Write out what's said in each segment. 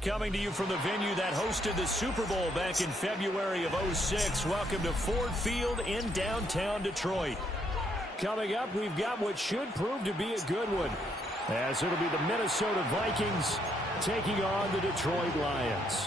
Coming to you from the venue that hosted the Super Bowl back in February of '06. Welcome to Ford Field in downtown Detroit. Coming up, we've got what should prove to be a good one, as it'll be the Minnesota Vikings taking on the Detroit Lions.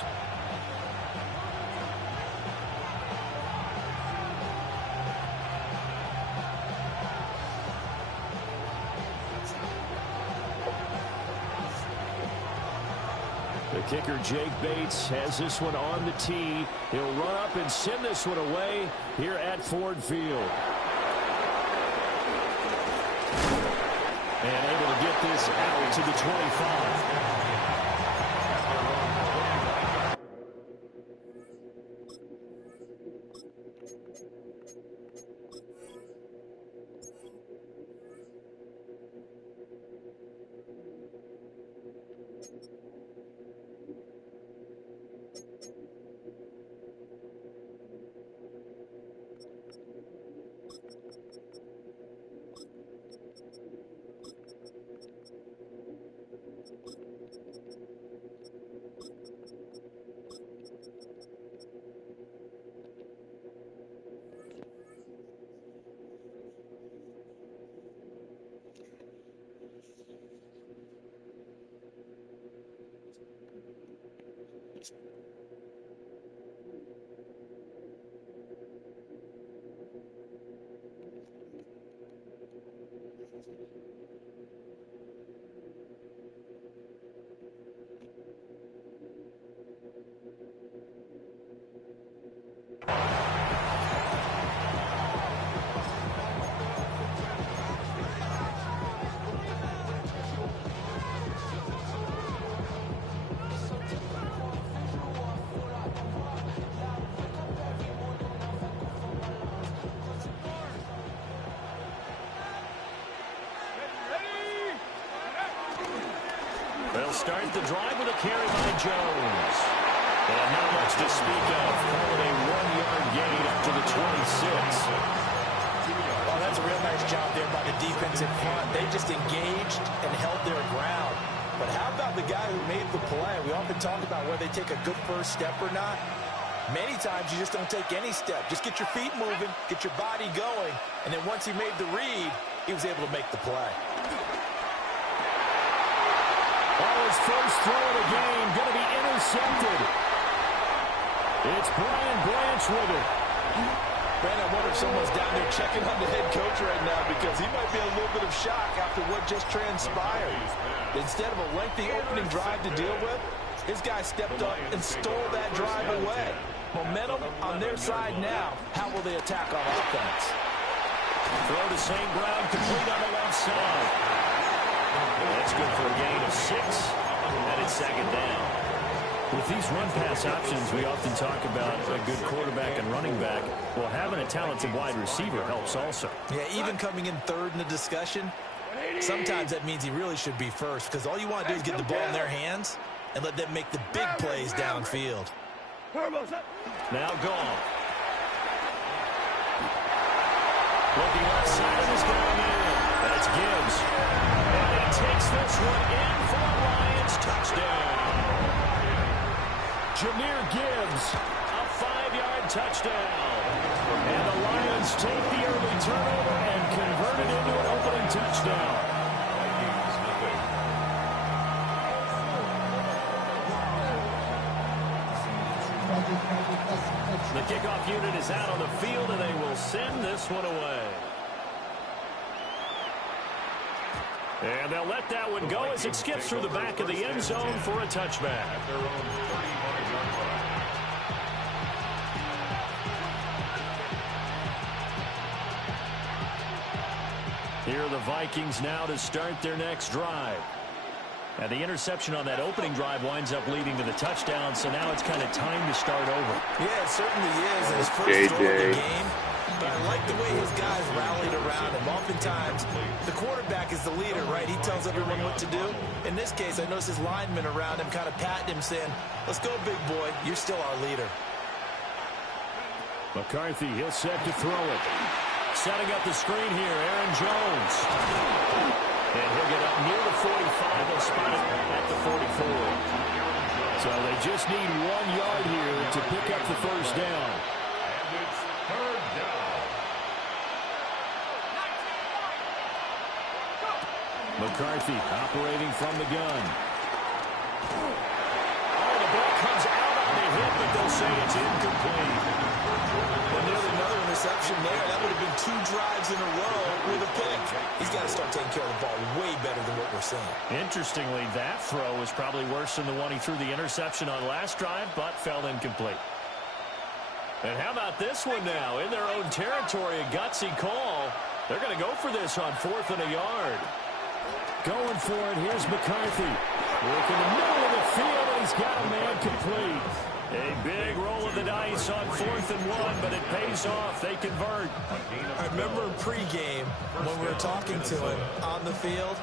The kicker, Jake Bates, has this one on the tee. He'll run up and send this one away here at Ford Field. And able to get this out to the 25. They'll start the drive with a carry by Jones. And not much to speak of. Call it a 1-yard gain up to the 26. Oh, that's a real nice job there by the defensive front. They just engaged and held their ground. But how about the guy who made the play? We often talk about whether they take a good first step or not. Many times you just don't take any step. Just get your feet moving, get your body going, and then once he made the read, he was able to make the play. His first throw of the game going to be intercepted. It's Brian Branch with it. Brandon, I wonder if someone's down there checking on the head coach right now because he might be a little bit of shock after what just transpired. Instead of a lengthy opening drive to deal with, his guy stepped up and stole that drive away. Momentum on their side now. How will they attack on offense? Throw to St. Brown, complete on the left side. That's good for a gain of 6, and it's second down. With these run-pass options, we often talk about a good quarterback and running back. Well, having a talented wide receiver helps also. Yeah, even coming in third in the discussion, sometimes that means he really should be first because all you want to do is get the ball in their hands and let them make the big plays downfield. Now gone. Looking left side of his going in. That's Gibbs. And he takes this one in for a Lions touchdown. Jahmyr Gibbs, a 5-yard touchdown. And the Lions take the early turnover and convert it into an opening touchdown. The kickoff unit is out on the field, and they will send this one away. And they'll let that one go as it skips through the back of the end zone for a touchback. Here are the Vikings now to start their next drive. And the interception on that opening drive winds up leading to the touchdown, so now it's kind of time to start over. Yeah, it certainly is. And his first throw of the game. But I like the way his guys rallied around him. Oftentimes, the quarterback is the leader, right? He tells everyone what to do. In this case, I noticed his linemen around him kind of patting him, saying, let's go, big boy. You're still our leader. McCarthy, he'll set to throw it. Setting up the screen here, Aaron Jones. And he'll get up near the 45. They'll spot it at the 44. So they just need 1 yard here to pick up the first down. And it's third down. McCarthy operating from the gun. Oh, the ball comes out on the hit, but they'll say it's incomplete. Well, nearly another interception there. That would have been 2 drives in a row with a pick. He's got to start taking care of the ball way better than what we're seeing. Interestingly, that throw was probably worse than the one he threw the interception on last drive, but fell incomplete. And how about this one now? In their own territory, a gutsy call. They're going to go for this on 4th and a yard. Going for it. Here's McCarthy. Working the middle of the field, and he's got a man complete. A big roll of the dice on 4th and 1, but it pays off. They convert. I remember in pregame when we were talking to him on the field,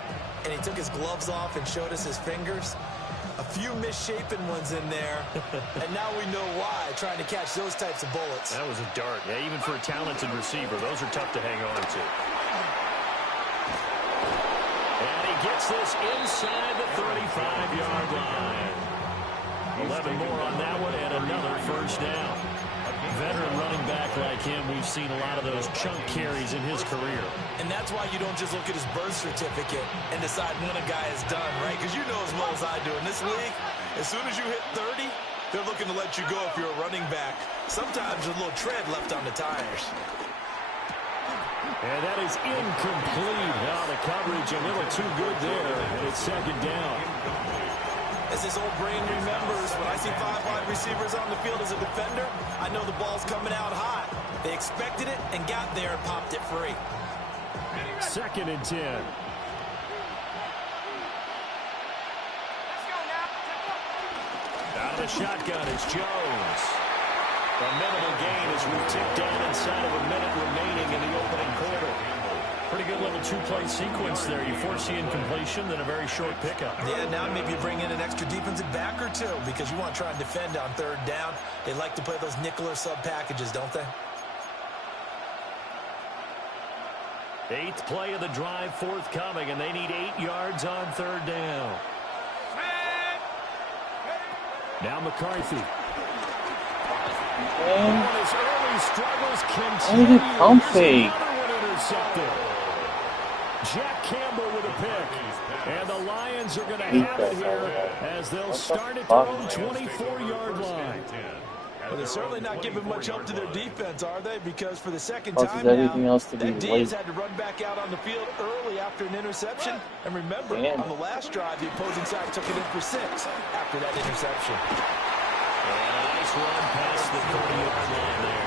and he took his gloves off and showed us his fingers. A few misshapen ones in there, and now we know why, trying to catch those types of bullets. That was a dart. Yeah, even for a talented receiver, those are tough to hang on to. And he gets this inside the 35-yard line. 11 more on that one, and another first down. Veteran running back like him, we've seen a lot of those chunk carries in his career. And that's why you don't just look at his birth certificate and decide when a guy is done, right? Because you know as well as I do, in this league, as soon as you hit 30, they're looking to let you go if you're a running back. Sometimes there's a little tread left on the tires. And that is incomplete. Now the coverage a little too good there, and it's 2nd down. As his old brain remembers, when I see 5 wide receivers on the field as a defender, I know the ball's coming out hot. They expected it and got there and popped it free. 2nd and 10. Out of the shotgun is Jones. A minimal gain as we tick down inside of a minute remaining in the opening quarter. Pretty good little 2-play sequence there. You force the incompletion, then a very short pickup. Yeah, now maybe you bring in an extra defensive back or 2 because you want to try and defend on 3rd down. They like to play those nickel or sub packages, don't they? 8th play of the drive forthcoming, and they need 8 yards on 3rd down. Now McCarthy. His early struggles continue. Pump fake. Jack Campbell with a pick. And the Lions are going to have it here as they'll start at their own 24-yard line. Well, they're certainly not giving much help to their defense, are they? Because for the second time now, that Diaz had to run back out on the field early after an interception. And remember, on the last drive, the opposing side took it in for 6 after that interception. And a nice run past the 30-yard line there.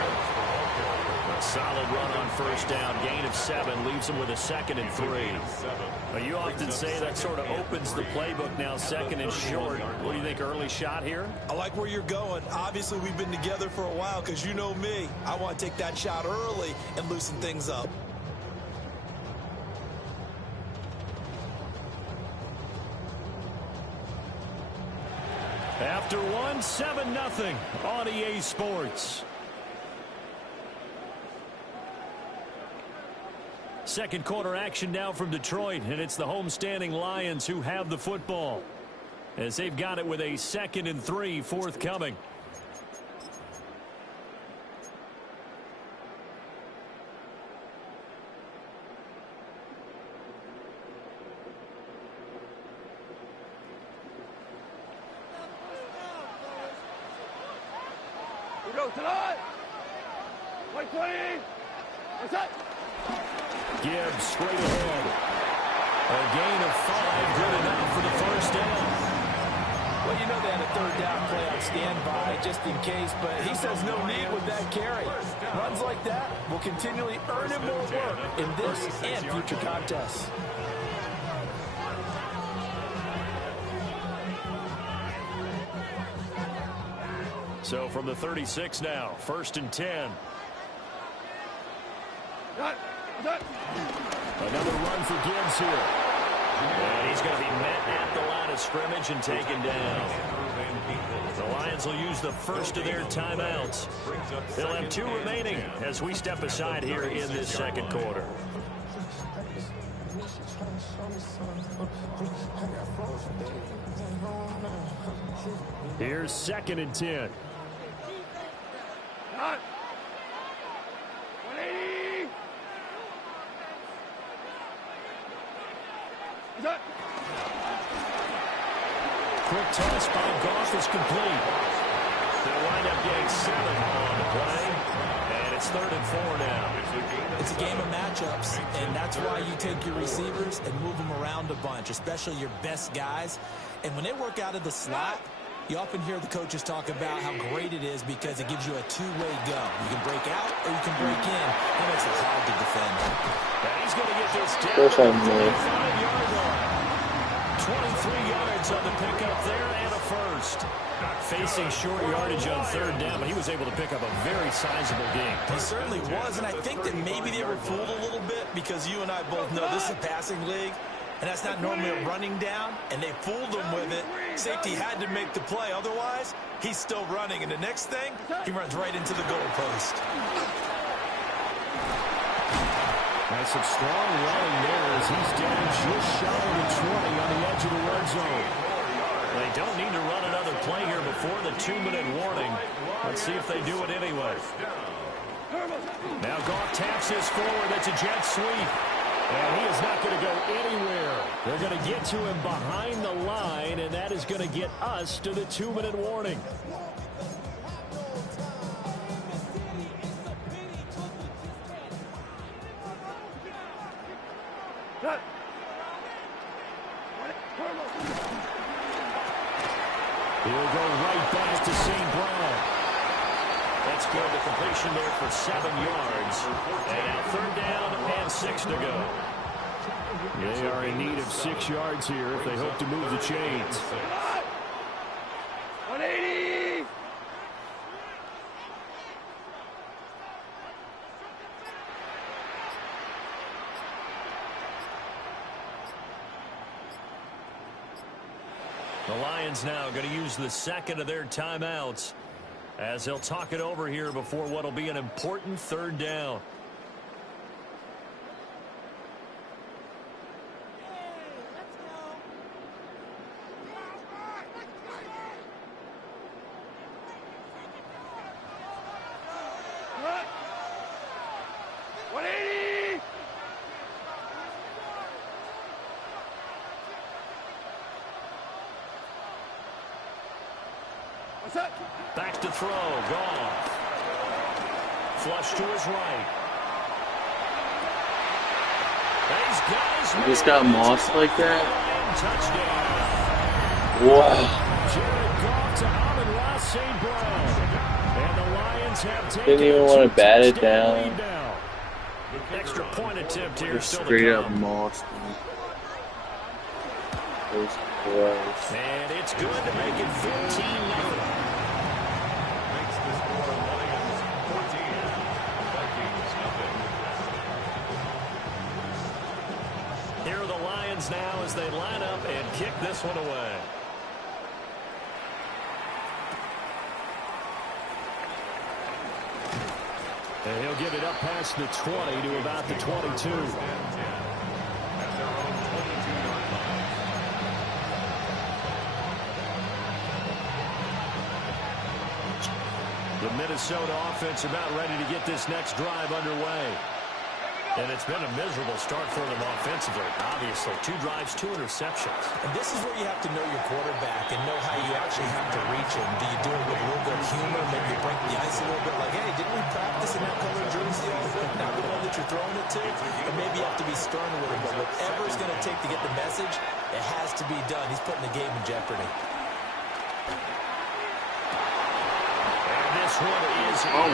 A solid run on 1st down. Gain of 7 leaves them with a 2nd and 3. But you often say that sort of opens the playbook now, 2nd and short. What do you think, early shot here? I like where you're going. Obviously, we've been together for a while because you know me. I want to take that shot early and loosen things up. After 1, 7-0 on EA Sports. 2nd quarter action now from Detroit, and it's the homestanding Lions who have the football as they've got it with a 2nd and 3 forthcoming. We go tonight. White 20. What's that? Gibbs straight ahead. A gain of 5, good enough for the first down. Well, you know they had a 3rd down play on standby just in case, but he says no need with that carry. Runs like that will continually earn him more work in this and future contests. So from the 36 now, 1st and 10. Another run for Gibbs here. And he's going to be met at the line of scrimmage and taken down. The Lions will use the first of their timeouts. They'll have 2 remaining as we step aside here in this 2nd quarter. Here's 2nd and 10. Cut. 180. Cut. Quick toss by Goff is complete. They'll wind up getting 7 on the play. And it's 3rd and 4 now. It's a game of matchups, and that's why you take your receivers and move them around a bunch, especially your best guys. And when they work out of the slot, you often hear the coaches talk about how great it is because it gives you a two-way go. You can break out or you can break in. That makes it hard to defend. And he's going to get this down Course to I the know. 35-yard line. 23 yards on the pickup there and a first. Facing short yardage on 3rd down, but he was able to pick up a very sizable gain. He certainly was, and I think that maybe they were fooled a little bit because you and I both know this is a passing league, and that's not normally a running down, and they fooled him with it. Safety had to make the play. Otherwise, he's still running, and the next thing, he runs right into the goal post. That's some strong running there as he's down just shy of the 20 on the edge of the red zone. They don't need to run another play here before the 2-minute warning. Let's see if they do it anyway. Now Goff taps this forward. That's a jet sweep. And he is not going to go anywhere. They're going to get to him behind the line, and that is going to get us to the 2-minute warning. Cut. He'll go right back to St. Brown. That's good. The completion there for 7 yards. And now 3rd down and 6 to go. They are in need of 6 yards here if they hope to move the chains. 180. The Lions now going to use the 2nd of their timeouts as they'll talk it over here before what will be an important 3rd down. Cut. 180. What's that? Back to throw. Goff. Flush to his right. These guys You just got mossed like that? touchdown. Wow. Jared Goff to Amon-Ra St. Brown. And the Lions have taken Didn't even a want to bat it 2-touchdown down. lead now. Extra point attempt here Just still straight to up come. mossed me. Those gross. And it's good to make it 15-0. Makes the score Lions 14, Vikings nothing. Here are the Lions now as they line up and kick this one away. And he'll give it up past the 20 to about the 22. At their own 22-yard line. The Minnesota offense about ready to get this next drive underway. And it's been a miserable start for them offensively. Obviously, 2 drives, 2 interceptions. And this is where you have to know your quarterback and know how you actually have to reach him. Do you do it with a little bit of humor, maybe break the ice a little bit, like, hey, didn't we practice in that color jersey all week? Not the one that you're throwing it to. And maybe you have to be stern with him. But whatever it's going to take to get the message, it has to be done. He's putting the game in jeopardy. And this one is Oh,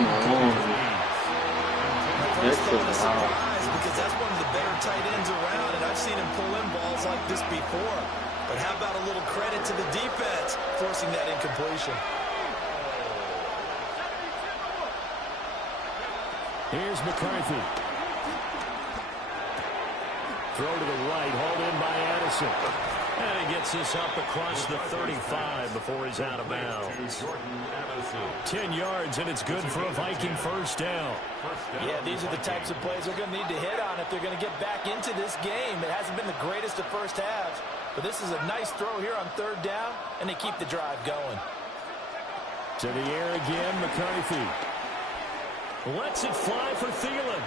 that's so loud. Because that's one of the better tight ends around, and I've seen him pull in balls like this before. But how about a little credit to the defense forcing that incompletion? Here's McCarthy. Throw to the right, hauled in by Adams. Wilson. And he gets this up across the 35 before he's out of bounds. 10 yards, and it's good for a Viking first down. Yeah, these are the types of plays they're going to need to hit on if they're going to get back into this game. It hasn't been the greatest of first halves, but this is a nice throw here on third down, and they keep the drive going. To the air again, McCarthy. Lets it fly for Thielen.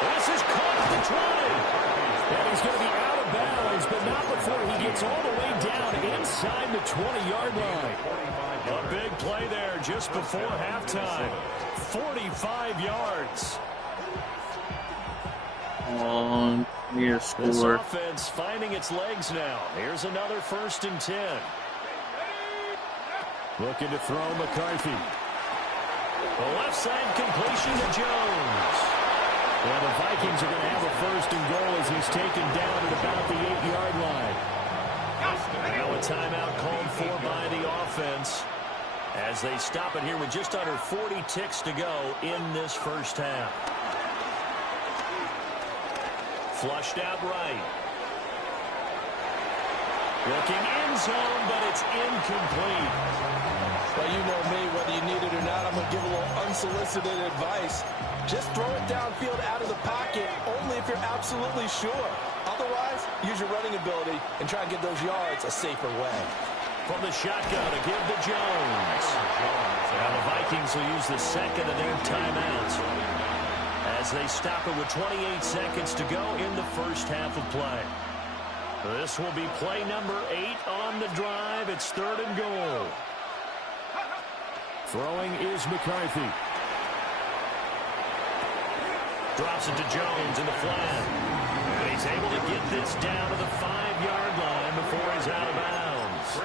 This is caught at the 20. And he's going to be out of bounds, but not before he gets all the way down inside the 20-yard line. A big play there just before halftime. 45 yards. Need a This score. offense finding its legs now. Here's another 1st and 10. Looking to throw McCarthy. The left side completion to Jones. Well, the Vikings are going to have a 1st and goal as he's taken down at about the 8-yard line. Now a timeout called for by the offense as they stop it here with just under 40 ticks to go in this first half. Flushed out right. Looking end zone, but it's incomplete. Well, you know me, whether you need it or not, I'm going to give a little unsolicited advice. Just throw it downfield out of the pocket, only if you're absolutely sure. Otherwise, use your running ability and try and get those yards a safer way. From the shotgun to give to Jones. Now the Vikings will use the second of their timeouts as they stop it with 28 seconds to go in the first half of play. This will be play number 8 on the drive. It's 3rd and goal. Throwing is McCarthy. Drops it to Jones in the flat. And he's able to get this down to the 5-yard line before he's out of bounds.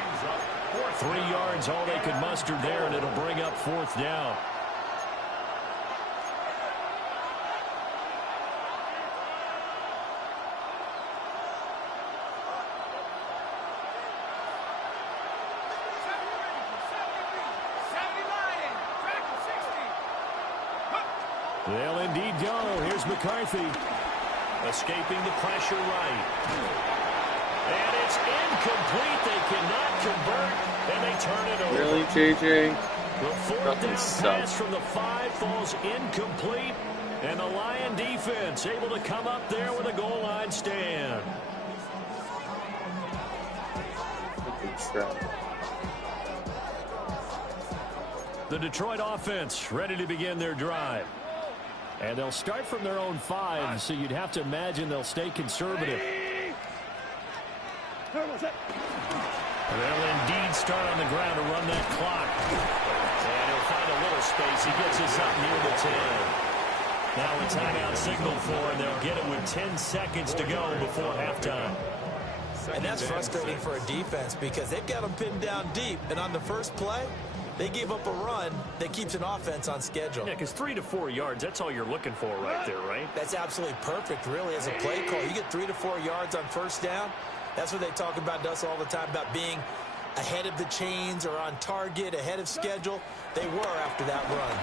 3 yards, all they could muster there, and it'll bring up 4th down. They'll indeed go. Here's McCarthy. Escaping the pressure right. And it's incomplete. They cannot convert, and they turn it over. Really, JJ? The 4th down pass from the 5 falls incomplete, and the Lion defense able to come up there with a goal line stand. The Detroit offense ready to begin their drive. And they'll start from their own 5, so you'd have to imagine they'll stay conservative. They'll indeed start on the ground to run that clock. And he'll find a little space. He gets us up near the 10. Now a timeout signal for, and they'll get it with 10 seconds to go before halftime. And that's frustrating for a defense because they've got them pinned down deep. And on the first play, they gave up a run that keeps an offense on schedule. Yeah, because 3 to 4 yards, that's all you're looking for right there, right? That's absolutely perfect, really, as a play call. You get 3 to 4 yards on first down. That's what they talk about to us all the time, about being ahead of the chains or on target, ahead of schedule. They were after that run.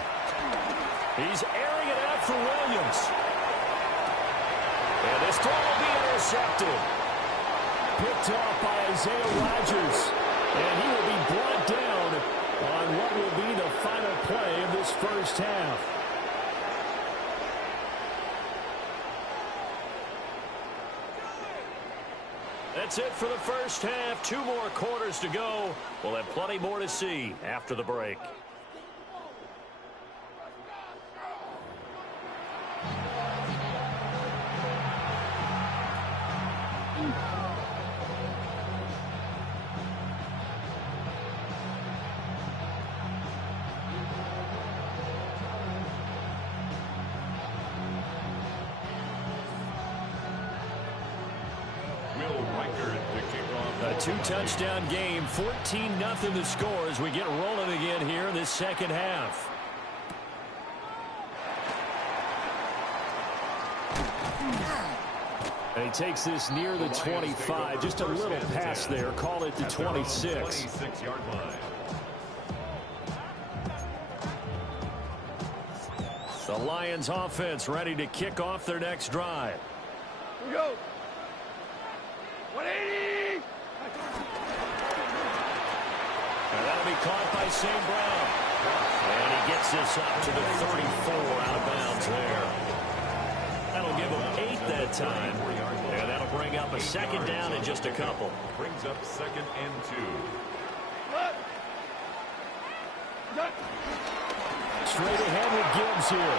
He's airing it out for Williams. And this throw will be intercepted. Picked off by Isaiah Rodgers. And he will be brought down on what will be the final play of this first half. That's it for the first half. 2 more quarters to go. We'll have plenty more to see after the break. A 2-touchdown game, 14-0 the score as we get rolling again here in this second half. And he takes this near the 25, just a little pass there, call it the 26. 26-yard line. The Lions offense ready to kick off their next drive. Here we go. 180. And that'll be caught by St. Brown. And he gets this up to the 34 out of bounds there. That'll give him 8 that time. And that'll bring up a second down in just a couple. Brings up 2nd and 2. Straight ahead with Gibbs here.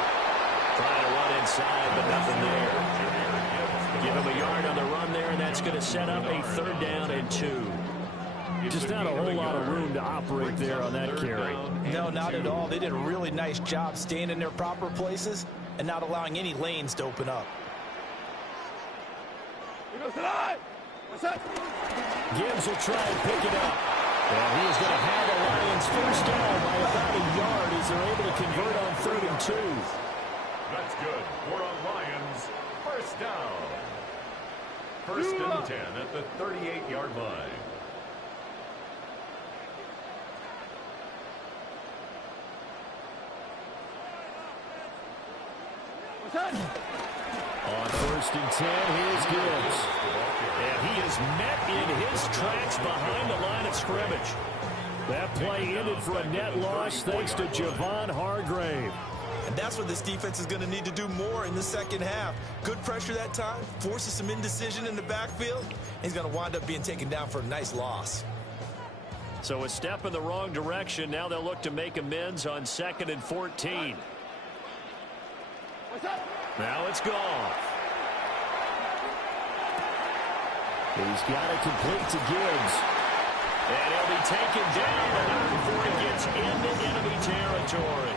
Trying to run inside, but nothing there. Give him a yard on the run there, and that's going to set up a 3rd down and 2. Just not a whole lot of room to operate there on that carry. No, not at all. They did a really nice job staying in their proper places and not allowing any lanes to open up. Gibbs will try and pick it up. And he is going to have the Lions first down by about a yard as they're able to convert on 3rd and 2. That's good. 4 on Lions. First down. 1st and 10 at the 38-yard line. On 1st and 10, here's Gibbs. And he is met in his tracks behind the line of scrimmage. That play ended for a net loss thanks to Javon Hargrave. And that's what this defense is going to need to do more in the second half. Good pressure that time, forces some indecision in the backfield. He's going to wind up being taken down for a nice loss. So a step in the wrong direction. Now they'll look to make amends on 2nd and 14. Now it's gone. He's got it complete to Gibbs. And he'll be taken down before he gets into enemy territory.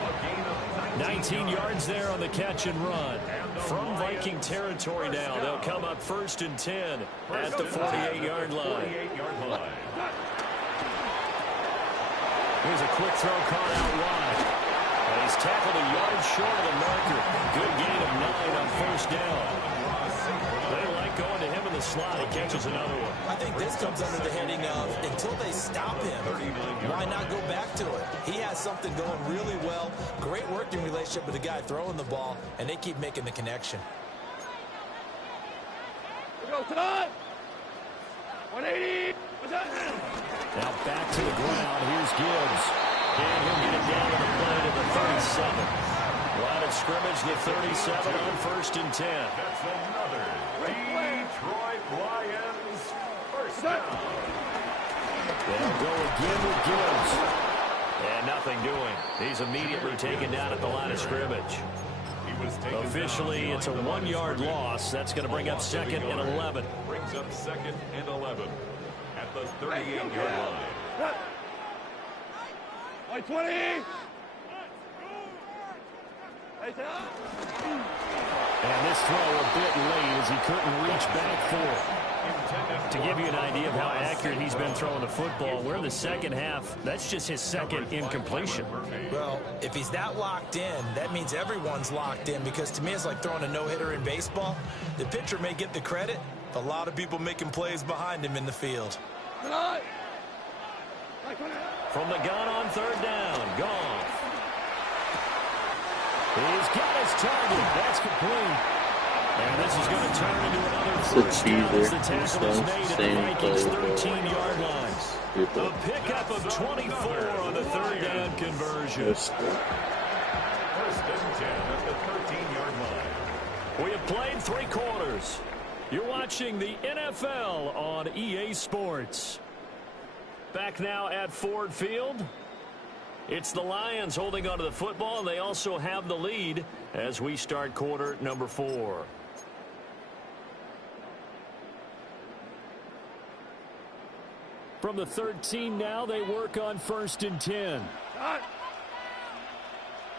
19 yards there on the catch and run. From Viking territory now, they'll come up 1st and 10 at the 48-yard line. Here's a quick throw caught out wide. And he's tackled a yard short of the marker. Good gain of 9 on 1st down. They like going to him in the slot. He catches another one. I think this comes under the heading of until they stop him, why not go back to it? He has something going really well. Great working relationship with the guy throwing the ball, and they keep making the connection. Go tonight. 180. Now back to the ground. Here's Gibbs. And he'll get it down to the play to the 37. Line of scrimmage, the 37 on 1st and 10. That's another Detroit Lions first down. They'll go again with Gibbs. And nothing doing. He's immediately taken down at the line of scrimmage. Officially, it's a 1-yard loss. That's going to bring up 2nd and 11. Brings up 2nd and 11 at the 38-yard line. 20. And this throw a bit late as he couldn't reach back for it. To give you an idea of how accurate he's been throwing the football, we're in the second half. That's just his 2nd incompletion. Well, if he's that locked in, that means everyone's locked in, because to me it's like throwing a no-hitter in baseball. The pitcher may get the credit, but a lot of people making plays behind him in the field. From the gun on 3rd down, gone. He's got his target. That's complete. And this is going to turn into another first down as the tackle is made at the Vikings' 13-yard line. A pickup of 24 on the 3rd down conversion. First and 10 at the 13-yard line. We have played 3 quarters. You're watching the NFL on EA Sports. Back now at Ford Field. It's the Lions holding onto the football, and they also have the lead as we start quarter number 4. From the 13 now, they work on 1st and 10.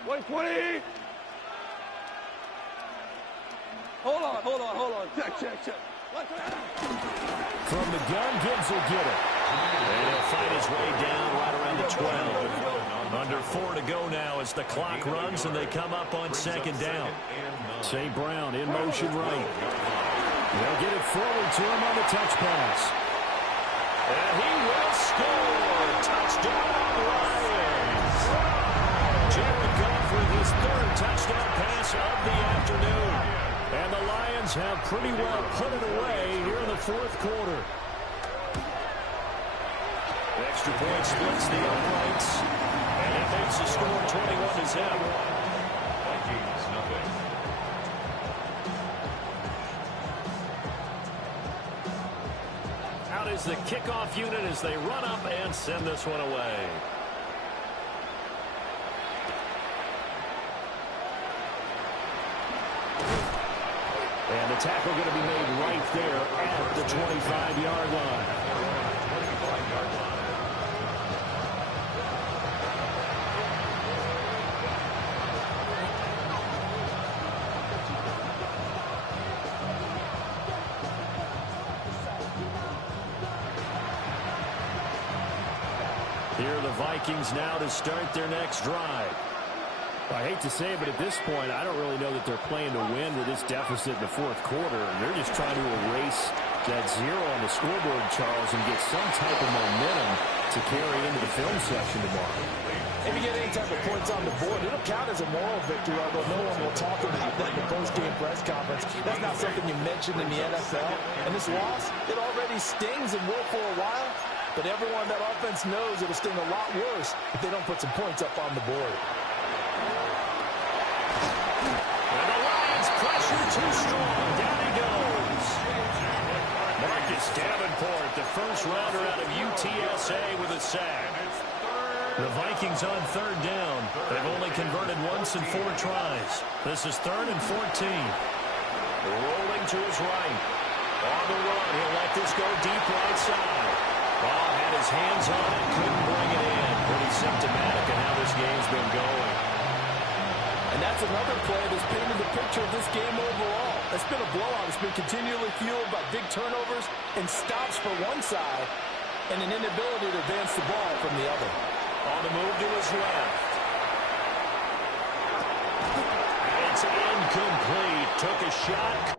120. Hold on. Check. From the gun, Gibbs will get it. And he'll fight his way down right around the 12. Under 4 to go now as the clock runs and they come up on 2nd down. St. Brown in motion right. They'll get it forward to him on the touch pass. And he will score. Touchdown, Lions. Jared Goff with his 3rd touchdown pass of the afternoon. And the Lions have pretty well put it away here in the fourth quarter. Extra point splits the uprights, and it makes the score 21-7. Vikings, nothing. Out is the kickoff unit as they run up and send this one away. And the tackle going to be made right there at the 25-yard line. Here are the Vikings now to start their next drive. I hate to say it, but at this point, I don't really know that they're playing to win with this deficit in the fourth quarter. And they're just trying to erase that zero on the scoreboard, Charles, and get some type of momentum to carry into the film section tomorrow. If you get any type of points on the board, it'll count as a moral victory, although no one will talk about that in the post-game press conference. That's not something you mentioned in the NFL. And this loss, it already stings and will for a while. But everyone on that offense knows it'll sting a lot worse if they don't put some points up on the board. And the Lions pressure too strong. Down he goes. Marcus Davenport, the first rounder out of UTSA with a sack. The Vikings on third down. They've only converted once in 4 tries. This is 3rd and 14. Rolling to his right. On the run, he'll let this go deep right side. Ball had his hands on it, couldn't bring it in. Pretty symptomatic of how this game's been going. And that's another play that's painted the picture of this game overall. It's been a blowout. It's been continually fueled by big turnovers and stops for one side and an inability to advance the ball from the other. On the move to his left. And it's incomplete. Took a shot.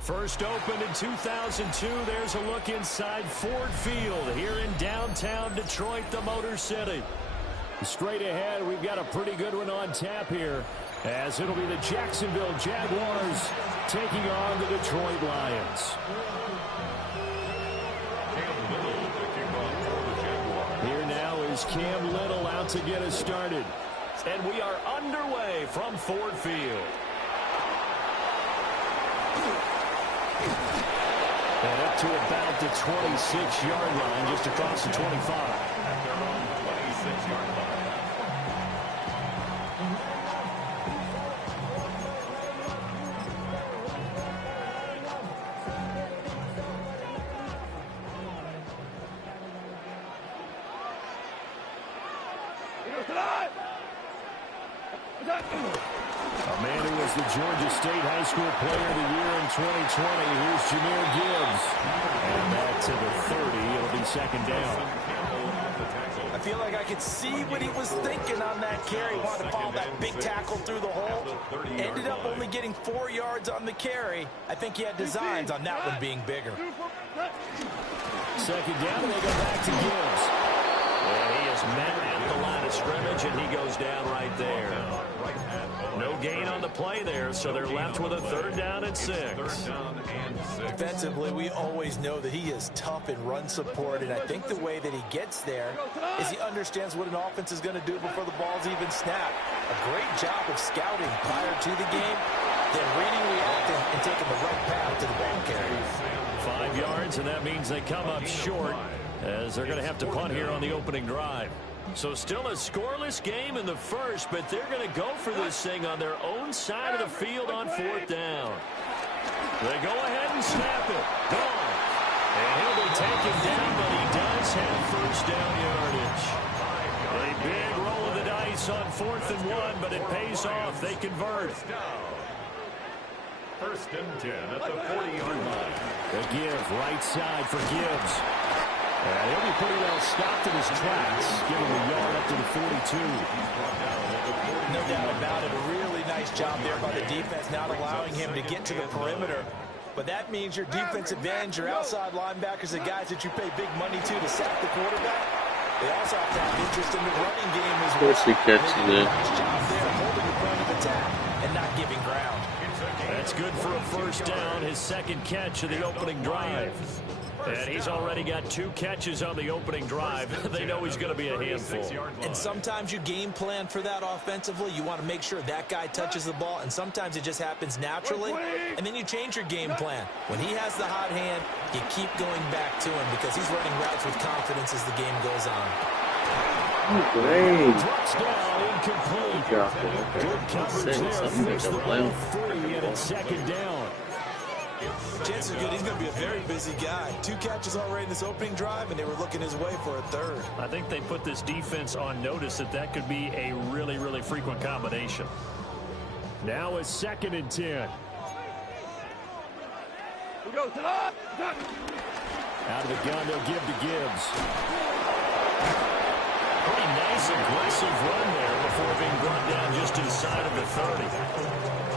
First opened in 2002. There's a look inside Ford Field here in downtown Detroit, the Motor City. Straight ahead, we've got a pretty good one on tap here, as it'll be the Jacksonville Jaguars taking on the Detroit Lions. Here now is Cam Little out to get us started. And we are underway from Ford Field. And up to about the 26-yard line, just across the 25. At their own 26-yard line. A man who was the Georgia State High School Player of the Year in 2020. Here's Jahmyr Gibbs. And back to the 30. It'll be second down. I feel like I could see what he was thinking on that carry. He wanted to follow that big tackle through the hole. Ended up only getting 4 yards on the carry. I think he had designs on that one being bigger. Second down, and they go back to Gibbs. And he is met at the line of scrimmage, and he goes down right there. No gain on the play there, so they're left with a 3rd down and 6. Defensively, we always know that he is tough in run support, and I think the way that he gets there is he understands what an offense is going to do before the ball's even snapped. A great job of scouting prior to the game, then reading, reacting, and taking the right path to the ball carrier. 5 yards, and that means they come up short as they're going to have to punt here on the opening drive. So still a scoreless game in the first, but they're going to go for this thing on their own side of the field on 4th down. They go ahead and snap it. Gone. And he'll be taken down, but he does have 1st down yardage. A big roll of the dice on 4th and 1, but it pays off. They convert. 1st and 10 at the 40-yard line. The give, right side for Gibbs. And he'll be pretty well stopped in his tracks, giving the yard up to the 42. No doubt about it. A really nice job there by the defense, not allowing him to get to the perimeter. But that means your defensive ends, your outside linebackers, the guys that you pay big money to sack the quarterback, they also have to have interest in the running game as well. Of course he catches it. Nice job there, holding the point of attack and not giving ground. That's good for a 1st down, his 2nd catch of the opening drive. And he's already got 2 catches on the opening drive. They know he's going to be a handful. And sometimes you game plan for that offensively. You want to make sure that guy touches the ball, and sometimes it just happens naturally, and then you change your game plan. When he has the hot hand, you keep going back to him because he's running routes with confidence as the game goes on. Oh, great. Touchdown, incomplete. Good coverage there. Flicks the ball free, and it's 2nd down. Chances are good he's going to be a very busy guy. 2 catches already in this opening drive, and they were looking his way for a 3rd. I think they put this defense on notice that could be a really, really frequent combination. Now it's 2nd and 10. We go to the... Out of the gun, they'll give to Gibbs. Pretty nice, aggressive run there before being brought down just inside of the 30.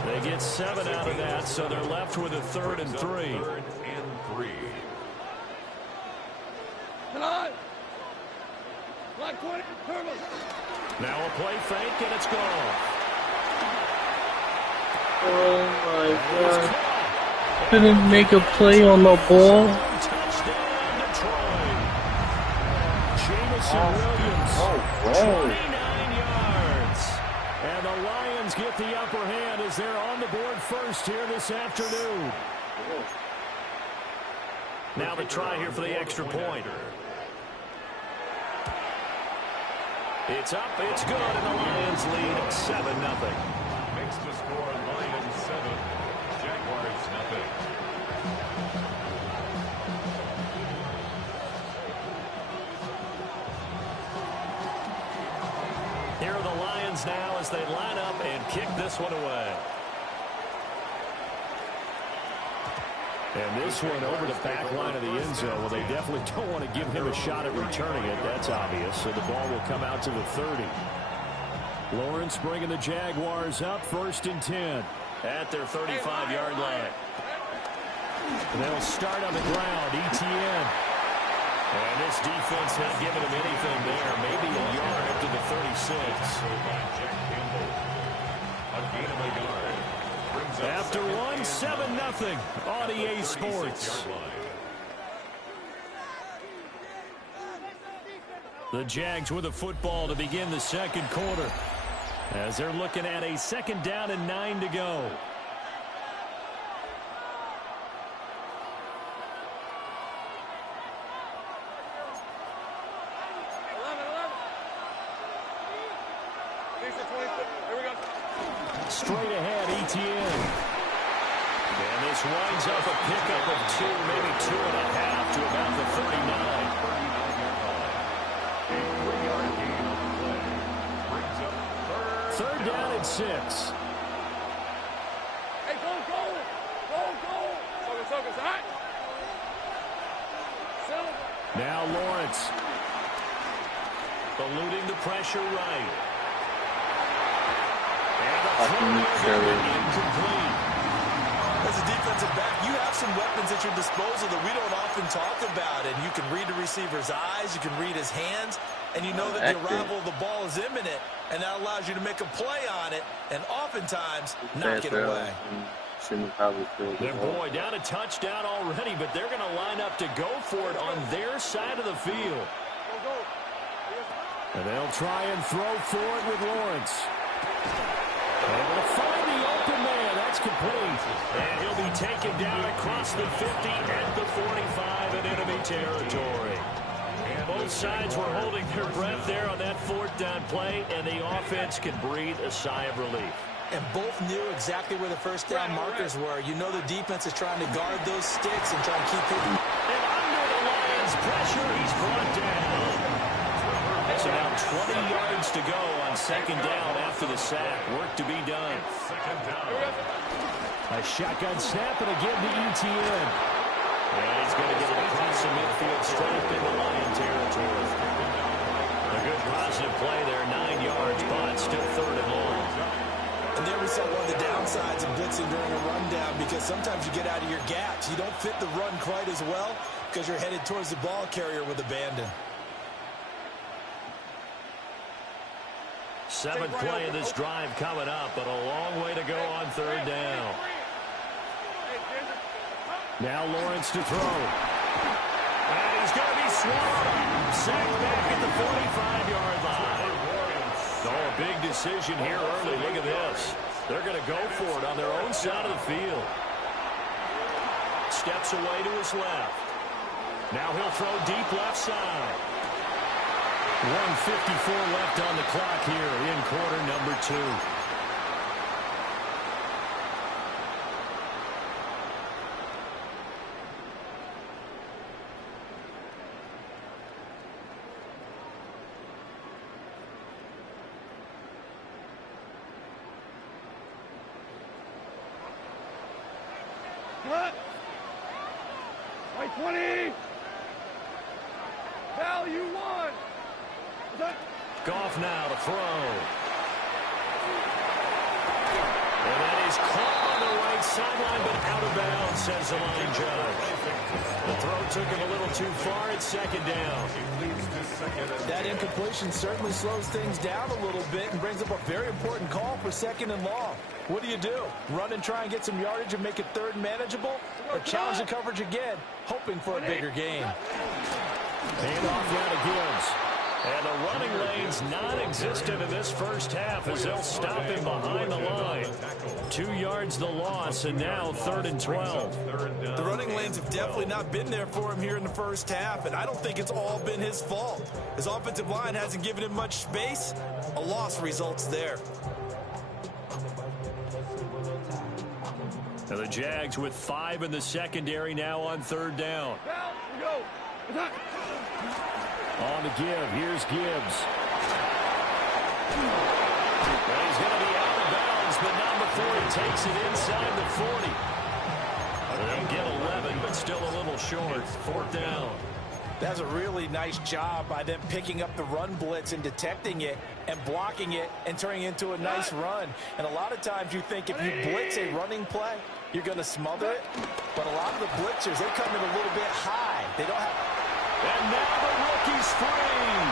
They get 7 out of that, so they're left with a 3rd and 3. 3rd and 3. Tonight. Black 20. Turbo. Now a play fake, and it's gone. Oh my God. Couldn't make a play on the ball. Touchdown, Detroit. Jamison Williams. Oh, 29 yards. And the Lions get the upper hand as they're on the board first here this afternoon. Now the try here for the extra point. It's up, it's good, and the Lions lead 7-0. Makes the score Lions 7, Jaguars nothing. Here are the Lions now as they line up and kick this one away. And this one over the back line of the end zone. Well, they definitely don't want to give him a shot at returning it. That's obvious. So the ball will come out to the 30. Lawrence bringing the Jaguars up 1st and 10 at their 35-yard line. And they'll start on the ground. ETN. And this defense not giving him anything there. Maybe a yard up to the 36. A gain of a yard. After one, 7-0 on EA Sports. The Jags with the football to begin the 2nd quarter as they're looking at a 2nd down and 9 to go. Straight ahead, ETN. And this winds up a pickup of 2, maybe 2.5 to about the 39. 3rd down and 6. Hey, go, go. Go, go. Focus, all right? Now Lawrence. Eluding the pressure right. And the throw incomplete. as a defensive back, you have some weapons at your disposal that we don't often talk about. And you can read the receiver's eyes, you can read his hands, and you know that the arrival of the ball is imminent, and that allows you to make a play on it, and oftentimes knock it away. Their boy down a touchdown already, but they're going to line up to go for it on their side of the field. And they'll try and throw for it with Lawrence. Able to find the open man. That's complete. And he'll be taken down across the 50 at the 45 in enemy territory. Both sides were holding their breath there on that fourth down play, and the offense can breathe a sigh of relief. And both knew exactly where the first down markers were. You know the defense is trying to guard those sticks and try to keep hitting. And under the Lions' pressure, he's brought down. So now 20 yards to go on second down after the sack. Work to be done. A shotgun snap, and again to ETN. And he's going to get it across the midfield, straight into Lion territory. A good positive play there, 9 yards, but still third and long. And there we saw one of the downsides of blitzing during a rundown, because sometimes you get out of your gaps. You don't fit the run quite as well because you're headed towards the ball carrier with abandon. Seventh play of this drive coming up, but a long way to go on third down. Now Lawrence to throw. And he's going to be swallowed. Sacked back at the 45-yard line. Oh, a big decision here early. Look at this. They're going to go for it on their own side of the field. Steps away to his left. Now he'll throw deep left side. 1:54 left on the clock here in quarter number 2. Cut. White 20. Value 1. Goff now to throw. And that is caught on the right sideline, but out of bounds, says the line judge. The throw took him a little too far at second down. That incompletion certainly slows things down a little bit and brings up a very important call for second and long. What do? Run and try and get some yardage and make it third and manageable? Or challenge the coverage again, hoping for a bigger gain? Hand off now to Gibbs. And the running lane's non-existent in this first half as they'll stop him behind the line. 2 yards the loss, and now third and 12. The running lanes have definitely not been there for him here in the first half, and I don't think it's all been his fault. His offensive line hasn't given him much space. A loss results there. And the Jags with 5 in the secondary now on third down. On the give. Here's Gibbs. Well, he's going to be out of bounds, but not before he takes it inside the 40. They'll get 11, but still a little short. Fourth down. That's a really nice job by them picking up the run blitz and detecting it and blocking it and turning it into a nice run. And a lot of times you think if you blitz a running play, you're going to smother it. But a lot of the blitzers, they come in a little bit high. They don't have... And now the rookie's free.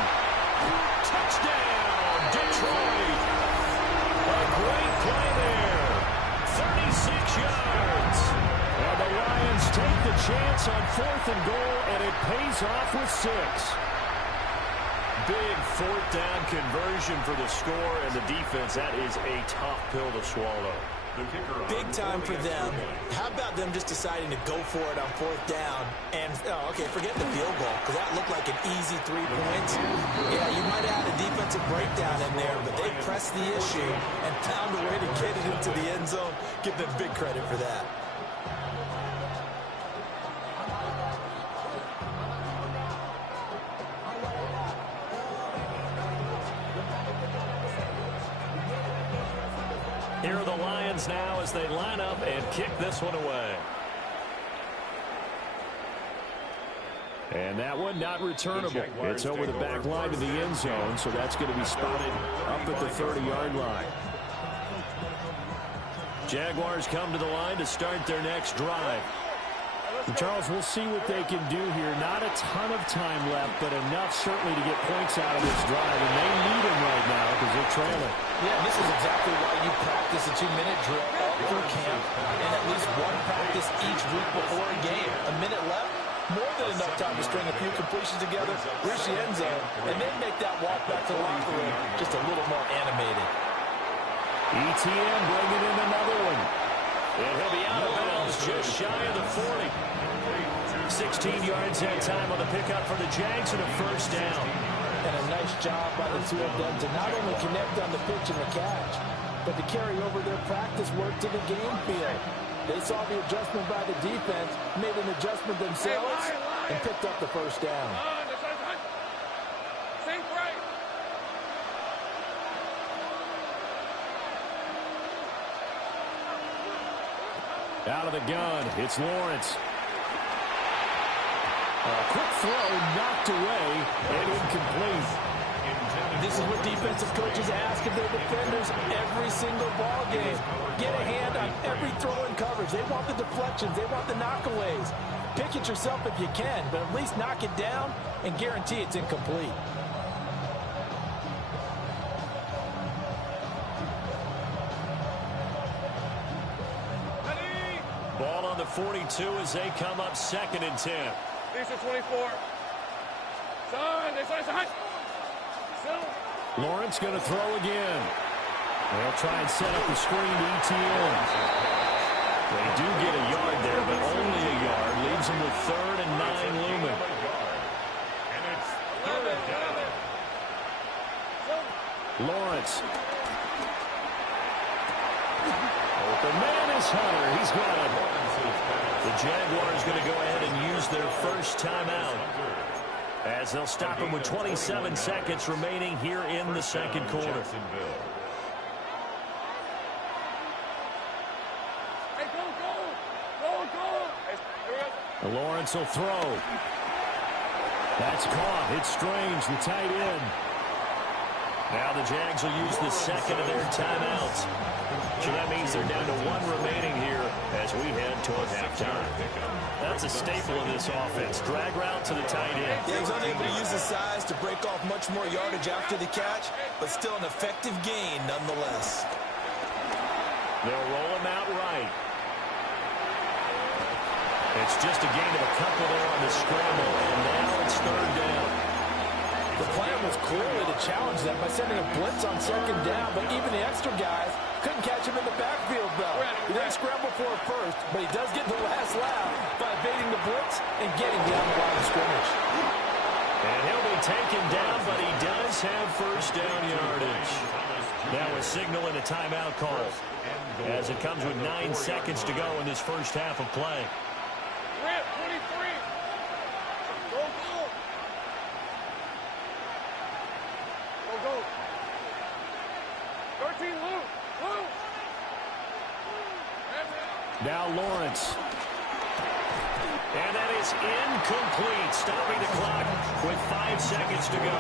Touchdown, Detroit. A great play there. 36 yards. And the Lions take the chance on fourth and goal, and it pays off with 6. Big fourth down conversion for the score, and the defense, that is a tough pill to swallow. Big time for them. How about them just deciding to go for it on fourth down? And, okay, forget the field goal, because that looked like an easy 3 points. Yeah, you might have had a defensive breakdown in there, but they pressed the issue and found a way to get it into the end zone. Give them big credit for that. Here are the Lions now as they line up and kick this one away. And that one not returnable. It's over the back line to the end zone, so that's going to be spotted up at the 30-yard line. Jaguars come to the line to start their next drive. And Charles, we'll see what they can do here. Not a ton of time left, but enough certainly to get points out of this drive. And they need them right now because they're trailing. Yeah, this is exactly why you practice a 2-minute drill all through camp and at least one practice each week before a game. A minute left, more than enough time to string a few completions together, reach the end zone, and then make that walk back to the locker room just a little more animated. ETN bringing in another one. And he'll be out of bounds just shy of the 40. 16 yards that time on the pickup for the Jags and a first down. And a nice job by the two of them to not only connect on the pitch and the catch, but to carry over their practice work to the game field. They saw the adjustment by the defense, made an adjustment themselves, and picked up the first down. Out of the gun, it's Lawrence. A quick throw knocked away and incomplete. This is what defensive coaches ask of their defenders every single ball game. Get a hand on every throw in coverage. They want the deflections. They want the knockaways. Pick it yourself if you can, but at least knock it down and guarantee it's incomplete. Ball on the 42 as they come up 2nd and 10. This is 24. Son, this is hot. Lawrence going to throw again. They'll try and set up the screen to ETN. They do get a yard there, but only a yard. Leaves them with 3rd and 9 looming. And it's 3rd down. Lawrence. Open man is Hunter. He's got it. The Jaguars going to go ahead and use their first timeout, as they'll stop him with 27 seconds remaining here in the second quarter. Hey, go. Lawrence will throw. That's caught. It's Strange, the tight end. Now the Jags will use the second of their timeouts. So that means they're down to 1 remaining here as we head toward halftime. That's a staple of this offense. Drag route to the tight end. Yeah, he's unable to use his size to break off much more yardage after the catch, but still an effective gain nonetheless. They'll roll him out right. It's just a gain of a couple there on the scramble, and now it's 3rd down. The plan was clearly to challenge them by sending a blitz on 2nd down, but even the extra guys couldn't catch him in the backfield, though. He didn't scramble for it first, but he does get the last laugh by evading the blitz and getting down the line of scrimmage. And he'll be taken down, but he does have first down yardage. Now a signal and a timeout call, as it comes with 9 seconds to go in this first half of play. Rip, 23. Go. Go. 13, Lou. Now Lawrence. And that is incomplete, stopping the clock with 5 seconds to go.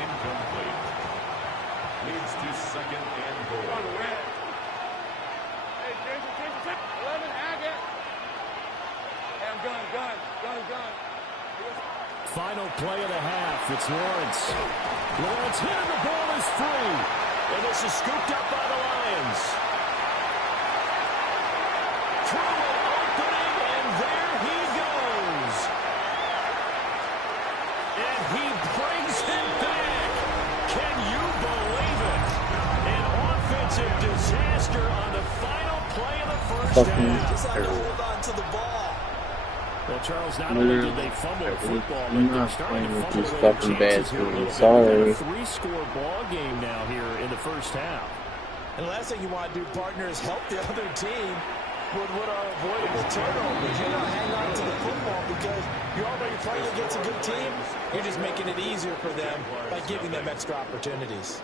Incomplete. Leads to 2nd and goal. Hey, Jason, 11, Agate. Hey, I'm gun. Final play of the half. It's Lawrence. Lawrence hit and the ball is free. And this is scooped up by the Lions. Through an opening, and there he goes. And he brings it back. Can you believe it? An offensive disaster on the final play of the first half. Just had to hold on to the ball. Well, Charles, not only did they fumble the football, but they're starting to fumble these away fucking their bad chances here a little teams. bit. Sorry. They've got a 3-score ball game now here in the first half. And the last thing you want to do, partner, is help the other team with what are avoidable turnovers. You don't hang on to the football because you're already playing against a good team. You're just making it easier for them by giving them extra opportunities.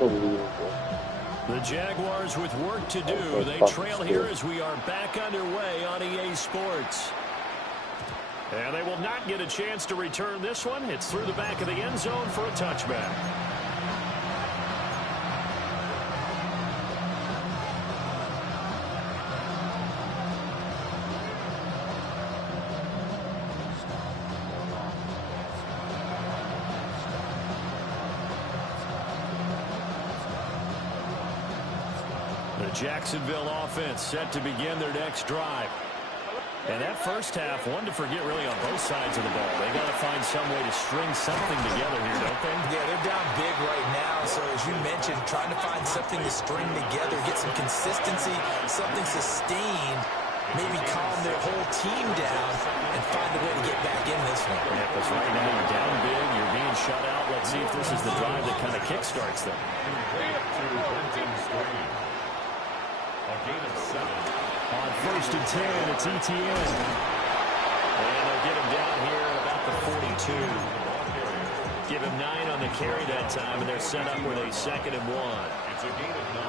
Unbelievable. The Jaguars with work to do. They trail here as we are back underway on EA Sports. And they will not get a chance to return this one. It's through the back of the end zone for a touchback. The Jacksonville offense set to begin their next drive. And that first half, one to forget really on both sides of the ball. They got to find some way to string something together here, don't they? Yeah, they're down big right now. So as you mentioned, trying to find something to string together, get some consistency, something sustained, maybe calm their whole team down and find a way to get back in this one. Yeah, because right now you're down big, you're being shut out. Let's see if this is the drive that kind of kickstarts them. A gain of 7. On 1st and 10, it's Etienne. And they'll get him down here at about the 42. Give him 9 on the carry that time, and they're set up with a 2nd and 1. It's a gain of 9.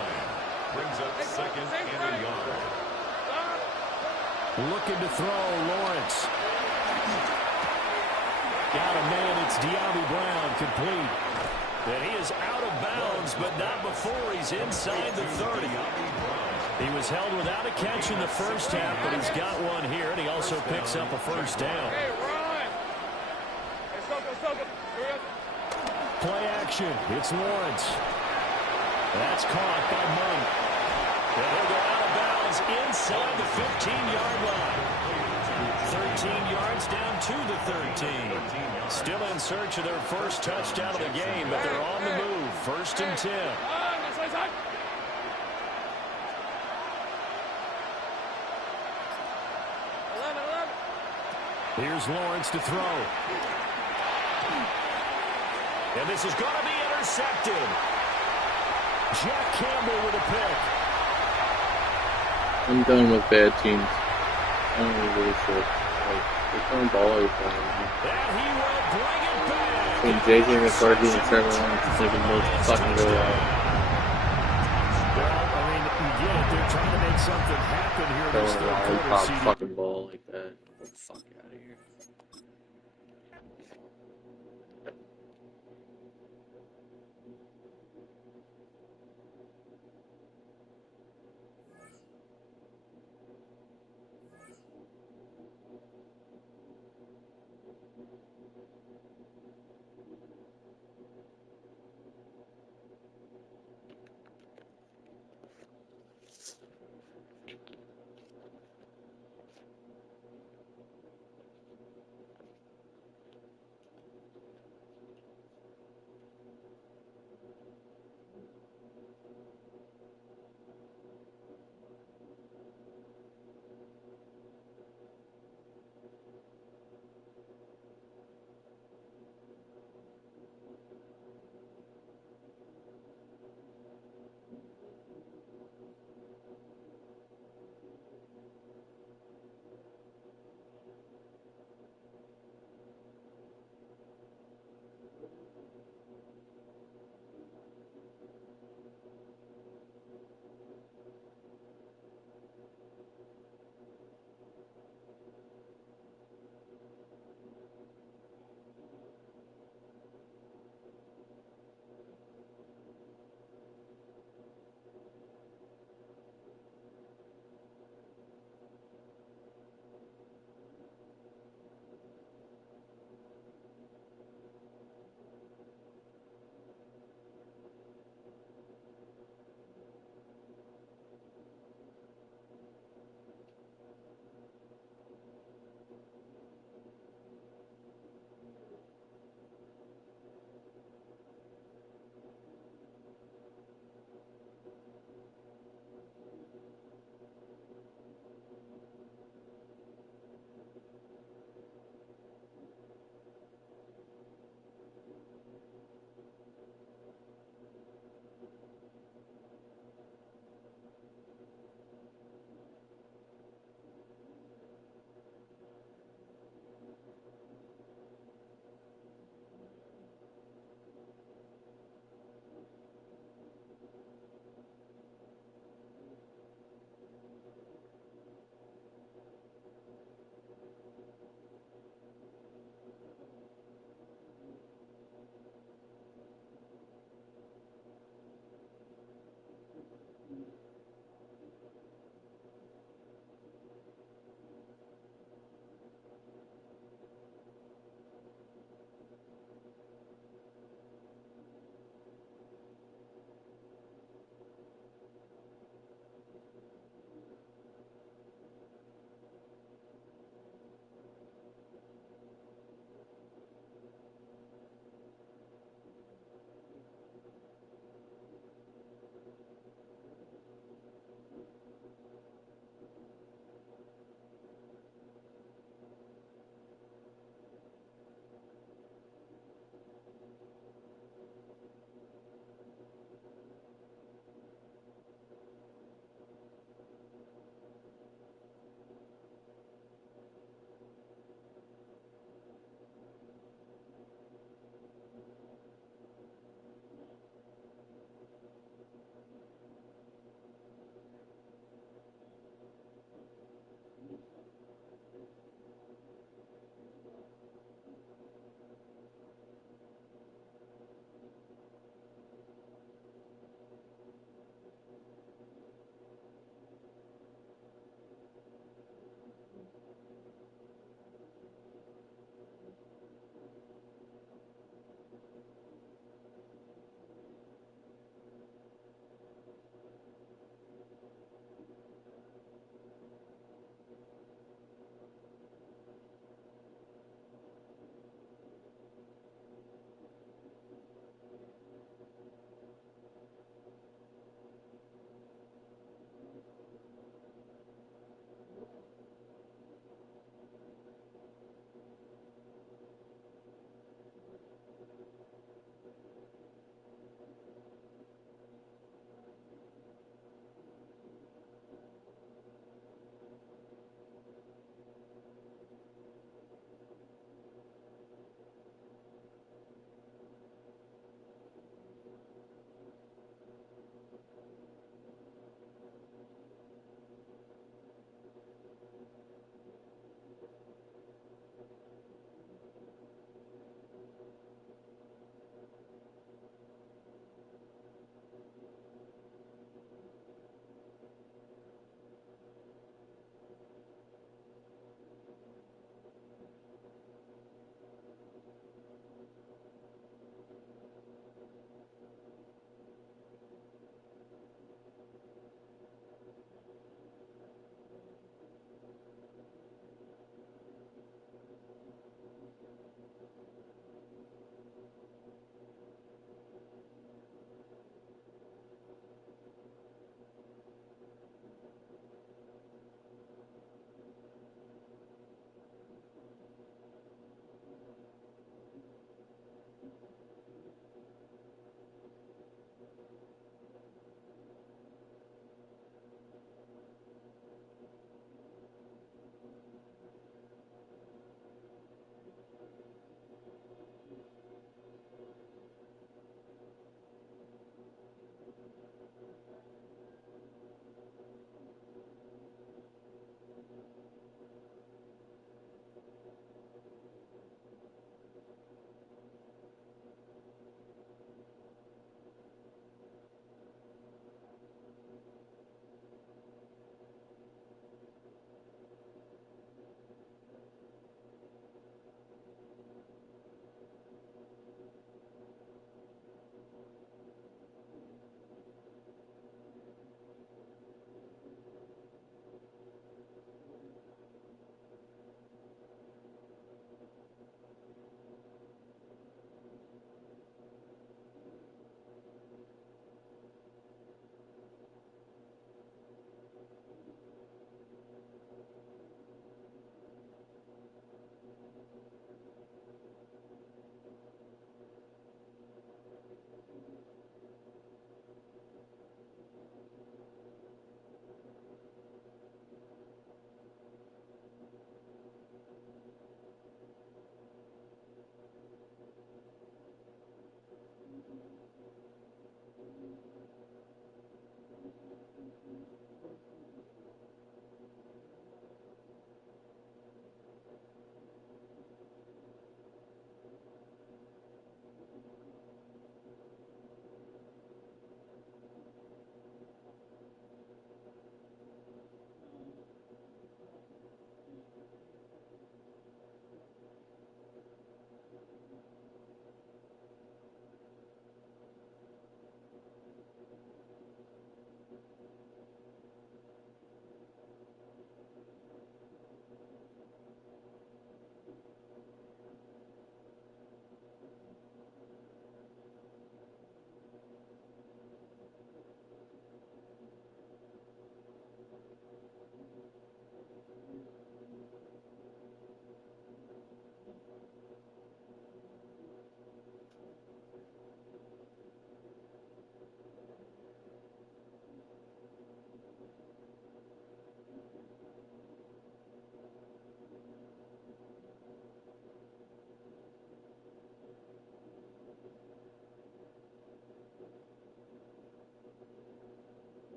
Brings up 2nd and a yard. Looking to throw, Lawrence. Got a man, it's De'Ami Brown, complete. And he is out of bounds, but not before he's inside the 30. He was held without a catch in the first half, but he's got one here, and he also picks up a first down. Play action. It's Lawrence. That's caught by Monk. And he'll go out of bounds inside the 15-yard line. 13 yards down to the 13. Still in search of their first touchdown of the game, but they're on the move. 1st and 10. Here's Lawrence to throw. And this is going to be intercepted. Jack Campbell with a pick. I'm done with bad teams. I don't really feel like they're throwing ball every time. And he will bring it back. When JJ McCarthy and Trevor Lawrence is making most fucking go out. Well, I mean, you get it. They're trying to make something happen here in this third quarter. Pop fucking ball like that. Get the fuck out of here.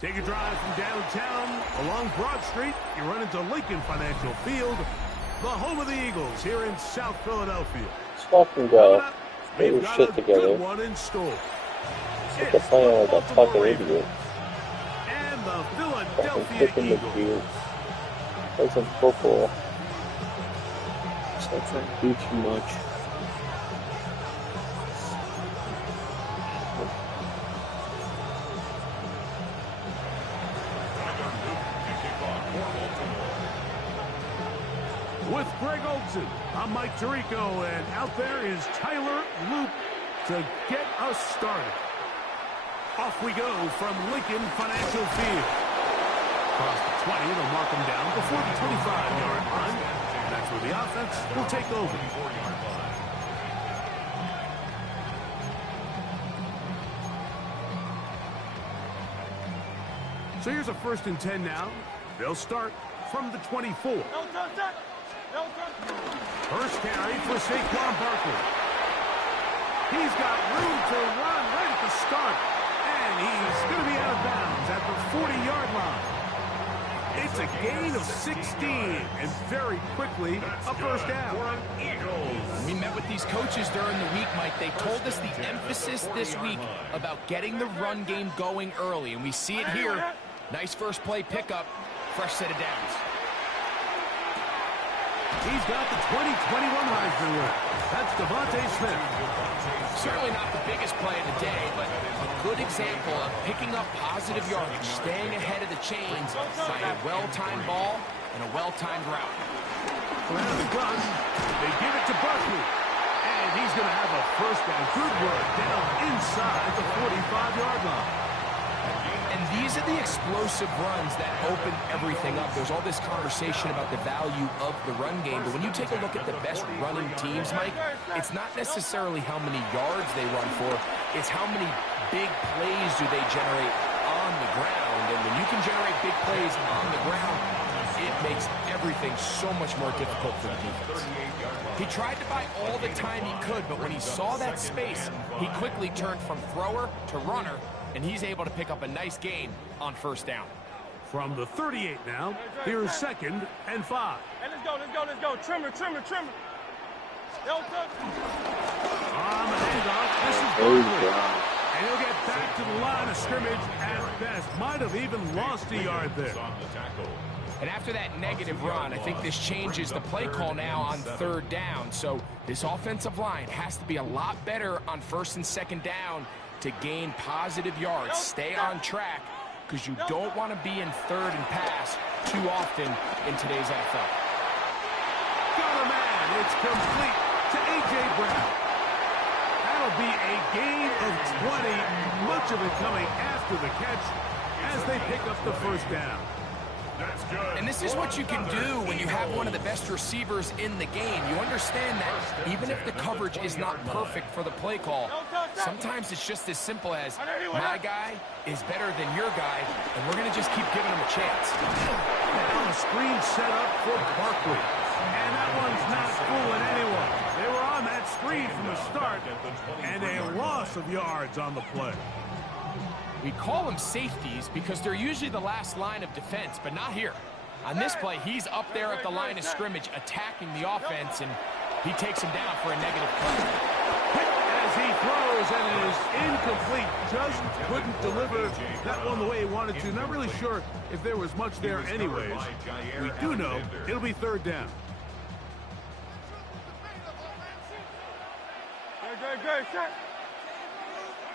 Take a drive from downtown along Broad Street. You run into Lincoln Financial Field, the home of the Eagles here in South Philadelphia. Fucking go. Get We've your got shit a together. good one in store. Look at playing like a fucking idiot. And the Fucking Philadelphia kicking the Eagles. gears. Play some football. Stop trying to do too much. With Greg Olson, I'm Mike Tirico, and out there is Tyler Loop to get us started. Off we go from Lincoln Financial Field. Across the 20, they'll mark them down before the 25-yard line. And that's where the offense will take over. So here's a 1st and 10 now. They'll start from the 24. First carry for Saquon Barkley. He's got room to run right at the start. And he's going to be out of bounds at the 40-yard line. It's a gain of 16, and very quickly, a 1st down. We met with these coaches during the week, Mike. They told us the emphasis this week about getting the run game going early, and we see it here. Nice first play pickup, fresh set of downs. He's got the 2021 Heisman winner. That's Devontae Smith. Certainly not the biggest play of the day, but a good example of picking up positive yardage, staying ahead of the chains by a well-timed ball and a well-timed route. Out of the gun, they give it to Barkley. And he's going to have a 1st and good work down inside the 45-yard line. And these are the explosive runs that open everything up. There's all this conversation about the value of the run game, but when you take a look at the best running teams, Mike, it's not necessarily how many yards they run for, it's how many big plays do they generate on the ground. And when you can generate big plays on the ground, it makes everything so much more difficult for the defense. He tried to buy all the time he could, but when he saw that space, he quickly turned from thrower to runner, and he's able to pick up a nice gain on 1st down. From the 38 now, here's 2nd and 5. Hey, let's go. Trimmer. On the handoff, this is Barkley. And he'll get back to the line of scrimmage at best. Might have even lost a yard there. And after that negative run, I think this changes the play call now on 3rd down. So this offensive line has to be a lot better on 1st and 2nd down to gain positive yards. Stay on track, because you don't want to be in 3rd and pass too often in today's NFL. Got a man. It's complete to A.J. Brown. That'll be a gain of 20, much of it coming after the catch as they pick up the 1st down. That's good. And this is what you can do when you have one of the best receivers in the game. You understand that even if the coverage is not perfect for the play call, sometimes it's just as simple as my guy is better than your guy, and we're going to just keep giving him a chance. Now a screen set up for Barkley. And that one's not fooling anyone. They were on that screen from the start, and a loss of yards on the play. We call them safeties because they're usually the last line of defense, but not here. On this play, he's up there at the line of scrimmage attacking the offense, and he takes him down for a negative play. As he throws, and it is incomplete. Just couldn't deliver that one the way he wanted to. Not really sure if there was much there anyways. We do know it'll be 3rd down. Good. Set.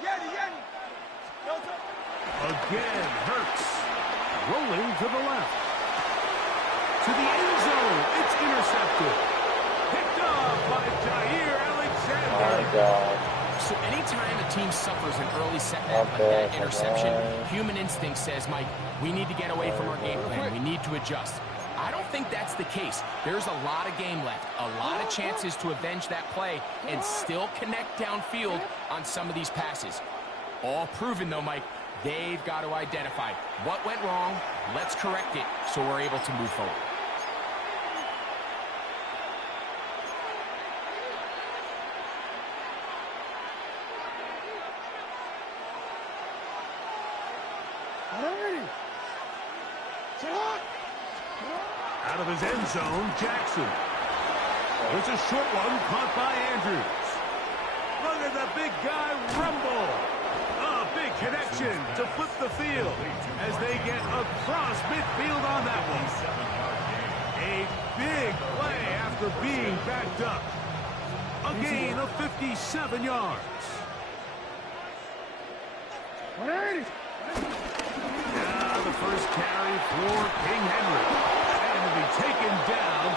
Yeti. Again, Hurts rolling to the left. To the end zone. It's intercepted. Picked up by Jair Alexander. Oh my God. So anytime a team suffers an early setback like that interception, human instinct says, Mike, we need to get away from our game plan. We need to adjust. I don't think that's the case. There's a lot of game left, a lot of chances to avenge that play and still connect downfield on some of these passes. All proven, though, Mike. They've got to identify what went wrong. Let's correct it so we're able to move forward. Out of his end zone, Jackson. It's a short one caught by Andrews. Look at the big guy rumble. A big connection to flip the field as they get across midfield on that one. A big play after being backed up. A gain of 57 yards. Now the first carry for King Henry. And will be taken down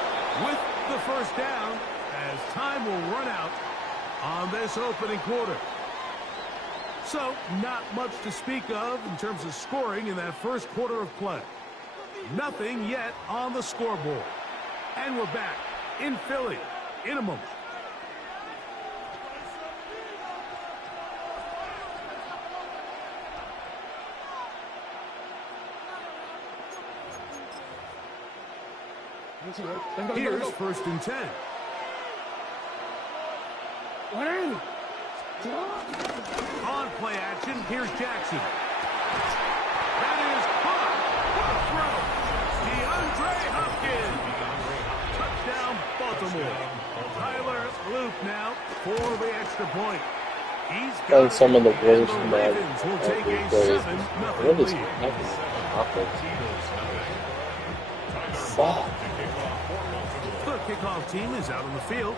with the first down as time will run out on this opening quarter. So, not much to speak of in terms of scoring in that first quarter of play. Nothing yet on the scoreboard. And we're back in Philly in a moment. Here's 1st and 10. On play action, here's Jackson. That is caught. What a throw. DeAndre Hopkins. Touchdown, Baltimore. Tyler Loop now for the extra point. He's got some of the worst and the Madden Ravens will take a plays. 7-0 What is lead. happening? Fuck. The kickoff team is out on the field,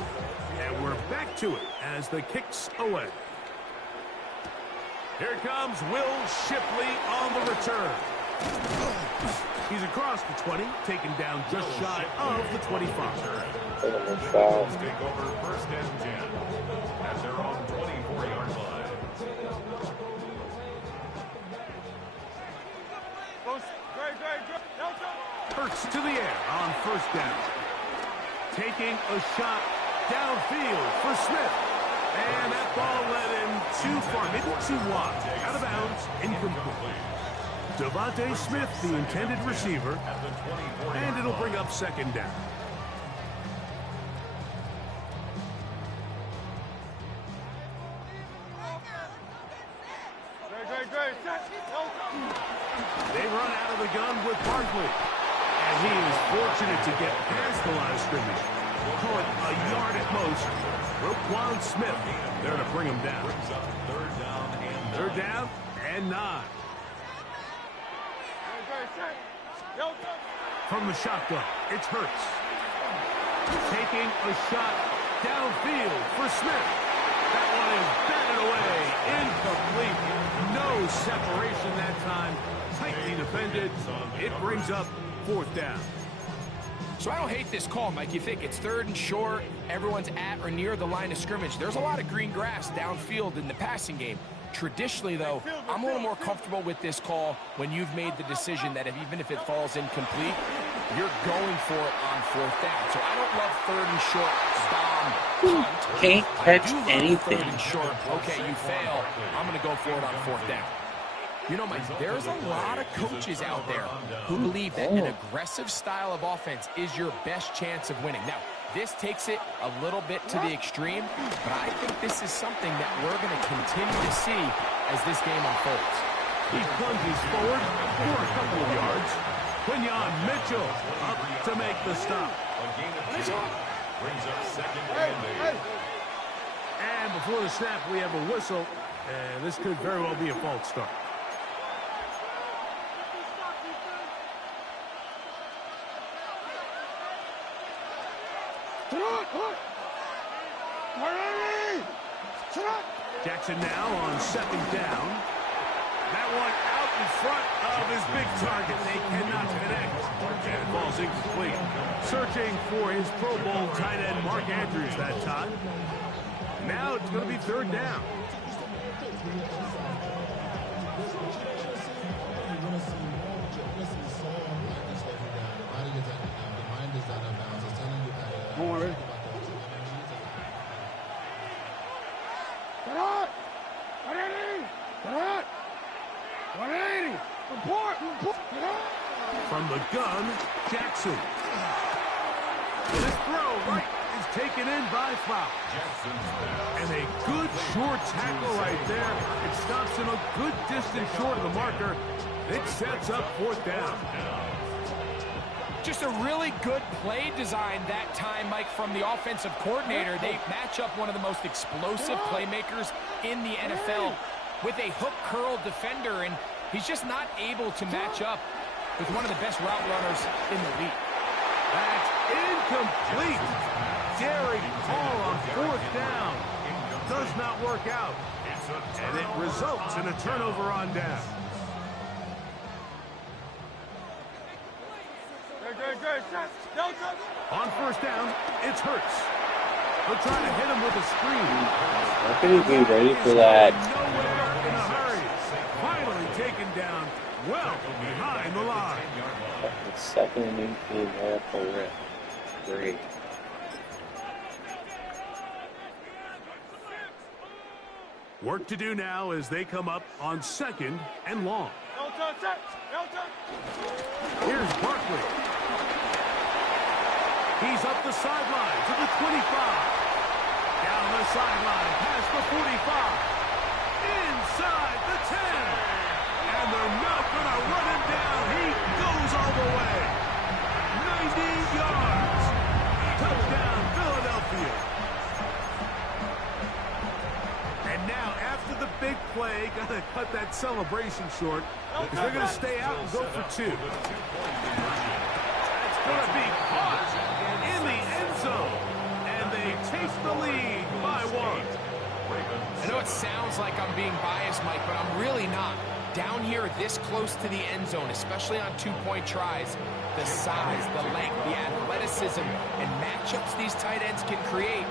and we're back to it as the kicks away. Here comes Will Shipley on the return. He's across the 20, taken down just shy of the 25. Take over 1st and 10 at their own 24-yard line. Hurts to the air on 1st down. Taking a shot downfield for Smith. And that ball led him too far, maybe too wide. Out of bounds, incomplete. Devontae Smith, the intended receiver. And it'll bring up 2nd down. They run out of the gun with Barkley. And he is fortunate to get past the line of scrimmage. We'll call it a yard at most. Roquan Smith there to bring him down. 3rd down and 9. From the shotgun, it's Hurts. Taking a shot downfield for Smith. That one is batted away. Incomplete. No separation that time. Tightly defended. It brings up 4th down. So I don't hate this call, Mike. You think it's 3rd and short, everyone's at or near the line of scrimmage. There's a lot of green grass downfield in the passing game. Traditionally, though, I'm a little more comfortable with this call when you've made the decision that even if it falls incomplete, you're going for it on 4th down. So I don't love 3rd and short, bomb, punt. Can't catch anything. 3rd and short, okay, you fail. I'm going to go for it on 4th down. You know, Mike, there's a lot of coaches out there who believe that an aggressive style of offense is your best chance of winning. Now, this takes it a little bit to the extreme, but I think this is something that we're going to continue to see as this game unfolds. He plunges forward for a couple of yards. Quinyon Mitchell up to make the stop. Brings up 2nd and 8. And before the snap, we have a whistle, and this could very well be a false start. Jackson now on 2nd down. That one out in front of his big target. They cannot connect. And it falls incomplete. Searching for his Pro Bowl tight end Mark Andrews that time. Now it's going to be 3rd down. run, Jackson. This throw right is taken in by foul. And a good short tackle right there. It stops him a good distance short of the marker. It sets up 4th down. Just a really good play design that time, Mike, from the offensive coordinator. They match up one of the most explosive playmakers in the NFL with a hook curl defender, and he's just not able to match up with one of the best route runners in the league. That's incomplete. Daring call on 4th down. Does not work out. And it results in a turnover on down. On 1st down, it's Hurts. They'll try to hit him with a screen. How can he be ready for that? Nowhere in a hurry. Finally taken down well behind the line. It's 2nd and 18 right up the rip. Great. Work to do now as they come up on 2nd and long. Here's Barkley. He's up the sideline to the 25. Down the sideline past the 45. Inside the 10. And they're not going to run him down. He goes all the way. 90 yards. Touchdown, Philadelphia. And now, after the big play, got to cut that celebration short because they're going to stay out and go for 2. That's going to be caught in the end zone. And they take the lead by 1. I know it sounds like I'm being biased, Mike, but I'm really not. Down here this close to the end zone, especially on 2-point tries, the size, the length, the athleticism, and matchups these tight ends can create,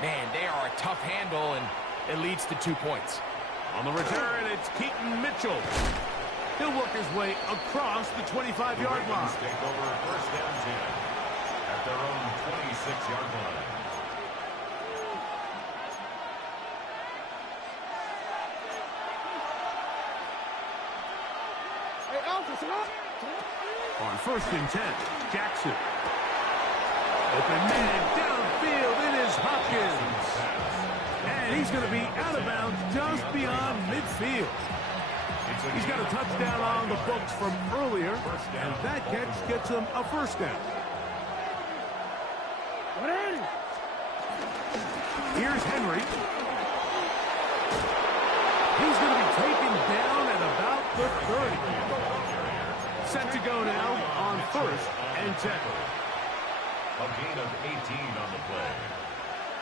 man, they are a tough handle, and it leads to 2 points. On the return, it's Keaton Mitchell. He'll work his way across the 25-yard line. Take over 1st and 10 at their own 26-yard line. On 1st and 10, Jackson. Open man downfield, it is Hopkins. And he's going to be out of bounds just beyond midfield. He's got a touchdown on the books from earlier, and that catch gets him a 1st down. Here's Henry. He's going to be taken down at about the 30. Set to go now on 1st and 10. A gain of 18 on the play.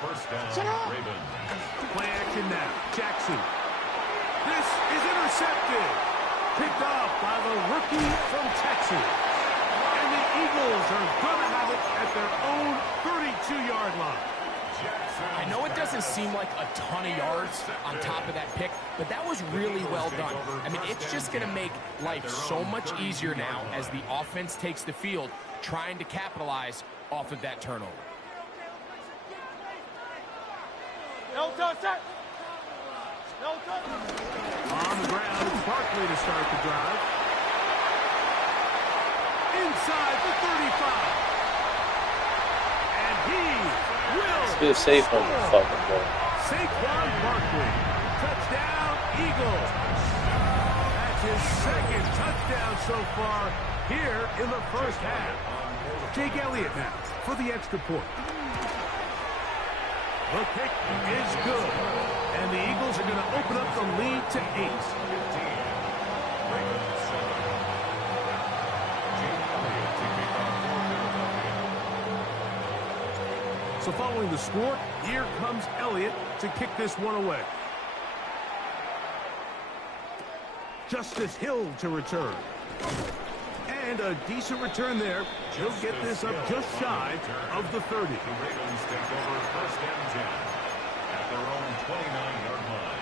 1st down, Ravens. Play action now. Jackson. This is intercepted. Picked off by the rookie from Texas. And the Eagles are going to have it at their own 32-yard line. I know it doesn't seem like a ton of yards on top of that pick, but that was really well done. I mean, it's just going to make life so much easier now as the offense takes the field, trying to capitalize off of that turnover. On the ground, it's Barkley to start the drive. Inside the 35. And he will Let's get safe on the fucking ball. Saquon Barkley. Touchdown, Eagles. That's his 2nd touchdown so far here in the 1st half. Jake Elliott now for the extra point. The kick is good. And the Eagles are going to open up the lead to 8. So following the score, here comes Elliott to kick this one away. Justice Hill to return. And a decent return there. He'll get this up just shy of the 30. The Ravens take over 1st and 10 at their own 29-yard line.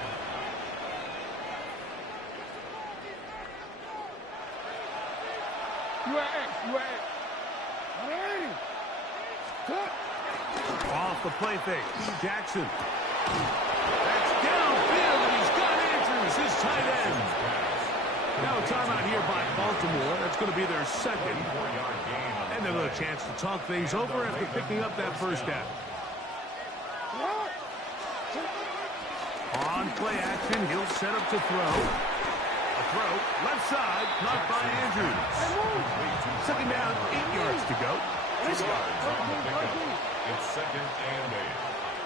Off the play fake. Jackson. That's downfield, and he's got Andrews, his tight end. Now a timeout here by Baltimore. That's going to be their second. And a little chance to talk things over after picking up that first down. On play action, he'll set up to throw. A throw, left side, caught by Andrews. Second down, 8 yards to go. 2 yards on the pickup. It's 2nd and 8.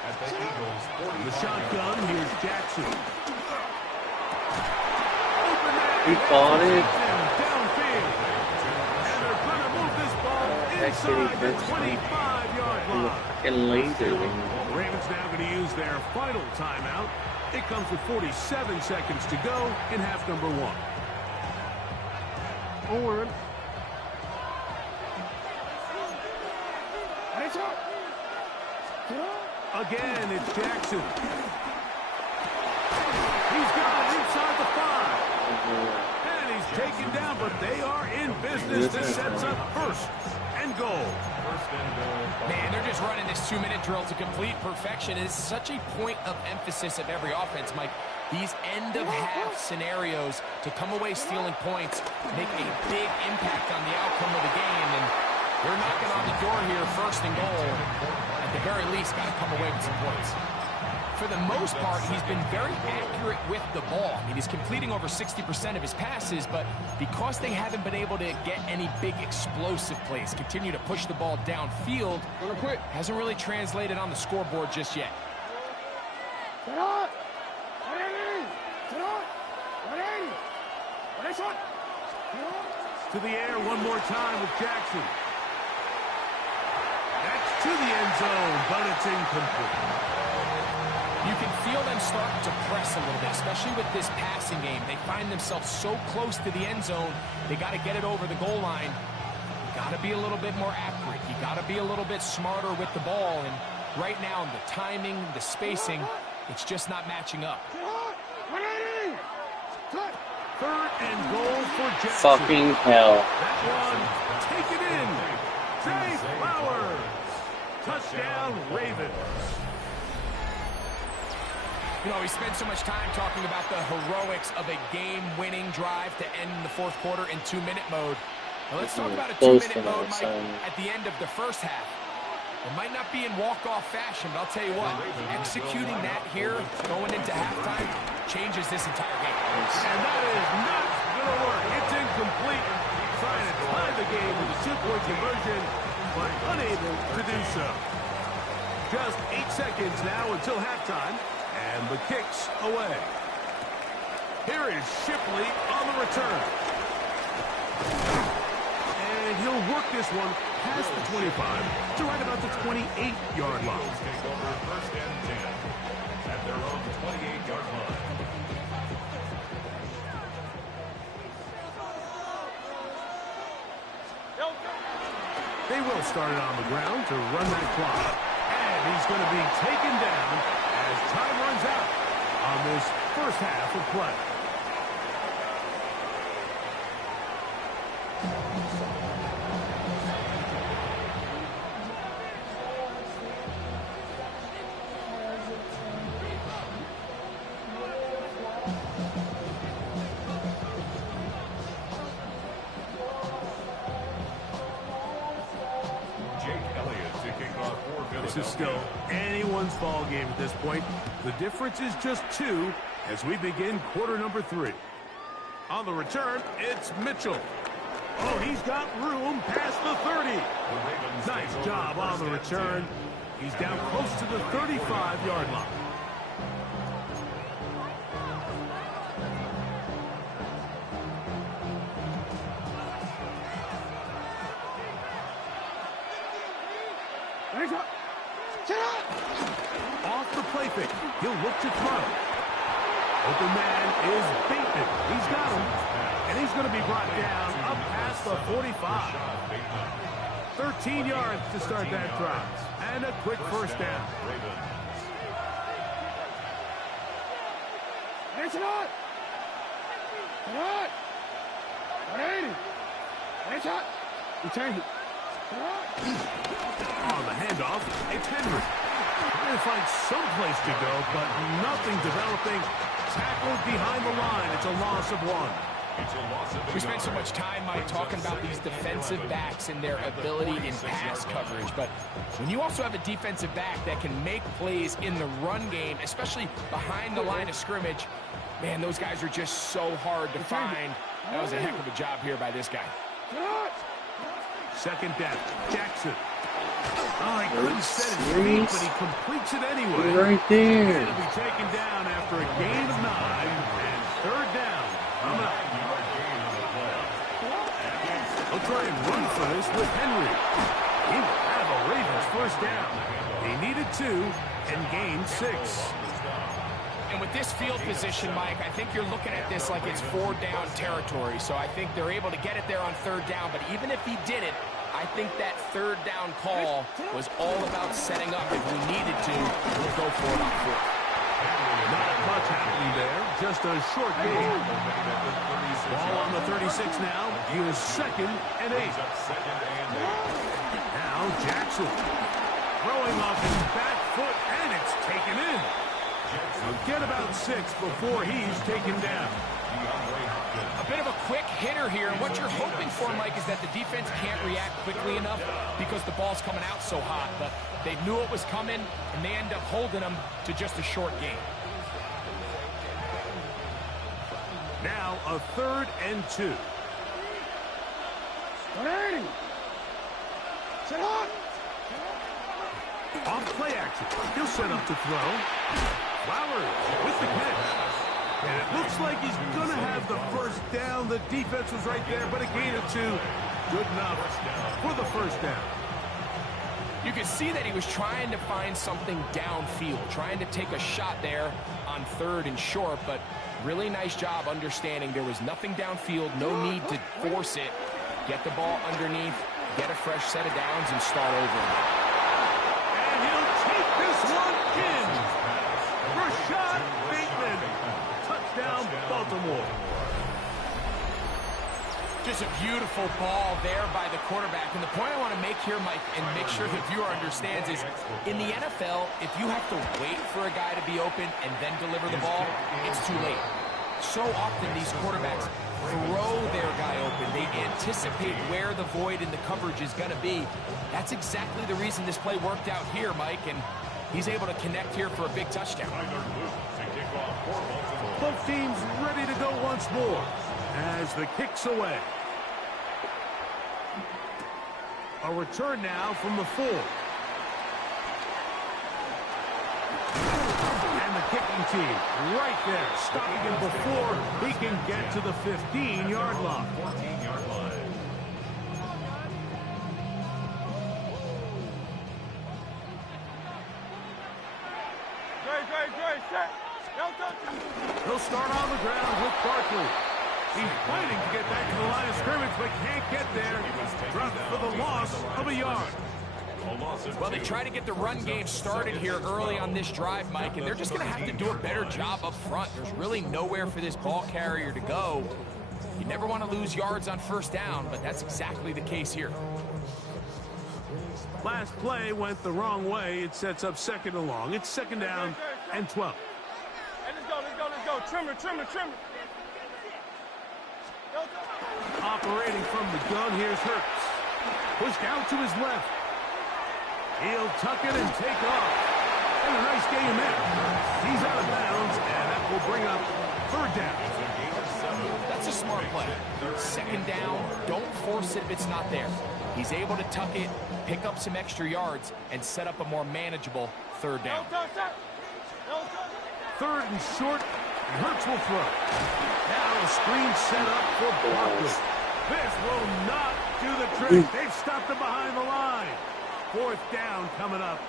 At the Eagles' 45. The shotgun, here's Jackson. He caught it. Downfield. And they're going to move this ball inside the 25-yard line. And laser. Ravens now going to use their final timeout. It comes with 47 seconds to go in half number 1. Forward. Again, it's Jackson. He's got it inside the 5. And he's taken down, but they are in business. This sets up first and goal. Man, they're just running this 2-minute drill to complete perfection. It's such a point of emphasis of every offense, Mike. These end-of-half scenarios to come away stealing points make a big impact on the outcome of the game. And they're knocking on the door here, first and goal. At the very least, got to come away with some points. For the most part, he's been very accurate with the ball. I mean, he's completing over 60% of his passes, but because they haven't been able to get any big explosive plays, continue to push the ball downfield, hasn't really translated on the scoreboard just yet. To the air one more time with Jackson. That's to the end zone, but it's incomplete. You can feel them starting to press a little bit, especially with this passing game. They find themselves so close to the end zone, they got to get it over the goal line. You got to be a little bit more accurate. You got to be a little bit smarter with the ball. And right now, the timing, the spacing, it's just not matching up. Third and goal for Jackson. Fucking hell. That one, take it in. Zay Flowers. Touchdown, Ravens. You know, we spend so much time talking about the heroics of a game-winning drive to end the fourth quarter in 2-minute mode. Now let's talk about a 2-minute mode, Mike, at the end of the first half. It might not be in walk-off fashion, but I'll tell you what, executing that here, going into halftime, changes this entire game. And that is not going to work. It's incomplete. Trying to tie the game with a 2-point conversion, but unable to do so. Just 8 seconds now until halftime. And the kick's away. Here is Shipley on the return. And he'll work this one past the 25 to right about the 28-yard line. Take over 1st and 10 at their own 28-yard line. They will start it on the ground to run that clock. And he's going to be taken down as time runs out on this first half of play. This is still anyone's ball game at this point. The difference is just 2 as we begin quarter number 3. On the return, it's Mitchell. Oh, he's got room past the 30. Nice job on the return. He's down close to the 35-yard line. Off the play fake. He'll look to throw. Open man is Bateman. He's got him. And he's going to be brought down up past the 45. 13 yards to start that drive. And a quick first down. It's not. Return. On the handoff, it's Henry. Trying to find some place to go, but nothing developing. Tackled behind the line. It's a loss of 1. We spent so much time, Mike, talking about these defensive backs and their ability in pass coverage. But when you also have a defensive back that can make plays in the run game, especially behind the line of scrimmage, man, those guys are just so hard to find. That was a heck of a job here by this guy. Second down, Jackson. Oh, he couldn't set his feet, but he completes it anyway. Right there. It'll be taken down after a gain of 9 and third down. Coming up. They'll try and run for this with Henry. He will have a Ravens first down. He needed 2 and gained 6. And with this field position, Mike, I think you're looking at this like it's 4-down territory. So I think they're able to get it there on third down. But even if he didn't, I think that third down call was all about setting up. If we needed to, we'll go for it on fourth. Not much happening there. Just a short gain. Ball on the 36 now. Here's 2nd and 8. Now Jackson throwing off his back foot, and it's taken in. He'll get about 6 before he's taken down. A bit of a quick hitter here, and what you're hoping for, Mike, is that the defense can't react quickly enough because the ball's coming out so hot. But they knew it was coming, and they end up holding them to just a short gain. Now a 3rd and 2. Set up. Off play action. He'll set up to throw. Flowers with the catch. And it looks like he's going to have the first down. The defense was right there, but a gain of 2. Good enough for the first down. You can see that he was trying to find something downfield, trying to take a shot there on 3rd and short, but really nice job understanding there was nothing downfield, no need to force it. Get the ball underneath, get a fresh set of downs, and start over. And he'll take this one in. Rashad Bateman. Touchdown, Baltimore. Just a beautiful ball there by the quarterback. And the point I want to make here, Mike, and make sure the viewer understands is, in the NFL, if you have to wait for a guy to be open and then deliver the ball, it's too late. So often these quarterbacks throw their guy open. They anticipate where the void in the coverage is going to be. That's exactly the reason this play worked out here, Mike, and he's able to connect here for a big touchdown. Both teams ready to go once more as the kick's away. A return now from the 4. And the kicking team right there, stopping him before he can get to the 15-yard line. 14-yard line. He'll start on the ground with Barkley. He's fighting to get back to the line of scrimmage, but can't get there. Dropped for the loss of a yard. Well, they try to get the run game started here early on this drive, Mike, and they're just going to have to do a better job up front. There's really nowhere for this ball carrier to go. You never want to lose yards on first down, but that's exactly the case here. Last play went the wrong way. It sets up 2nd and long. It's 2nd down and 12. Hey, let's go. Trimmer. Operating from the gun, here's Hurts. Pushed out to his left. He'll tuck it and take off. And a nice game there. He's out of bounds, and that will bring up 3rd down. That's a smart play. 2nd down, don't force it if it's not there. He's able to tuck it, pick up some extra yards, and set up a more manageable 3rd down. 3rd and short, and Hurts will throw. Now a screen set up for Barkley. This will not do the trick. They've stopped him behind the line. 4th down coming up.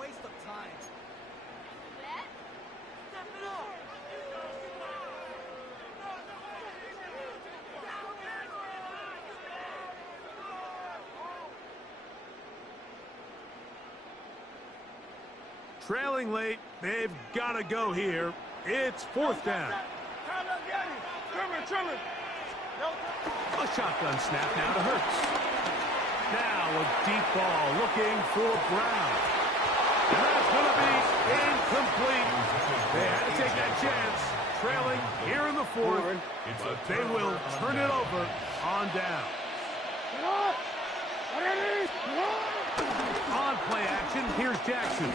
Waste of time. Step it up. Trailing late, they've got to go here. It's 4th down. A shotgun snap now to Hurts. Now a deep ball looking for Brown. And that's going to be incomplete. They had to take that chance, trailing here in the fourth, but they will turn it over on down. On play action, here's Jackson.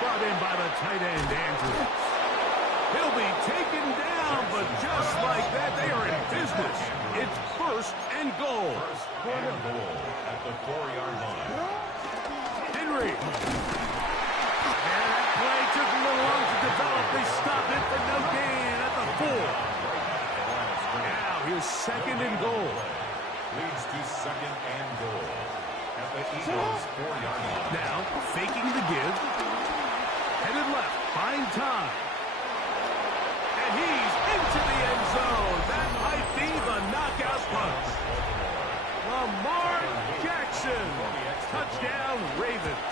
Brought in by the tight end, Andrews. He'll be taken down, but just like that, they are in business. It's first and goal. First and goal at the 4-yard line. Henry. And that play took a little long to develop. They stopped it for no gain at the 4. Now here's second and goal. Leads to second and goal at the Eagles' 4-yard line. Now faking the give. Headed left, buying time. And he's into the end zone. That might be the knockout punch. Lamar Jackson. Touchdown, Ravens.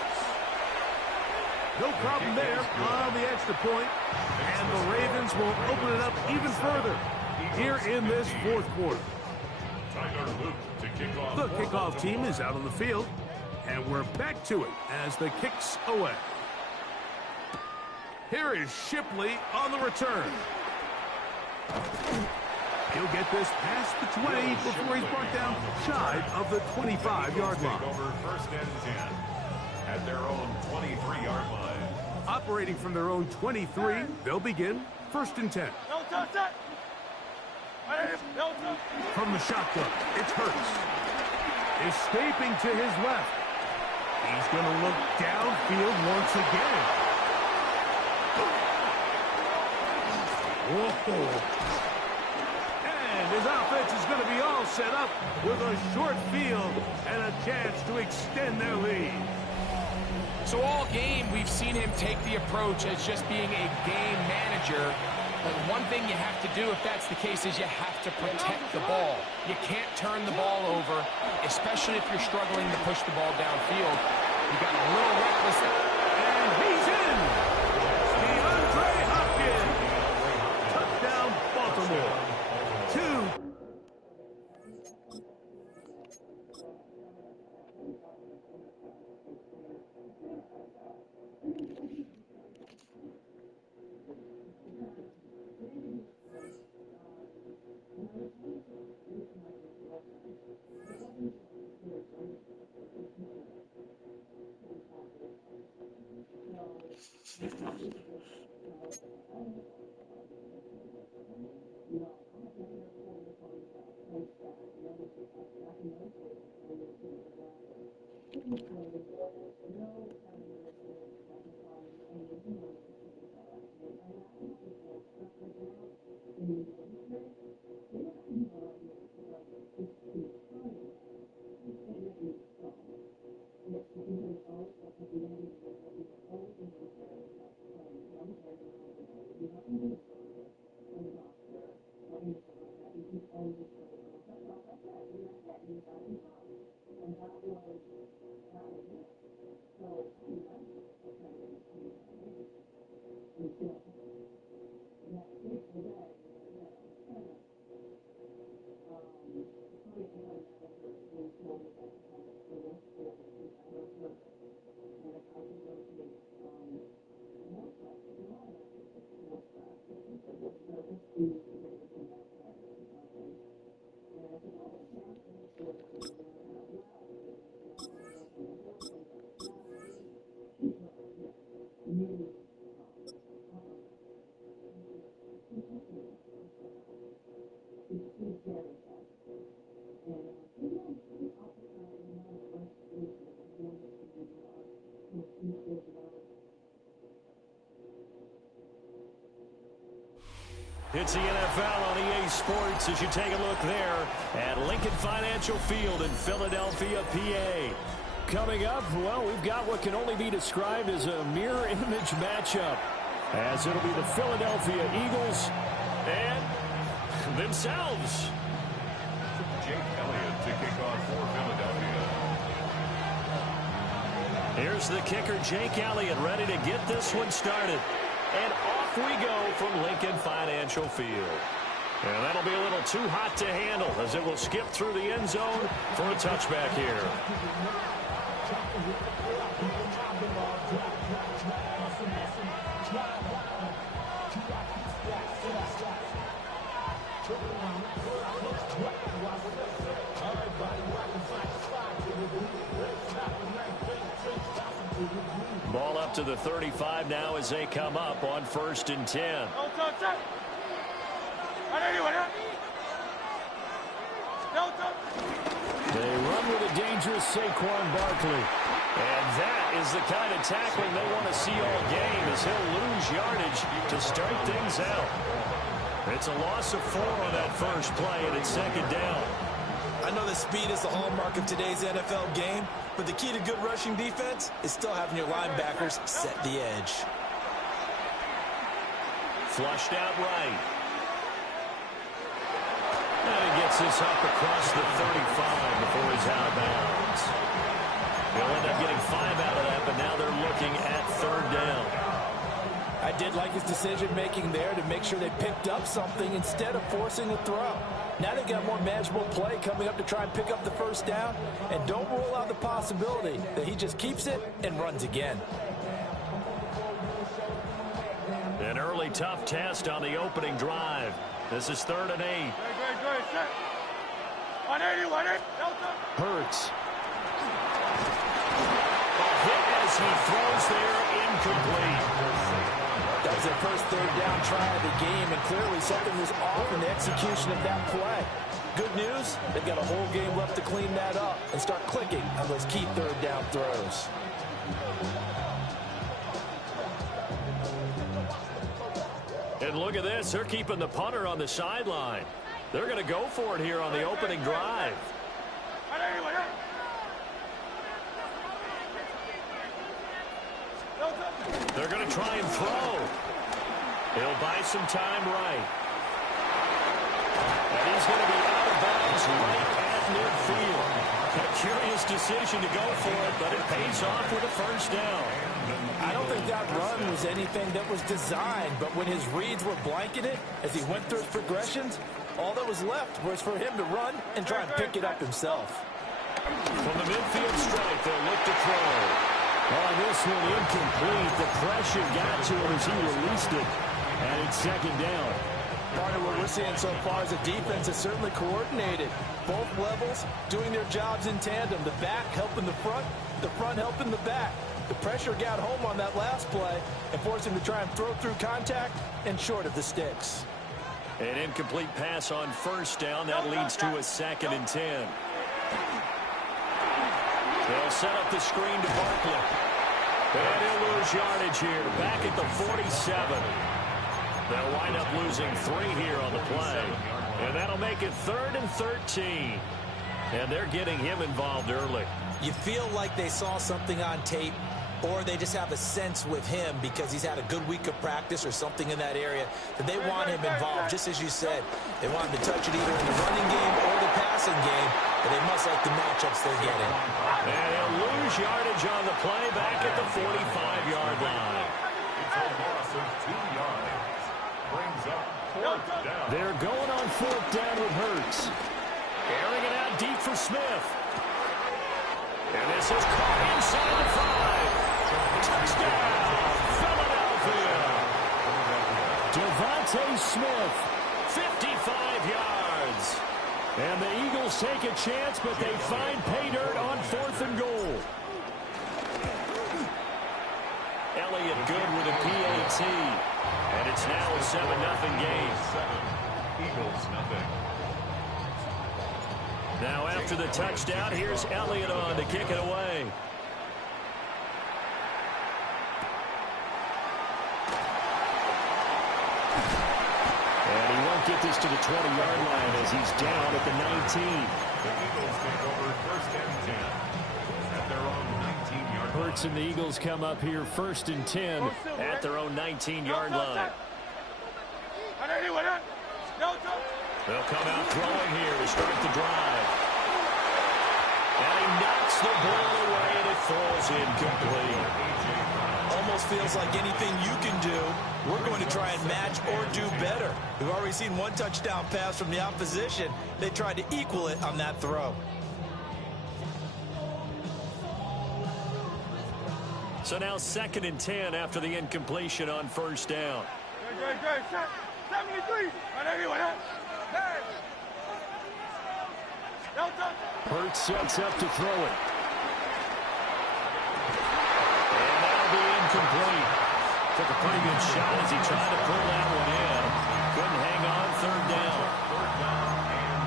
No problem there on the extra point. And the Ravens will open it up even further here in this fourth quarter. The kickoff team is out on the field. And we're back to it as the kick's away. Here is Shipley on the return. He'll get this past the 20 before he's brought down shy of the 25-yard line. Over first and 10 at their own 23-yard line. Operating from their own 23, they'll begin first and 10. From the shotgun, it's Hurts. Escaping to his left. He's going to look downfield once again. Whoa. And his offense is going to be all set up with a short field and a chance to extend their lead. So all game, we've seen him take the approach as just being a game manager. But one thing you have to do if that's the case is you have to protect the ball. You can't turn the ball over, especially if you're struggling to push the ball downfield. You got a little reckless. And he's in! DeAndre Hopkins! Touchdown, Baltimore. 2. It's the NFL on EA Sports as you take a look there at Lincoln Financial Field in Philadelphia, PA. Coming up, well, we've got what can only be described as a mirror image matchup, as it'll be the Philadelphia Eagles and themselves. Jake Elliott to kick off for Philadelphia. Here's the kicker, Jake Elliott, ready to get this one started. And off we go from Lincoln Financial Field. And that'll be a little too hot to handle as it will skip through the end zone for a touchback here. Ball up to the 35 now as they come up on 1st and 10. They run with a dangerous Saquon Barkley. And that is the kind of tackling they want to see all game as he'll lose yardage to start things out. It's a loss of 4 on that first play, and it's 2nd down. I know that speed is the hallmark of today's NFL game, but the key to good rushing defense is still having your linebackers set the edge. Flushed out right. And he gets this up across the 35 before he's out of bounds. He'll end up getting 5 out of that, but now they're looking at 3rd down. I did like his decision-making there to make sure they picked up something instead of forcing a throw. Now they've got more manageable play coming up to try and pick up the 1st down, and don't rule out the possibility that he just keeps it and runs again. An early tough test on the opening drive. This is 3rd and 8. Hurts. A hit as he throws there, incomplete. That was their first 3rd down try of the game, and clearly something was off in the execution of that play. Good news, they've got a whole game left to clean that up and start clicking on those key 3rd down throws. And look at this, they're keeping the punter on the sideline. They're going to go for it here on the opening drive. They're going to try and throw. He'll buy some time right. And he's going to be out of bounds right at midfield. A curious decision to go for it, but it pays off with a 1st down. I don't think that run was anything that was designed, but when his reads were blanketed as he went through his progressions, all that was left was for him to run and try and pick it up himself. From the midfield stripe, they'll look to throw. On this one, incomplete. The pressure got to him as he released it, and it's 2nd down. Part of what we're seeing so far is the defense is certainly coordinated. Both levels doing their jobs in tandem. The back helping the front helping the back. The pressure got home on that last play and forced him to try and throw through contact and short of the sticks. An incomplete pass on 1st down. That leads to a 2nd and 10. They'll set up the screen to Barkley. And he'll lose yardage here. Back at the 47. They'll wind up losing 3 here on the play. And that'll make it 3rd and 13. And they're getting him involved early. You feel like they saw something on tape, or they just have a sense with him because he's had a good week of practice or something in that area that they want him involved. Just as you said, they want him to touch it either in the running game or the passing game, but they must like the matchups they're getting. And he'll lose yardage on the play back at the 45-yard line. It's a loss of 2 yards. Brings up 4th down. They're going on 4th down with Hurts. Airing it out deep for Smith. And this is caught inside the 5. Touchdown, Philadelphia. Devontae Smith, 55 yards. And the Eagles take a chance, but they find pay dirt on 4th and goal. Elliott good with a PAT. And it's now a 7-0 game. 7, Eagles nothing. Now after the touchdown, here's Elliott on to kick it away. And he won't get this to the 20-yard line as he's down at the 19. The Eagles take over 1st and 10 at their own 19-yard line. Hurts and the Eagles come up here 1st and 10 at their own 19-yard line. They'll come out throwing here to start the drive. And he knocks the ball away and it falls incomplete. almost feels like anything you can do, we're going to try and match or do better. We've already seen one touchdown pass from the opposition. They tried to equal it on that throw. So now 2nd and 10 after the incompletion on first down. Good. 73. Hurts sets up to throw it. And that'll be incomplete. Took a pretty good shot as he tried to pull that one in. Couldn't hang on 3rd down.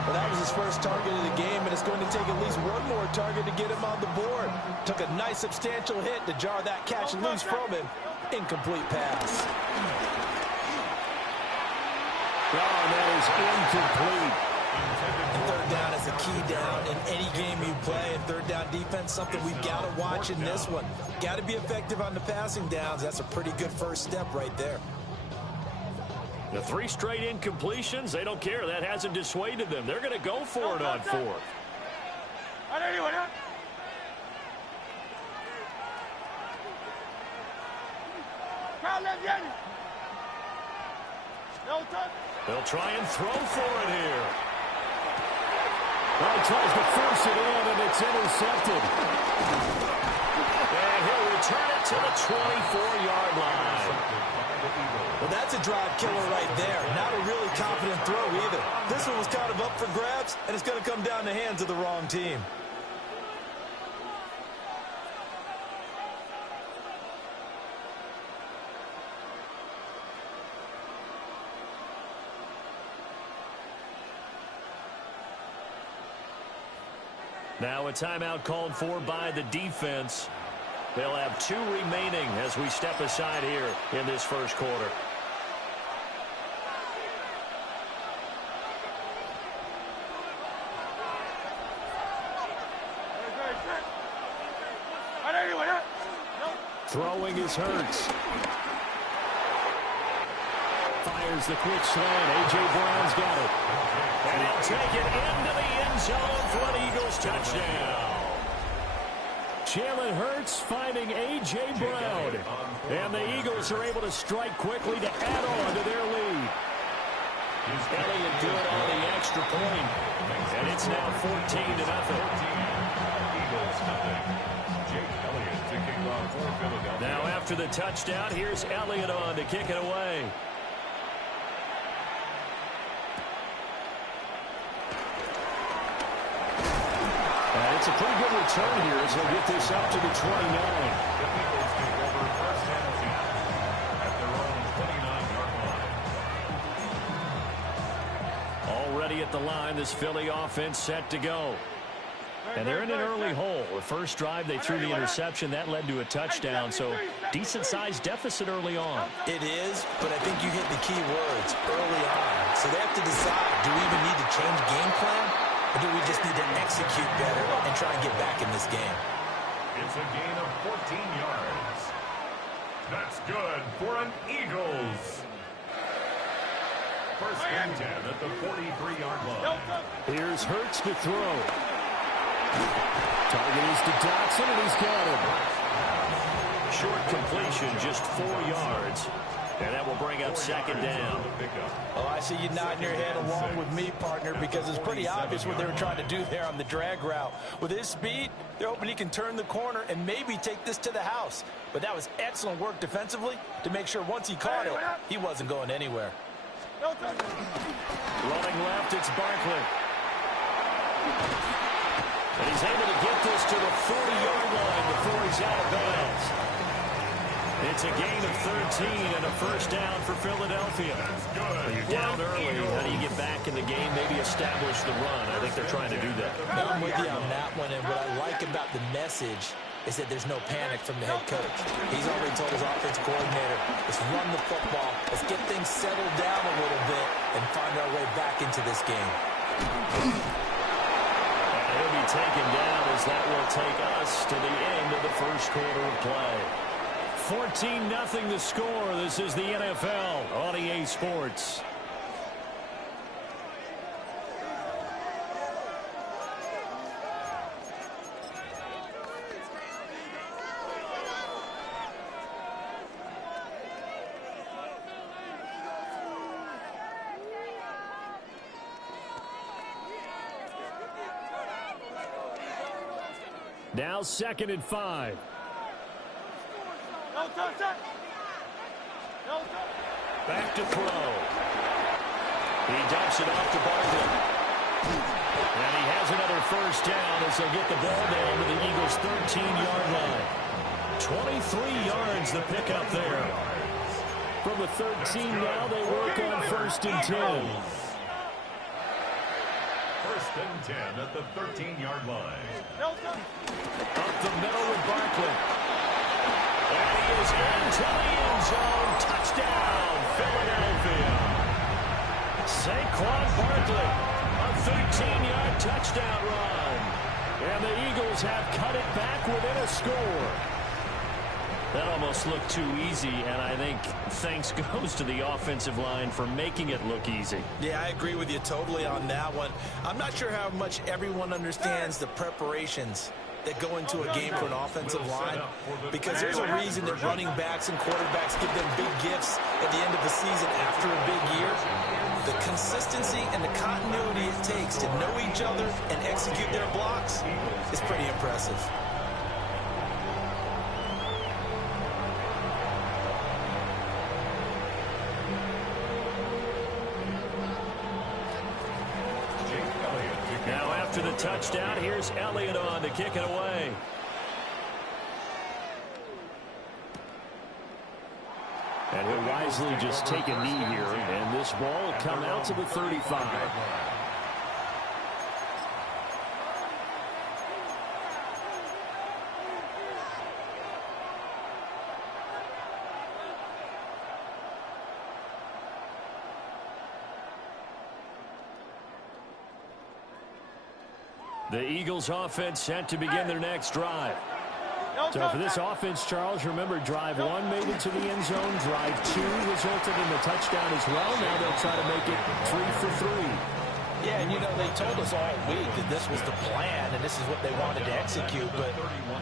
Well, that was his first target of the game, and it's going to take at least one more target to get him on the board. Took a nice substantial hit to jar that catch loose from him. Incomplete pass. Oh, that is incomplete. And 3rd down is a key down in any game you play. And 3rd down defense, something we've got to watch in this one. Got to be effective on the passing downs. That's a pretty good first step right there. The 3 straight incompletions, they don't care. That hasn't dissuaded them. They're going to go for it on 4th. They'll try and throw for it here. Well, he tries to force it in, and it's intercepted. And he'll return it to the 24-yard line. Well, that's a drive killer right there. Not a really confident throw either. This one was kind of up for grabs, and it's going to come down the hands of the wrong team. Now a timeout called for by the defense. They'll have 2 remaining as we step aside here in this first quarter. Throwing is Hurts. Fires the quick slant. A.J. Brown's got it. And he'll take it into the end zone for an Eagles touchdown. Jalen Hurts finding A.J. Brown. And the Eagles are able to strike quickly to add on to their lead. Elliott good on the extra point. And it's now 14-0. Now after the touchdown, here's Elliott on to kick it away. It's a pretty good return here as they'll get this up to the 29. Already at the line, this Philly offense set to go. And they're in an early hole. The first drive, they threw the interception. That led to a touchdown, so decent-sized deficit early on. It is, but I think you hit the key words, early on. So they have to decide, do we even need to change game plan? Or do we just need to execute better and try and get back in this game? It's a gain of 14 yards. That's good for an Eagles. 1st and 10 at the 43-yard line. Here's Hurts to throw. Target is to Dotson, and he's got him. Short completion, just 4 yards. And that will bring up 2nd down. Oh, I see you nodding your head along with me, partner, because it's pretty obvious what they were trying to do there on the drag route. With his speed, they're hoping he can turn the corner and maybe take this to the house. But that was excellent work defensively to make sure once he caught it, he wasn't going anywhere. Running left, it's Barkley. And he's able to get this to the 40-yard line before he's out of bounds. It's a gain of 13 and a first down for Philadelphia. You're down early. How do you get back in the game, maybe establish the run? I think they're trying to do that. I'm with you on that one, and what I like about the message is that there's no panic from the head coach. He's already told his offense coordinator, let's run the football, let's get things settled down a little bit and find our way back into this game. He'll be taken down as that will take us to the end of the first quarter of play. 14-0 the score. This is the NFL on EA Sports. Now 2nd and 5. Back to throw. He dumps it off to Barkley. And he has another first down as they'll get the ball down to the Eagles' 13-yard line. 23 yards the pickup there. From the 13 now, they work on 1st and 10. 1st and 10 at the 13-yard line. Up the middle with Barkley. And he is into the end zone. Touchdown, Philadelphia. Saquon Barkley, a 13-yard touchdown run. And the Eagles have cut it back within a score. That almost looked too easy, and I think thanks goes to the offensive line for making it look easy. Yeah, I agree with you totally on that one. I'm not sure how much everyone understands the preparations that go into a game for an offensive line, because there's a reason that running backs and quarterbacks give them big gifts at the end of the season after a big year. The consistency and the continuity it takes to know each other and execute their blocks is pretty impressive. Now after the touchdown, here's Elliott on to kick it away. And he'll wisely just take a knee here, and this ball will come out to the 35. The Eagles offense set to begin their next drive. So for this offense, Charles, remember drive 1 made it to the end zone. Drive 2 resulted in the touchdown as well. Now they'll try to make it 3 for 3. Yeah, and you know, they told us all week that this was the plan and this is what they wanted to execute, but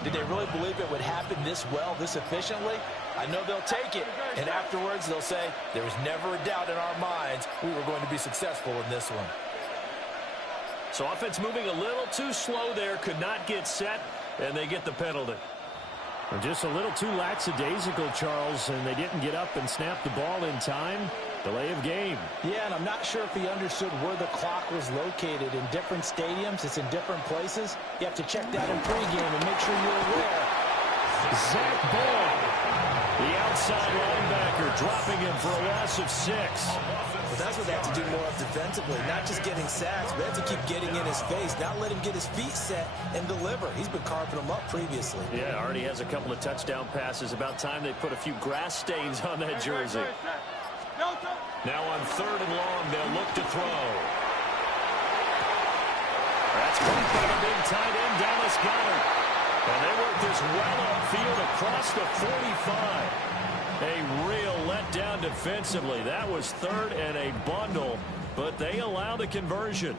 did they really believe it would happen this well, this efficiently? I know they'll take it, and afterwards they'll say, there was never a doubt in our minds we were going to be successful in this one. So offense moving a little too slow there, could not get set, and they get the penalty. Just a little too lackadaisical, Charles, and they didn't get up and snap the ball in time. Delay of game. Yeah, and I'm not sure if he understood where the clock was located. In different stadiums, it's in different places. You have to check that in pregame and make sure you're aware. Zach Ball, the outside linebacker, dropping him for a loss of 6. But that's what they have to do more of defensively, not just getting sacks, but they have to keep getting in his face, not let him get his feet set and deliver. He's been carving them up previously. Yeah, already has a couple of touchdown passes. About time they put a few grass stains on that jersey. Now on 3rd and long, they'll look to throw. That's caught by the big tight end, Dallas Goedert. And they work this well upfield across the 45. A real letdown defensively. That was 3rd and a bundle, but they allow the conversion.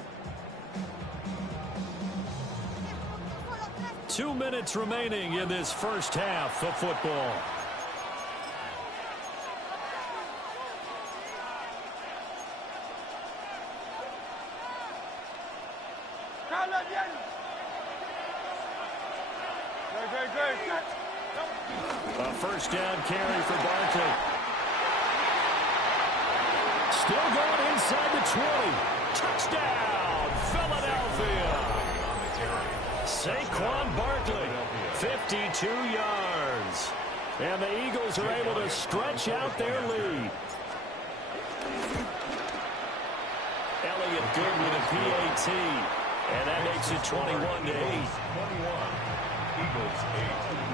2 minutes remaining in this first half of football. A first down carry for Barkley. Still going inside the 20. Touchdown, Philadelphia. Saquon Barkley, 52 yards. And the Eagles are able to stretch out their lead. Elliott good with a PAT. And that makes it 21-8.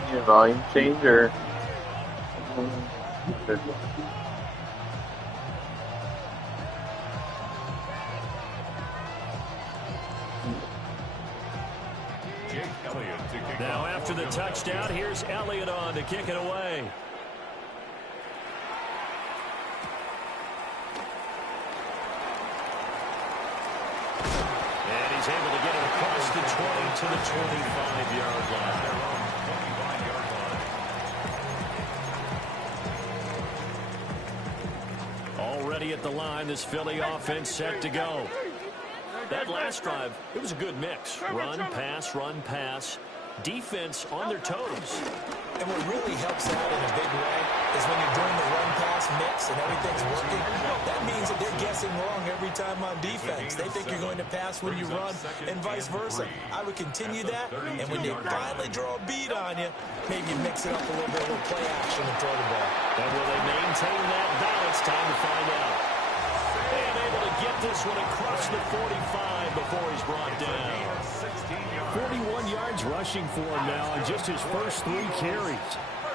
Need a volume change or? Now after the touchdown, here's Elliott on to kick it away. And he's able to get it across the 20 to the 25-yard line. Already at the line, this Philly offense set to go. That last drive, it was a good mix. Run, pass, defense on their toes. And what really helps out in a big way is when you're doing the run-pass mix and everything's working, that means that they're guessing wrong every time on defense. They think you're going to pass when you run and vice versa. I would continue that, and when they finally draw a beat on you, maybe mix it up a little bit, a little play action and throw the ball. And will they maintain that balance? Time to find out. And able to get this one across the 45 before he's brought down. 41 yards rushing for him now on just his first 3 carries.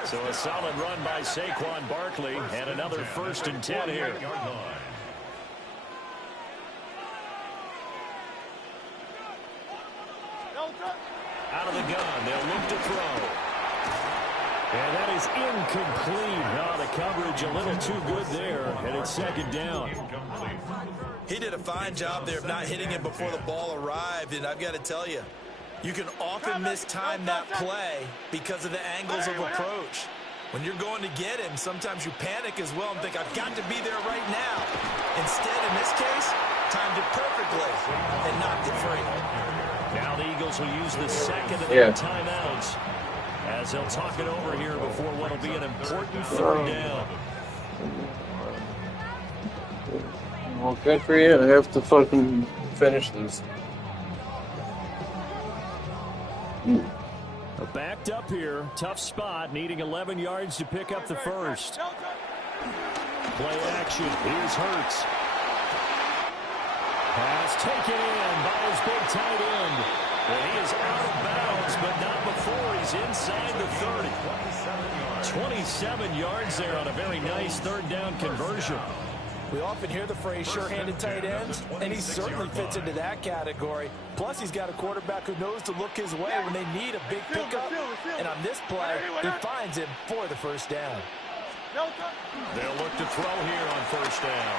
So a solid run by Saquon Barkley and another 1st and 10 here. Out of the gun, they'll look to throw. And that is incomplete. Oh, the coverage a little too good there, and it's 2nd down. He did a fine job there of not hitting it before the ball arrived, and I've got to tell you, you can often mistime that play because of the angles of approach. When you're going to get him, sometimes you panic as well and think, I've got to be there right now. Instead, in this case, timed it perfectly and knocked it free. Now the Eagles will use the 2nd of their timeouts as they'll talk it over here before what will be an important 3rd down. Well, good for you. I have to fucking finish this. Backed up here. Tough spot. Needing 11 yards to pick up the 1st. Play action. Here's Hurts. Pass taken in by his big tight end. And he is out of bounds, but not before he's inside the 30. 27 yards there on a very nice 3rd down conversion. We often hear the phrase sure-handed tight ends, and he certainly fits into that category. Plus, he's got a quarterback who knows to look his way when they need a big pickup. And on this play, he finds him for the 1st down. They'll look to throw here on 1st down.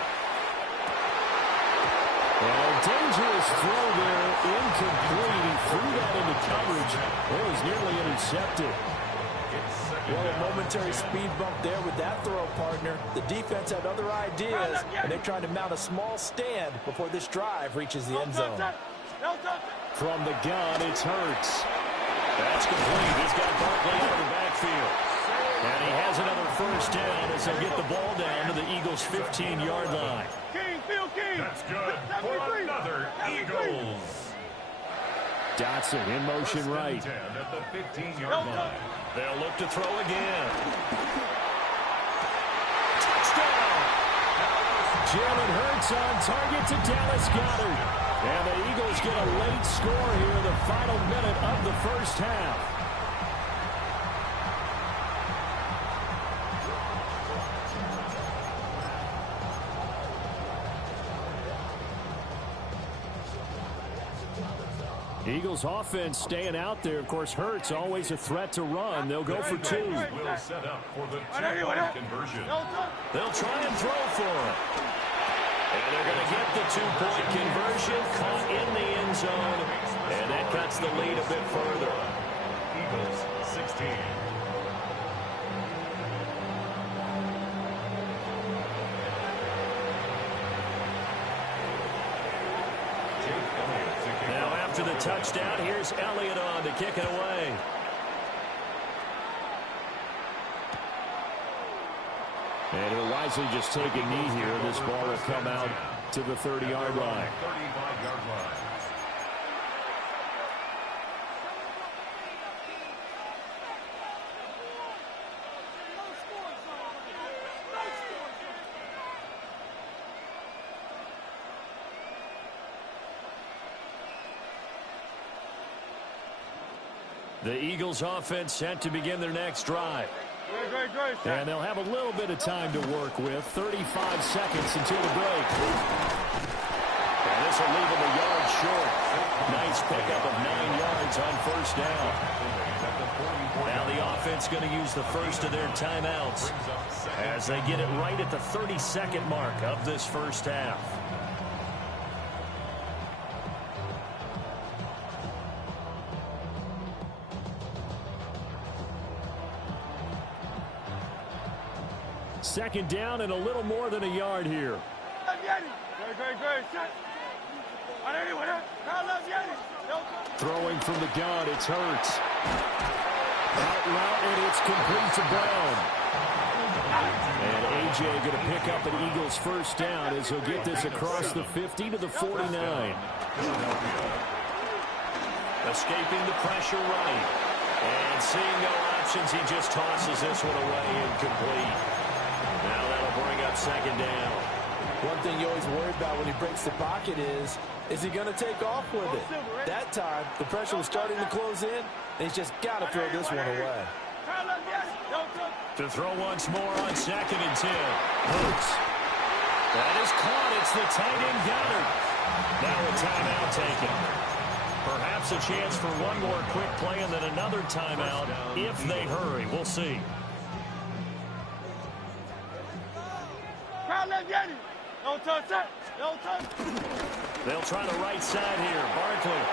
Well, dangerous throw there, incomplete. He threw that into coverage. It was nearly intercepted. Well, a momentary speed bump there with that throw, partner. The defense had other ideas, and they're trying to mount a small stand before this drive reaches the end zone. From the gun, it's Hurts. That's complete. He's got Barkley out of the backfield. And he has another 1st down as they get the ball down to the Eagles' 15-yard line. That's good for another Eagles. Dotson in motion right. At the 15-yard line. They'll look to throw again. Touchdown! Jalen Hurts on target to Dallas Goedert. And the Eagles get a late score here, the final minute of the 1st half. Eagles offense staying out there. Of course, Hurts always a threat to run. They'll go for 2. Will set up for the 2-point conversion. They'll try and throw for it. And they're going to get the 2-point conversion, caught in the end zone, and that cuts the lead a bit further. Eagles 16. After the touchdown, here's Elliott on to kick it away. And he'll wisely just take a knee here. This ball will come out to the 30-yard line. 35-yard line. The Eagles offense set to begin their next drive. And they'll have a little bit of time to work with. 35 seconds until the break. And this will leave them a yard short. Nice pickup of 9 yards on 1st down. Now the offense going to use the first of their timeouts as they get it right at the 30-second mark of this 1st half. Second down and a little more than a yard here. Throwing from the gun, it's Hurts. Out route, and it's complete to Brown. And A.J. going to pick up an Eagles first down as he'll get this across the 50 to the 49. Escaping the pressure right. And seeing no options, he just tosses this one away incomplete. Now that'll bring up second down. One thing you always worry about when he breaks the pocket is he going to take off with it? That time, the pressure was starting to close in, and he's just got to throw this one away. To throw once more on 2nd and 10. Hurts. That is caught. It's the tight end Goddard. Now a timeout taken. Perhaps a chance for one more quick play and then another timeout if they hurry. We'll see. They'll try the right side here. Barkley.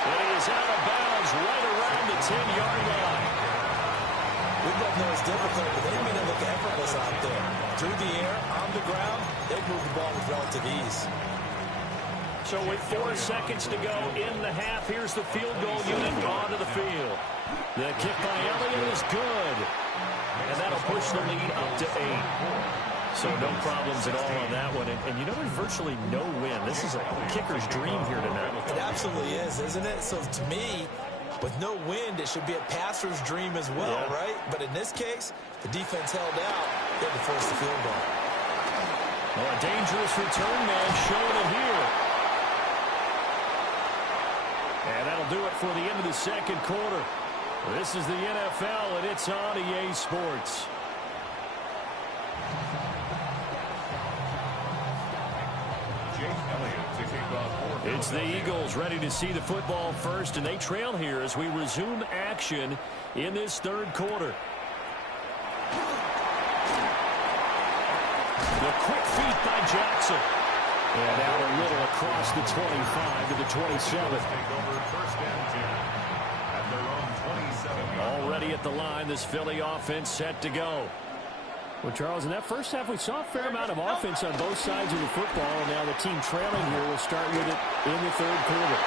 And he is out of bounds right around the 10-yard line. We both know it's difficult, but they made it look effortless out there. Through the air, on the ground, they moved the ball with relative ease. So with 4 seconds to go in the half, here's the field goal unit onto the field. The kick by Elliott is good. And that'll push the lead up to 8. So no problems at all on that one. And you know, there's virtually no win. This is a kicker's dream here tonight. It absolutely is, isn't it? So to me, with no wind, it should be a passer's dream as well, right? But in this case, the defense held out. They had to force the field goal. Well, a dangerous return man showing it here. And that'll do it for the end of the second quarter. This is the NFL, and it's on EA Sports. It's the Eagles ready to see the football first, and they trail here as we resume action in this third quarter. The quick feet by Jackson. And out a little across the 25 to the 27. Already at the line, this Philly offense set to go. Well, Charles, in that first half, we saw a fair amount of offense on both sides of the football, and now the team trailing here will start with it in the third quarter.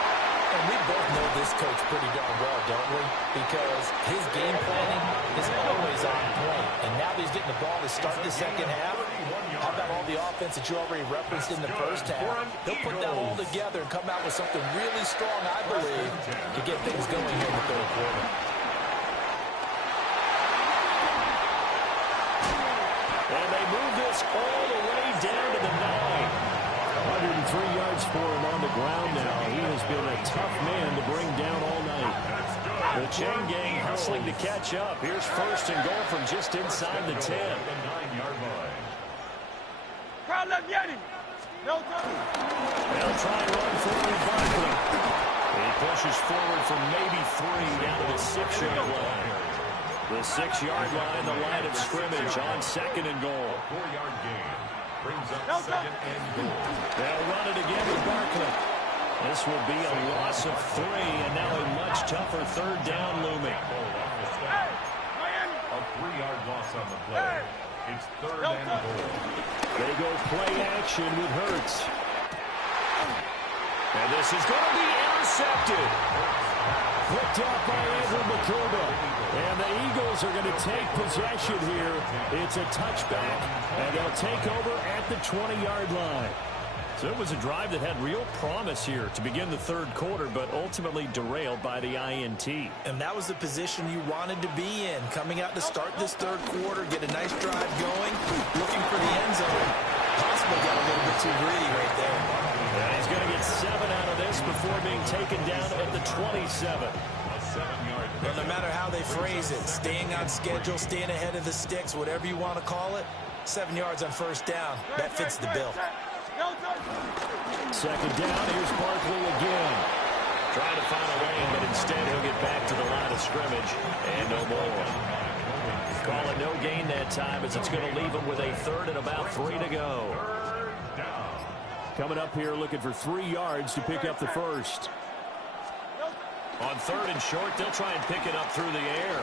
And we both know this coach pretty darn well, don't we? Because his game planning is always on point. And now that he's getting the ball to start the second half, how about all the offense that you already referenced in the first half? He'll put that all together and come out with something really strong, I believe, to get things going here in the third quarter. And they move this all the way down to the 9. 103 yards for him on the ground now. He has been a tough man to bring down all night. The chain gang hustling to catch up. Here's first and goal from just inside the 10. They'll try and run forward Barkley. He pushes forward from maybe 3 down to the 6-yard line. The 6-yard line, the line of scrimmage on second and goal. 4-yard gain. Brings up second and goal. They'll run it again with Barkley. This will be a loss of 3, and now a much tougher third down looming. A 3-yard loss on the play. It's third and goal. They go play action with Hurts. And this is going to be intercepted. Picked up by Andrew McCurdy. And the Eagles are going to take possession here. It's a touchback, and they'll take over at the 20-yard line. So it was a drive that had real promise here to begin the third quarter, but ultimately derailed by the INT. And that was the position you wanted to be in, coming out to start this third quarter, get a nice drive going, looking for the end zone. Possibly got a little bit too greedy right there. And he's going to get 7 out of this before being taken down at the 27. Well, no matter how they phrase it, staying on schedule, staying ahead of the sticks, whatever you want to call it, 7 yards on first down, that fits the bill. Second down, here's Barkley again. Trying to find a lane, but instead he'll get back to the line of scrimmage. And no more. Call it no gain that time as it's going to leave him with a third and about 3 to go. Coming up here looking for 3 yards to pick up the first. On third and short, they'll try and pick it up through the air.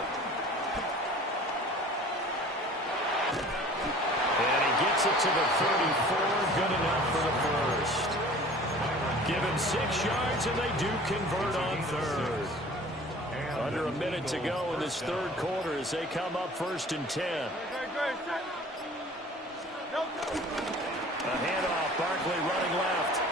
And he gets Gets it to the 34. Good enough for the first. Give him 6 yards, and they do convert on third. Under a minute to go in this third quarter as they come up 1st and 10. A handoff. Barkley running left.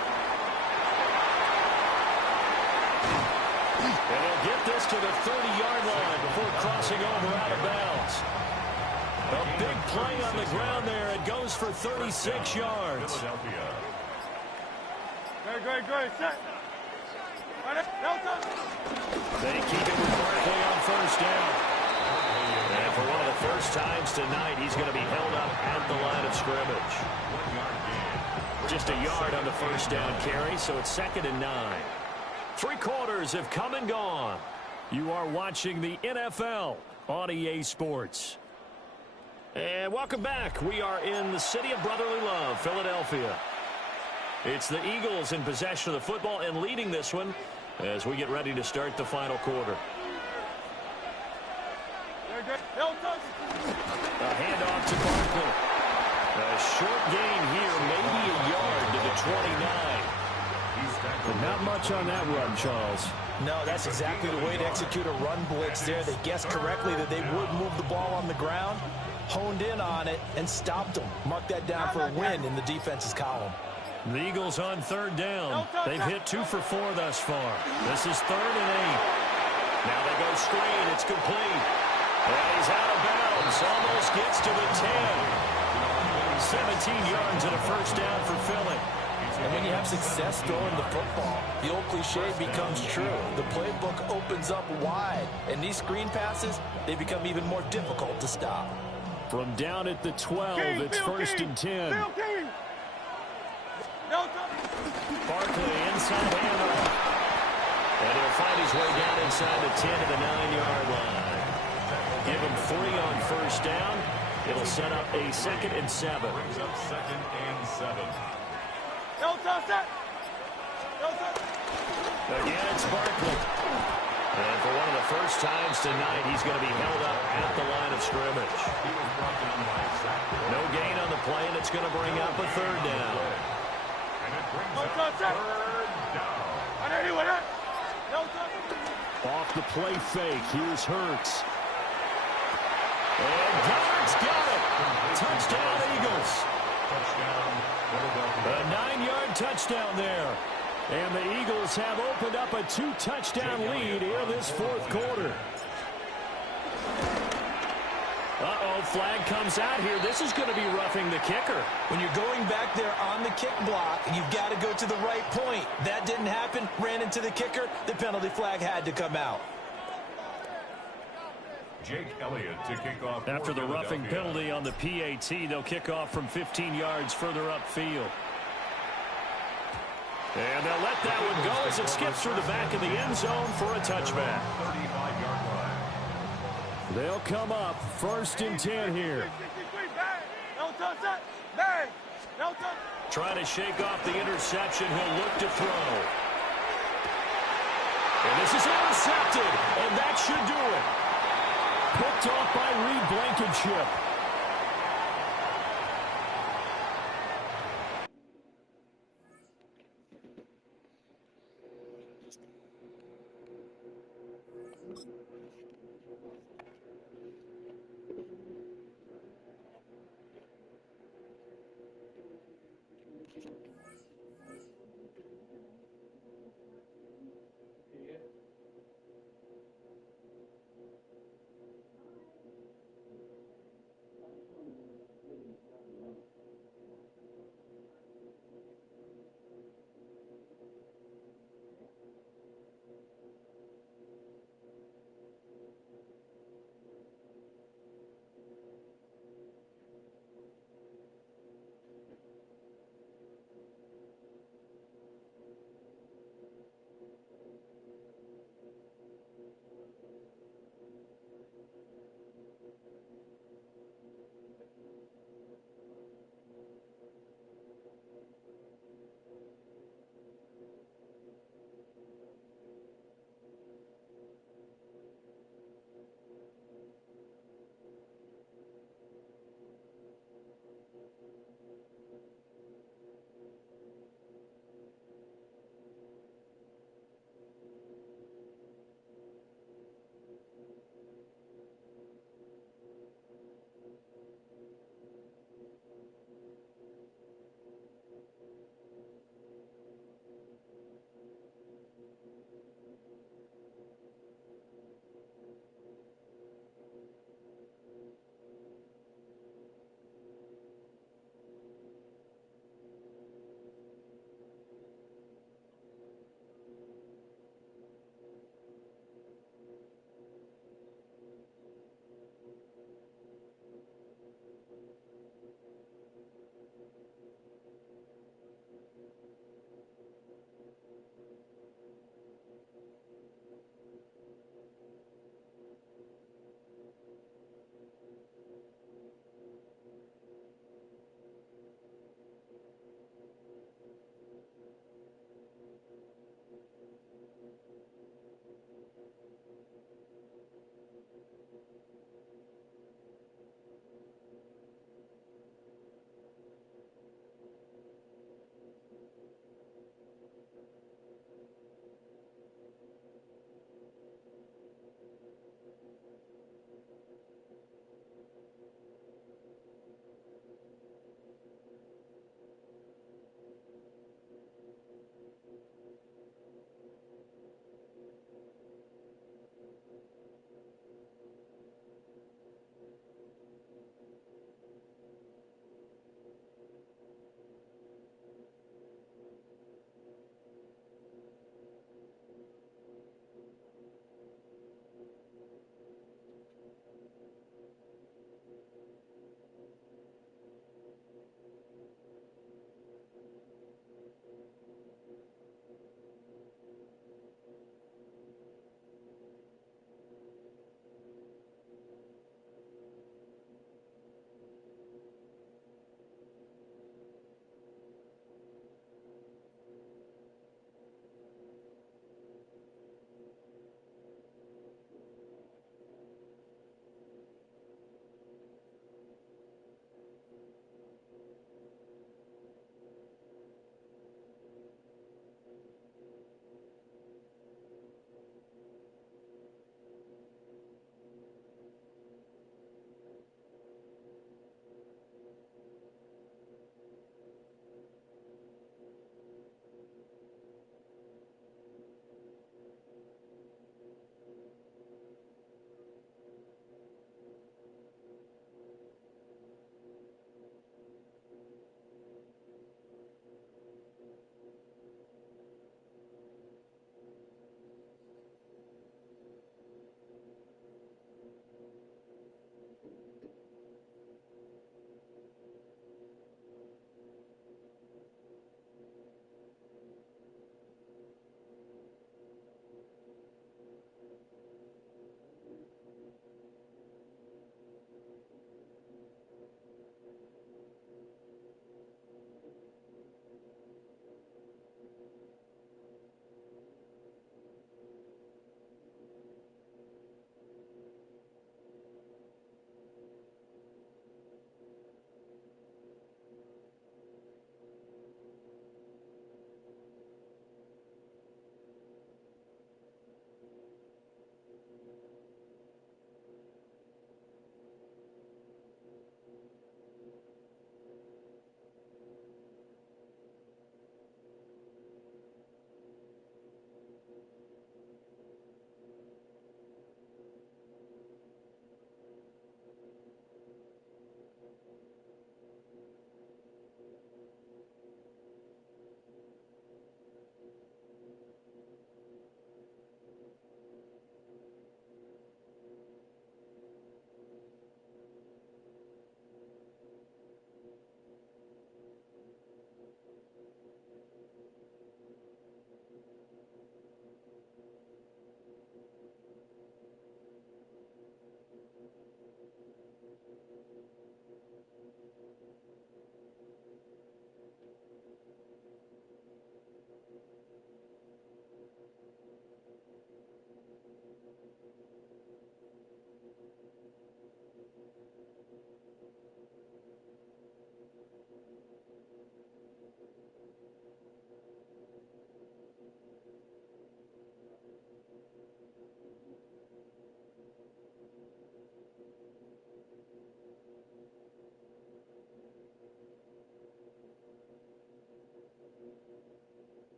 And he'll get this to the 30-yard line before crossing over out of bounds. A big play on the ground there. It goes for 36 yards. They keep it with Barkley on 1st down. And for one of the first times tonight, he's going to be held up at the line of scrimmage. Just a yard on the 1st down carry, so it's 2nd and 9. 3 quarters have come and gone. You are watching the NFL on EA Sports. And welcome back. We are in the city of brotherly love, Philadelphia. It's the Eagles in possession of the football and leading this one as we get ready to start the final quarter. A handoff to Barkley. A short gain here, maybe a yard to the 29. But not much on that run, Charles. No, that's exactly the way to execute a run blitz there. They guessed correctly that they would move the ball on the ground, honed in on it, and stopped them. Mark that down for a win in the defense's column. The Eagles on 3rd down. They've hit 2 for 4 thus far. This is 3rd and 8. Now they go screen. It's complete. And he's out of bounds. Almost gets to the 10. 17 yards and a 1st down for Philly. And when you have success throwing the football, the old cliche becomes true. The playbook opens up wide. And these screen passes, they become even more difficult to stop. From down at the 12, it's 1st and 10. Barkley inside handoff. And he'll find his way down inside the 10 to the 9-yard line. Give him 3 on 1st down. It'll set up a 2nd and 7. Brings up 2nd and 7. Again, it's Barkley. And for one of the first times tonight, he's going to be held up at the line of scrimmage. No gain on the play, and it's going to bring up a 3rd down. And it brings up 3rd down. Off the play fake. Here's Hurts. And Goddard's got it. Touchdown, Eagles. Touchdown, Philadelphia. A 9-yard touchdown there. And the Eagles have opened up a 2-touchdown lead here this 4th quarter. Uh-oh, flag comes out here. This is going to be roughing the kicker. When you're going back there on the kick block, you've got to go to the right point. That didn't happen. Ran into the kicker. The penalty flag had to come out. Jake Elliott to kick off. After the roughing penalty on the PAT, they'll kick off from 15 yards further upfield. And they'll let that one go as it skips through the back of the end zone for a touchback. 35-yard line. They'll come up 1st and 10 here. Trying to shake off the interception. He'll look to throw. And this is intercepted. And that should do it. Picked off by Reed Blankenship.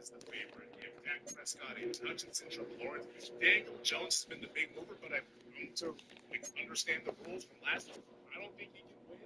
is the favorite. You have Dak Prescott, Aiden Hutchinson, Trevor Lawrence. Daniel Jones has been the big mover, but I've come to understand the rules from last year. I don't think he can win.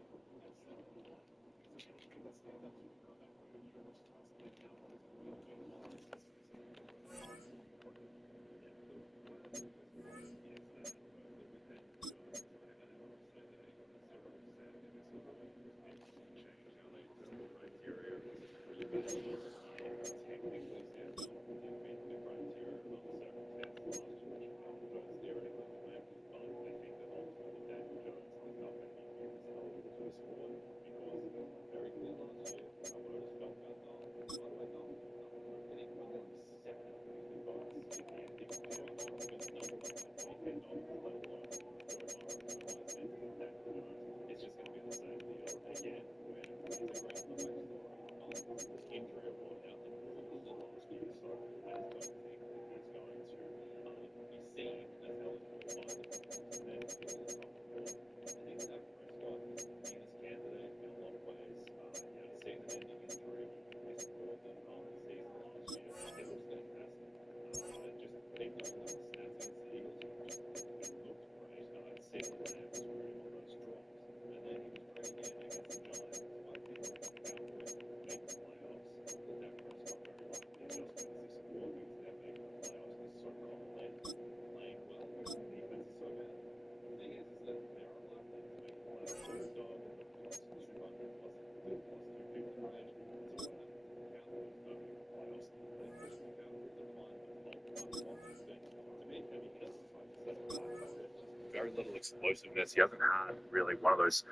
Very little explosiveness. He hasn't had really one of those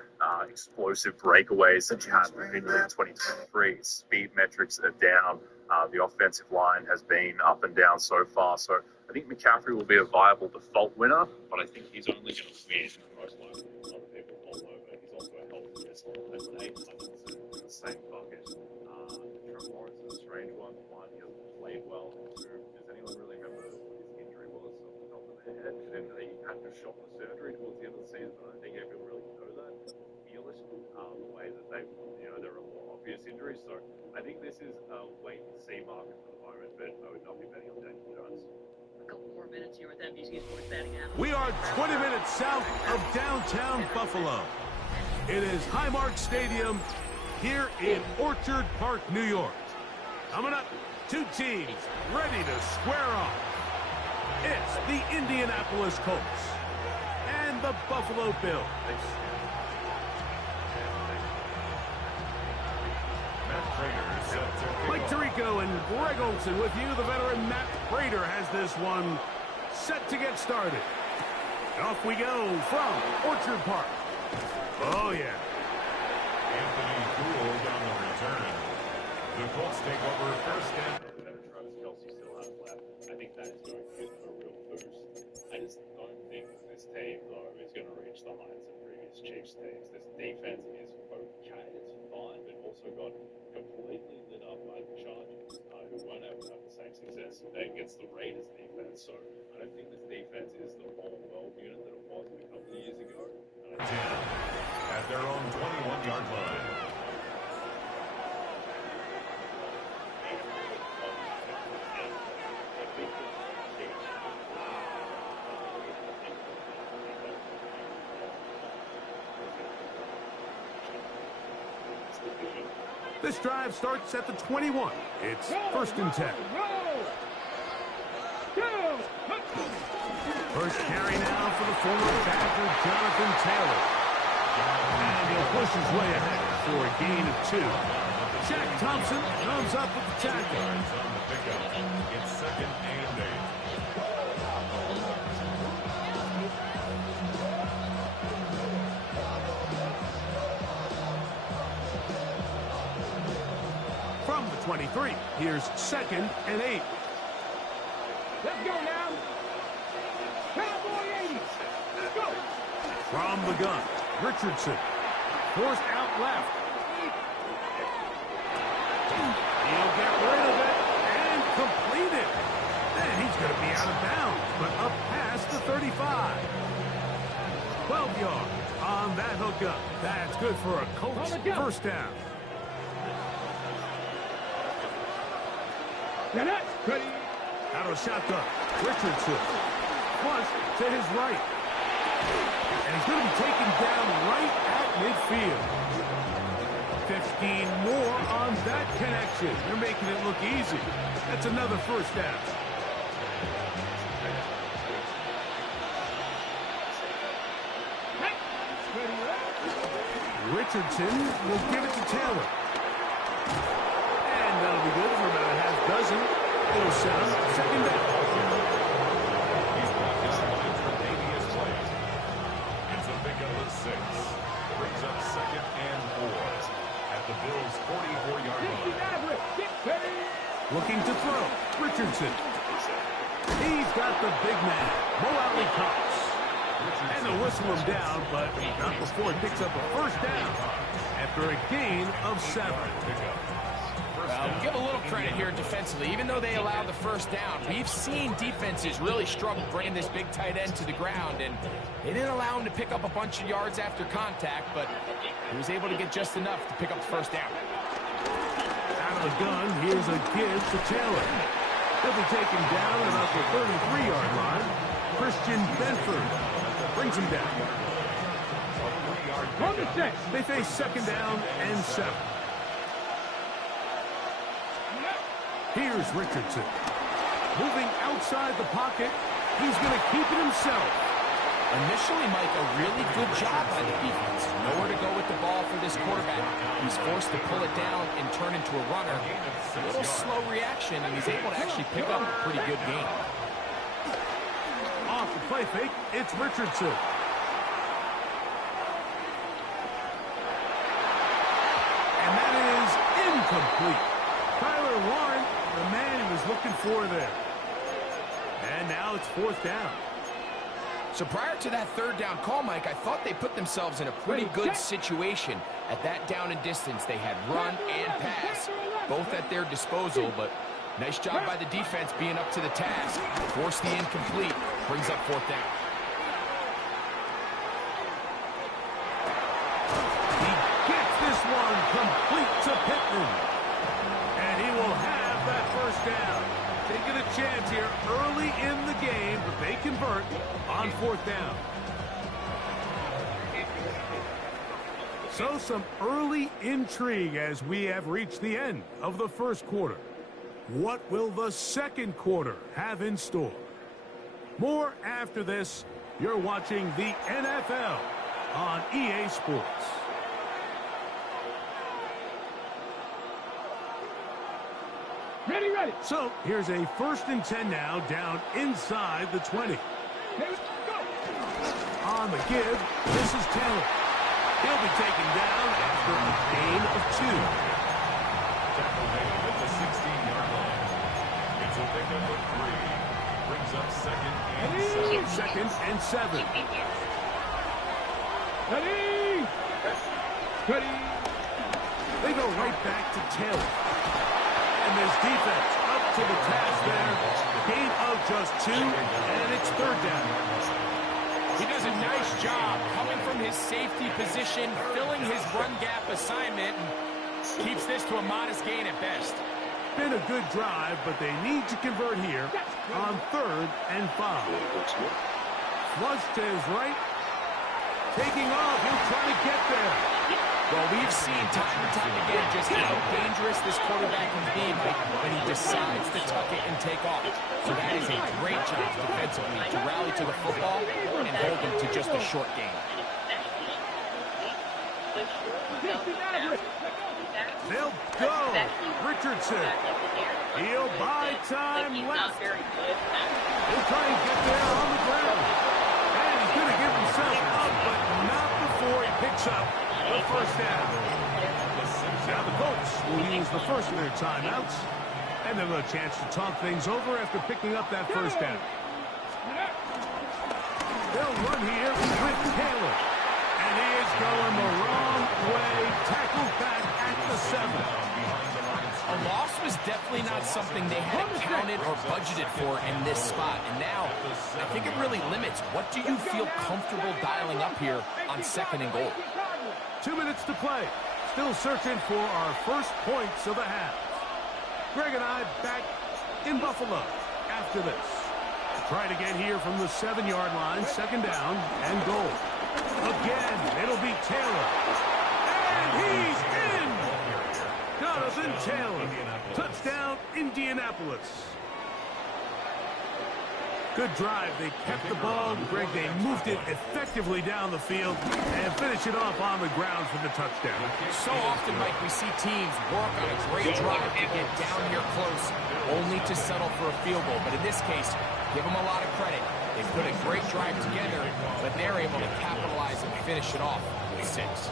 explosive breakaways that you had in 2023. Speed metrics are down. The offensive line has been up and down so far. So I think McCaffrey will be a viable default winner, but I think he's only going to win most likely. A lot of people fall over. He's also a health risk. That's an 8 in the same bucket. Trevor Lawrence is a strange one. One, he hasn't played well. Two, does anyone really remember what his injury was off the top of their head? And he had to shoulder surgery towards the end of the season. I don't think anyone really know that. Feel it the way that they, there are more obvious injuries. So I think this is a wait and see market for the moment, but I would not be betting on Daniel Jones. A couple more minutes here with NBC Sports Betting app. We are 20 minutes south of downtown Buffalo. It is Highmark Stadium here in Orchard Park, New York. Coming up, two teams ready to square off. It's the Indianapolis Colts and the Buffalo Bills. Mike Tirico and Greg Olsen with you. The veteran Matt Prater has this one set to get started. And off we go from Orchard Park. Oh, yeah. Anthony Gould on the return. The Colts take over first and Travis Kelce still has left. I think that is going to give them a real boost. I just don't think this team, though, is going to reach the heights of previous Chiefs teams. This defense is okay, it's fine, but also got completely lit up by the Chargers, who won't ever have the same success against the Raiders defense. So I don't think this defense is the all-world unit that it was a couple of years ago. at their own 21-yard line. This drive starts at the 21. It's first and 10. First carry now for the former Badger, Jonathan Taylor. And he'll push his way ahead for a gain of 2. Jack Thompson comes up with the tackle. On the pickup. It's second and 8. From the 23, here's second and 8. Let's go now. Cowboy 80. Let's go. From the gun, Richardson. Forced out left. He'll get rid of it and complete it. Then he's going to be out of bounds, but up past the 35. 12 yards on that hookup. That's good for a Colts first down. Out of shotgun. Richardson. Flush to his right. And he's going to be taken down right at midfield. 15 more on that connection. They're making it look easy. That's another first down. Richardson will give it to Taylor. And that'll be good for about a half dozen. It'll set up second down. He's brought down line for previous play. It's a pick up of 6. Brings up second and 4 at the Bills' 44-yard line. Looking to throw. Richardson. He's got the big man. Mo Alley-Cox. And they'll whistle him down, but not before he picks up a first down after a gain of 7. We'll give a little credit here defensively. Even though they allowed the first down, we've seen defenses really struggle bringing this big tight end to the ground, and they didn't allow him to pick up a bunch of yards after contact, but he was able to get just enough to pick up the first down. Out of the gun, here's a give to Taylor. He'll be taken down at about the 33-yard line. Christian Benford brings him down. They face second down and 7. Here's Richardson. Moving outside the pocket. He's going to keep it himself. Initially, Mike, a really good job by the defense. Nowhere to go with the ball for this quarterback. He's forced to pull it down and turn into a runner. A little slow reaction, and he's able to actually pick up a pretty good game. Off the play fake, it's Richardson. And that is incomplete. Tyler Warren, the man he was looking for there. And now it's fourth down. So prior to that third down call, Mike, I thought they put themselves in a pretty good situation at that down and distance. They had run and pass, both at their disposal, but nice job by the defense being up to the task. Forced the incomplete, brings up fourth down. He gets this one complete to Pittman. And he will have that first down. Taking a chance here early in the game, but they convert on fourth down. So some early intrigue as we have reached the end of the first quarter. What will the second quarter have in store? More after this. You're watching the NFL on EA Sports. Ready. So here's a 1st and 10 now, down inside the 20. On the give, this is Taylor. He'll be taken down after a gain of 2. Tackle made at the 16-yard line. It's a pickup of 3. Brings up second and 7. Second and 7. Ready. They go right back to Taylor. And this defense up to the task there. Gain of just 2, and it's third down. He does a nice job coming from his safety position, filling his run gap assignment, and keeps this to a modest gain at best. Been a good drive, but they need to convert here on 3rd and 5. Flush to his right. Taking off. He'll try to get there. Well, we've seen time and time again just how dangerous this quarterback can be, Mike, when he decides to tuck it and take off. So that is a great job defensively to rally to the football and hold him to just a short game. They'll go. Richardson. He'll buy time left. He'll try and get there on the ground. And he's going to give himself up, but not before he picks up the first down. Now the Colts will use the first of their timeouts. And they'll have a chance to talk things over after picking up that first down. They'll run here with Taylor. And he is going the wrong way. Tackled back at the 7. A loss was definitely not something they had counted or budgeted for in this spot. And now, I think it really limits. What do you feel comfortable dialing up here on 2nd and goal? 2 minutes to play. Still searching for our first points of the half. Greg and I back in Buffalo after this. Tried again here from the 7-yard line, 2nd down and goal. Again, it'll be Taylor. And he's in! Jonathan Taylor. Touchdown, Indianapolis. Good drive. They kept the ball. Greg, they moved it effectively down the field and finish it off on the ground for the touchdown. So often, Mike, we see teams work on a great drive to get down here close, only to settle for a field goal. But in this case, give them a lot of credit. They put a great drive together, but they're able to capitalize and finish it off with 6.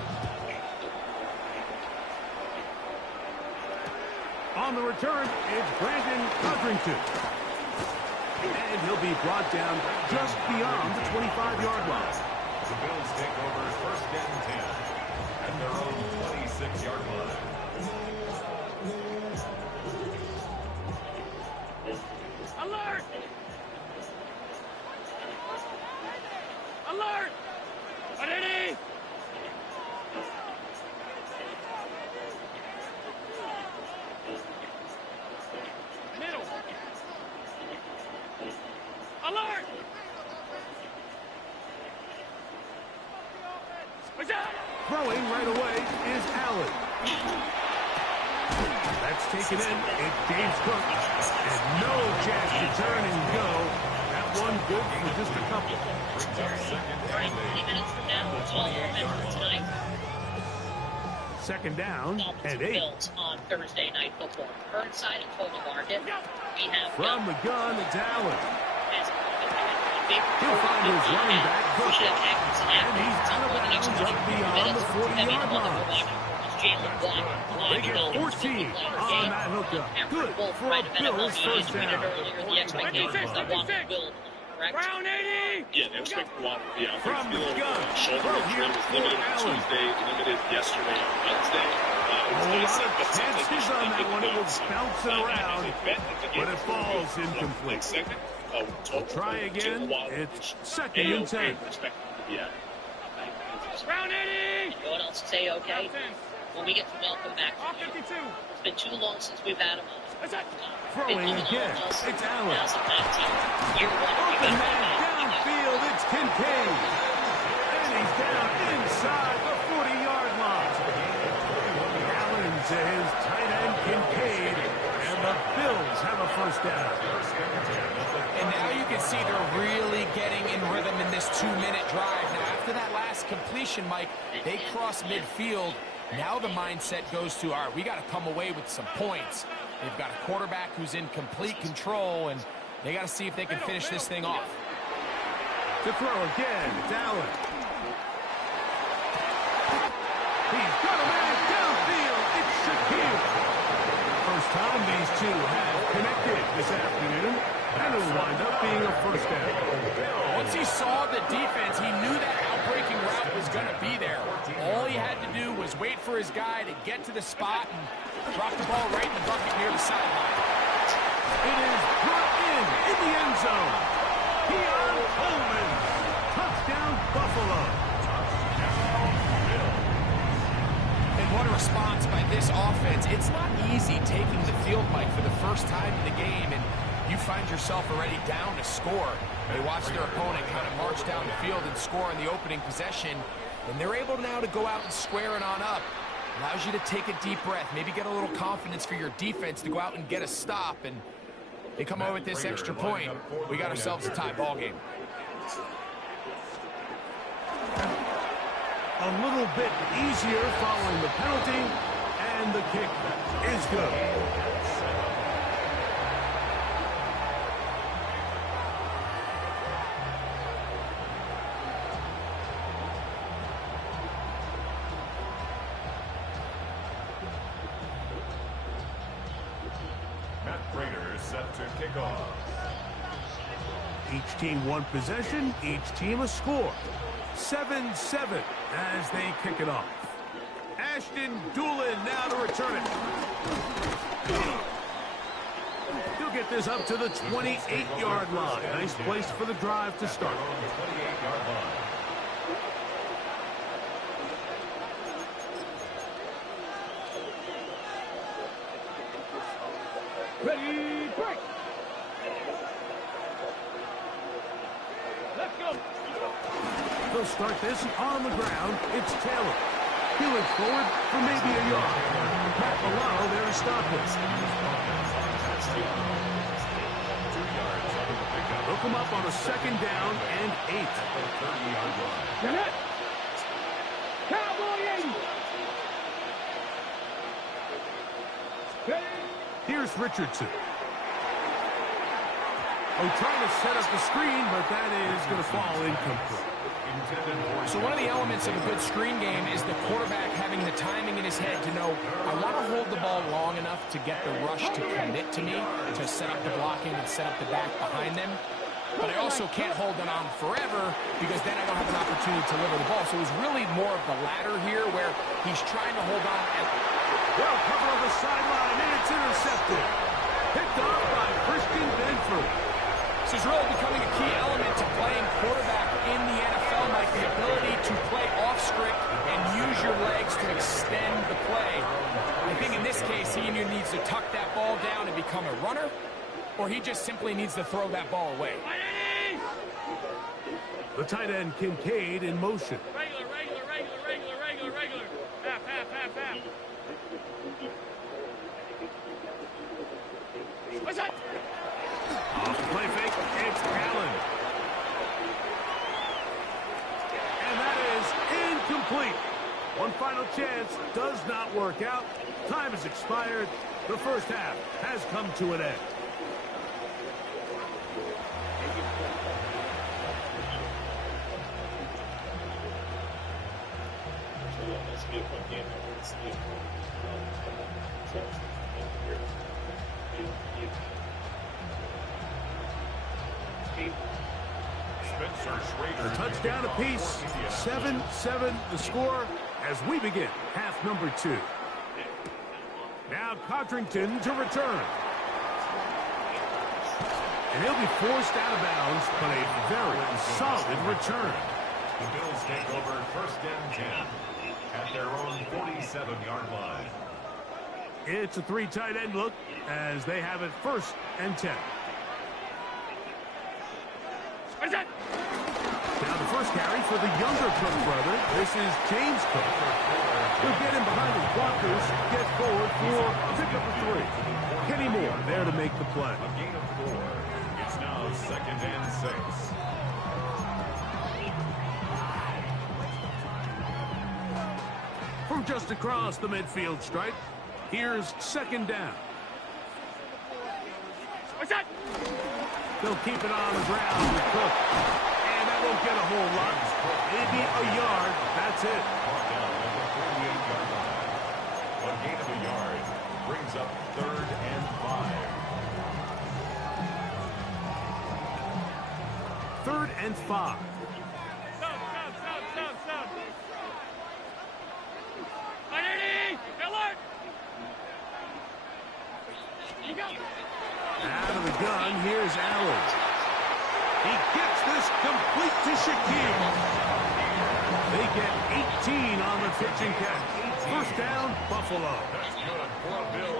On the return, it's Brandon Codrington. And he'll be brought down just beyond the 25-yard line. The Bills take over 1st and 10 at their own 26-yard line. Alert! Alert! Ready? Middle. Alert! Throwing right away is Allen. That's taken in. It's James Cook. And no chance to turn and go. That one good for just a couple. All right, 20 minutes from now, it's all over tonight. 2nd down and 8. Bills on Thursday Night Football. Burnside and Total Market. We have from the gun, it's Allen. He'll find his running back, Cook. And he's out of bounds up beyond the 40-yard line. They get 14 on that hookup. Good for a Bills 1st down. Round 80! Yeah, they expect Watt to be out there. From the gun, Shoulder here was for limited on Allen. Tuesday, limited yesterday on Wednesday. A lot of chances on that one. It was bouncing around, but it falls incomplete. We'll try again. It's 2nd and 10. Yeah. Round 80! You know what else to say, okay? When we get to welcome back to you. 52. It's been too long since we've had him on. Throwing again, it's Allen. 2019. Year 1. Open man downfield, it's Kincaid. And he's down inside the 40-yard line. Allen to his tight end, Kincaid. And the Bills have a 1st down. And now you can see they're really getting in rhythm in this 2-minute drive. Now, after that last completion, Mike, they cross midfield. Now the mindset goes to, all right, we got to come away with some points. They've got a quarterback who's in complete control, and they got to see if they can finish this thing off. To throw again, it's Allen. He's got a man downfield. It's Shaquille. First time these two have connected this afternoon, and it'll wind up being a 1st down. Once he saw the defense, he knew that outbreaking route was going to be there. All he had to do was wait for his guy to get to the spot and drop the ball right in the bucket near the sideline. It is brought in the end zone. Keon Coleman. Touchdown, Buffalo. And what a response by this offense. It's not easy taking the field, Mike, for the first time in the game, and you find yourself already down to score. They watch their opponent kind of march down the field and score in the opening possession, and they're able now to go out and square it on up. Allows you to take a deep breath, maybe get a little confidence for your defense to go out and get a stop, and they come away with this extra point. We got ourselves a tie ball game. A little bit easier following the penalty, and the kick is good. Set to kick off. Each team one possession, each team a score. 7-7 as they kick it off. Ashton Doolin now to return it. He'll get this up to the 28-yard line. Nice place for the drive to start. 28-yard line. Ready, break! They'll start this on the ground. It's Taylor. He looks forward for maybe a yard. Back below there to stop this. Look him up on a 2nd down and 8. Get it! Cowboy 80! Here's Richardson. Oh, trying to set up the screen, but that is going to fall incomplete. So one of the elements of a good screen game is the quarterback having the timing in his head to know, I want to hold the ball long enough to get the rush to commit to me, to set up the blocking and set up the back behind them. But I also can't hold it on forever because then I don't have an opportunity to deliver the ball. So it was really more of the latter here where he's trying to hold on. Well covered on the sideline, and it's intercepted. Picked off by Christian Benford. This is really becoming a key element to playing quarterback in the NFL, Mike, the ability to play off script and use your legs to extend the play. I think in this case, he either needs to tuck that ball down and become a runner, or he just simply needs to throw that ball away. The tight end Kincaid in motion. Regular. Half. What's that? Off the play fake, it's Allen. And that is incomplete. One final chance does not work out. Time has expired. The first half has come to an end. A touchdown apiece, 7-7 the score as we begin half number 2. Now Codrington to return. And he'll be forced out of bounds, but a very solid return. The Bills take over 1st and 10 at their own 47-yard line. It's a 3 tight end look as they have it 1st and 10. Now the first carry for the younger Cook brother. This is James Cook. He'll get in behind his blockers, get forward for pickup of 3. Kenny Moore there to make the play. A gain of 4. It's now 2nd and 6. From just across the midfield stripe, here's 2nd down. What's that? They'll keep it on the ground with Cook. And that won't get a whole lot. Maybe a yard. That's it. Brought down at the 48-yard line. A gain of a yard brings up 3rd and 5. 3rd and 5. Stop. Underneath! Alert! You go! Out of the gun, here's Allen. He gets this complete to Shaquille. They get 18 on the pitching catch. 1st down, Buffalo.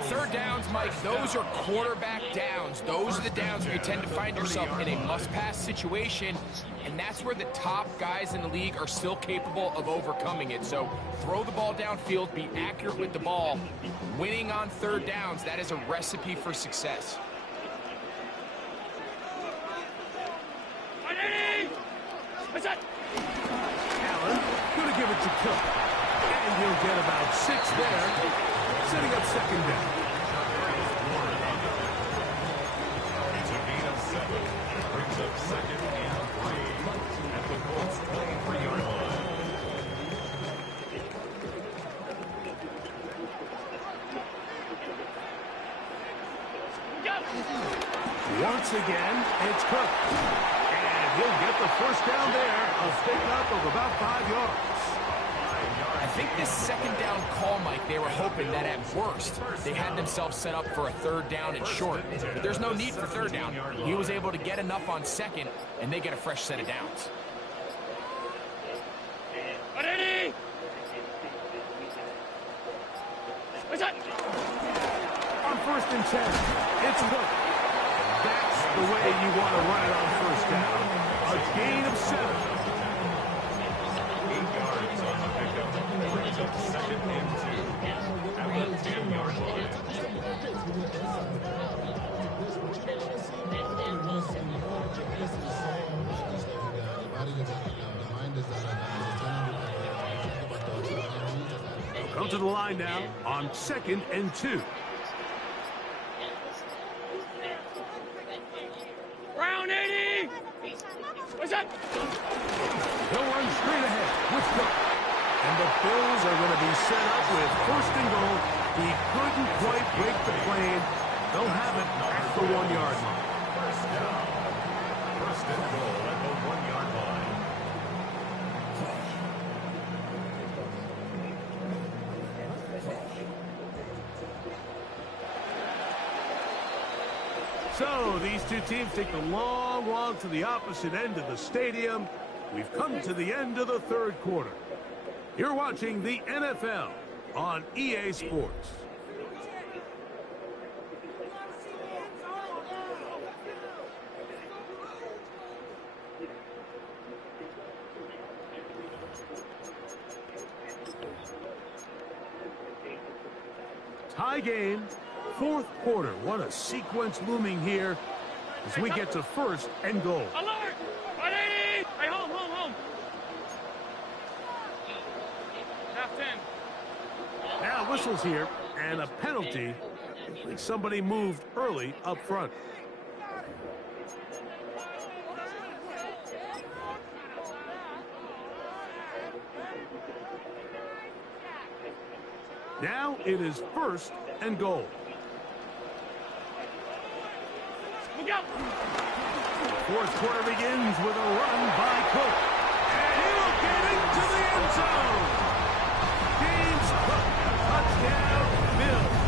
3rd downs, Mike, those are quarterback downs. Those are the downs where you tend to find yourself in a must-pass situation, and that's where the top guys in the league are still capable of overcoming it. So throw the ball downfield, be accurate with the ball. Winning on 3rd downs, that is a recipe for success. Allen going to give it to Cook. And he'll get about 6 there, setting up 2nd down. It's a gain of 7. It brings up 2nd and 3 at the Colts 23-yard line. Once again, it's Cook. And he'll get the 1st down there, a pickup of about 5 yards. I think this 2nd down call, Mike, they were hoping that at worst they had themselves set up for a 3rd down and short. But there's no need for 3rd down. He was able to get enough on 2nd, and they get a fresh set of downs. Ready? What's that? On 1st and 10, it's Cook. That's the way you want to run it on 1st down. A gain of 7. Come to the line now on 2nd and 2. Round 80! What's up? They'll run straight ahead with Cook. And the Bills are going to be set up with 1st and goal. He couldn't quite break the plane. They'll have it at the 1-yard line. First down. 1st and goal at the 1-yard line. So these two teams take the long walk to the opposite end of the stadium. We've come to the end of the 3rd quarter. You're watching the NFL on EA Sports. Tie game, 4th quarter. What a sequence looming here as we get to 1st and goal. Alert! 180! Hey, home. Half 10. Now whistles here and a penalty. Like somebody moved early up front. Now it is 1st and goal. Look out! 4th quarter begins with a run by Cook. And he'll get into the end zone. James Cook, touchdown, Bills.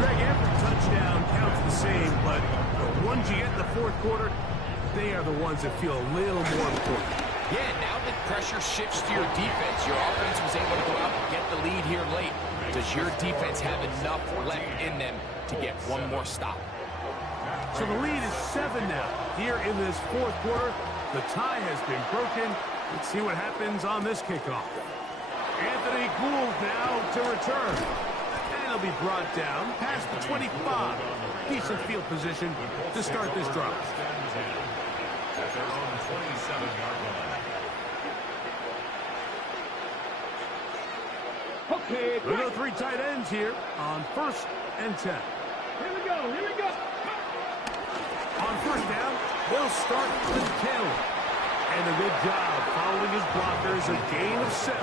Greg, every touchdown counts the same, but the ones you get in the 4th quarter, they are the ones that feel a little more important. Yeah, now that pressure shifts to your defense, your offense was able to go out and get the lead here late. Does your defense have enough left in them to get one more stop? So the lead is 7 now. Here in this 4th quarter, the tie has been broken. Let's see what happens on this kickoff. Anthony Gould now to return. And he'll be brought down past the 25. Decent field position to start this drive. At their own 27-yard line. Okay, We go 3 tight ends here on 1st and 10. Here we go. On 1st down, they'll start with Taylor. And a good job following his blockers, a gain of 7.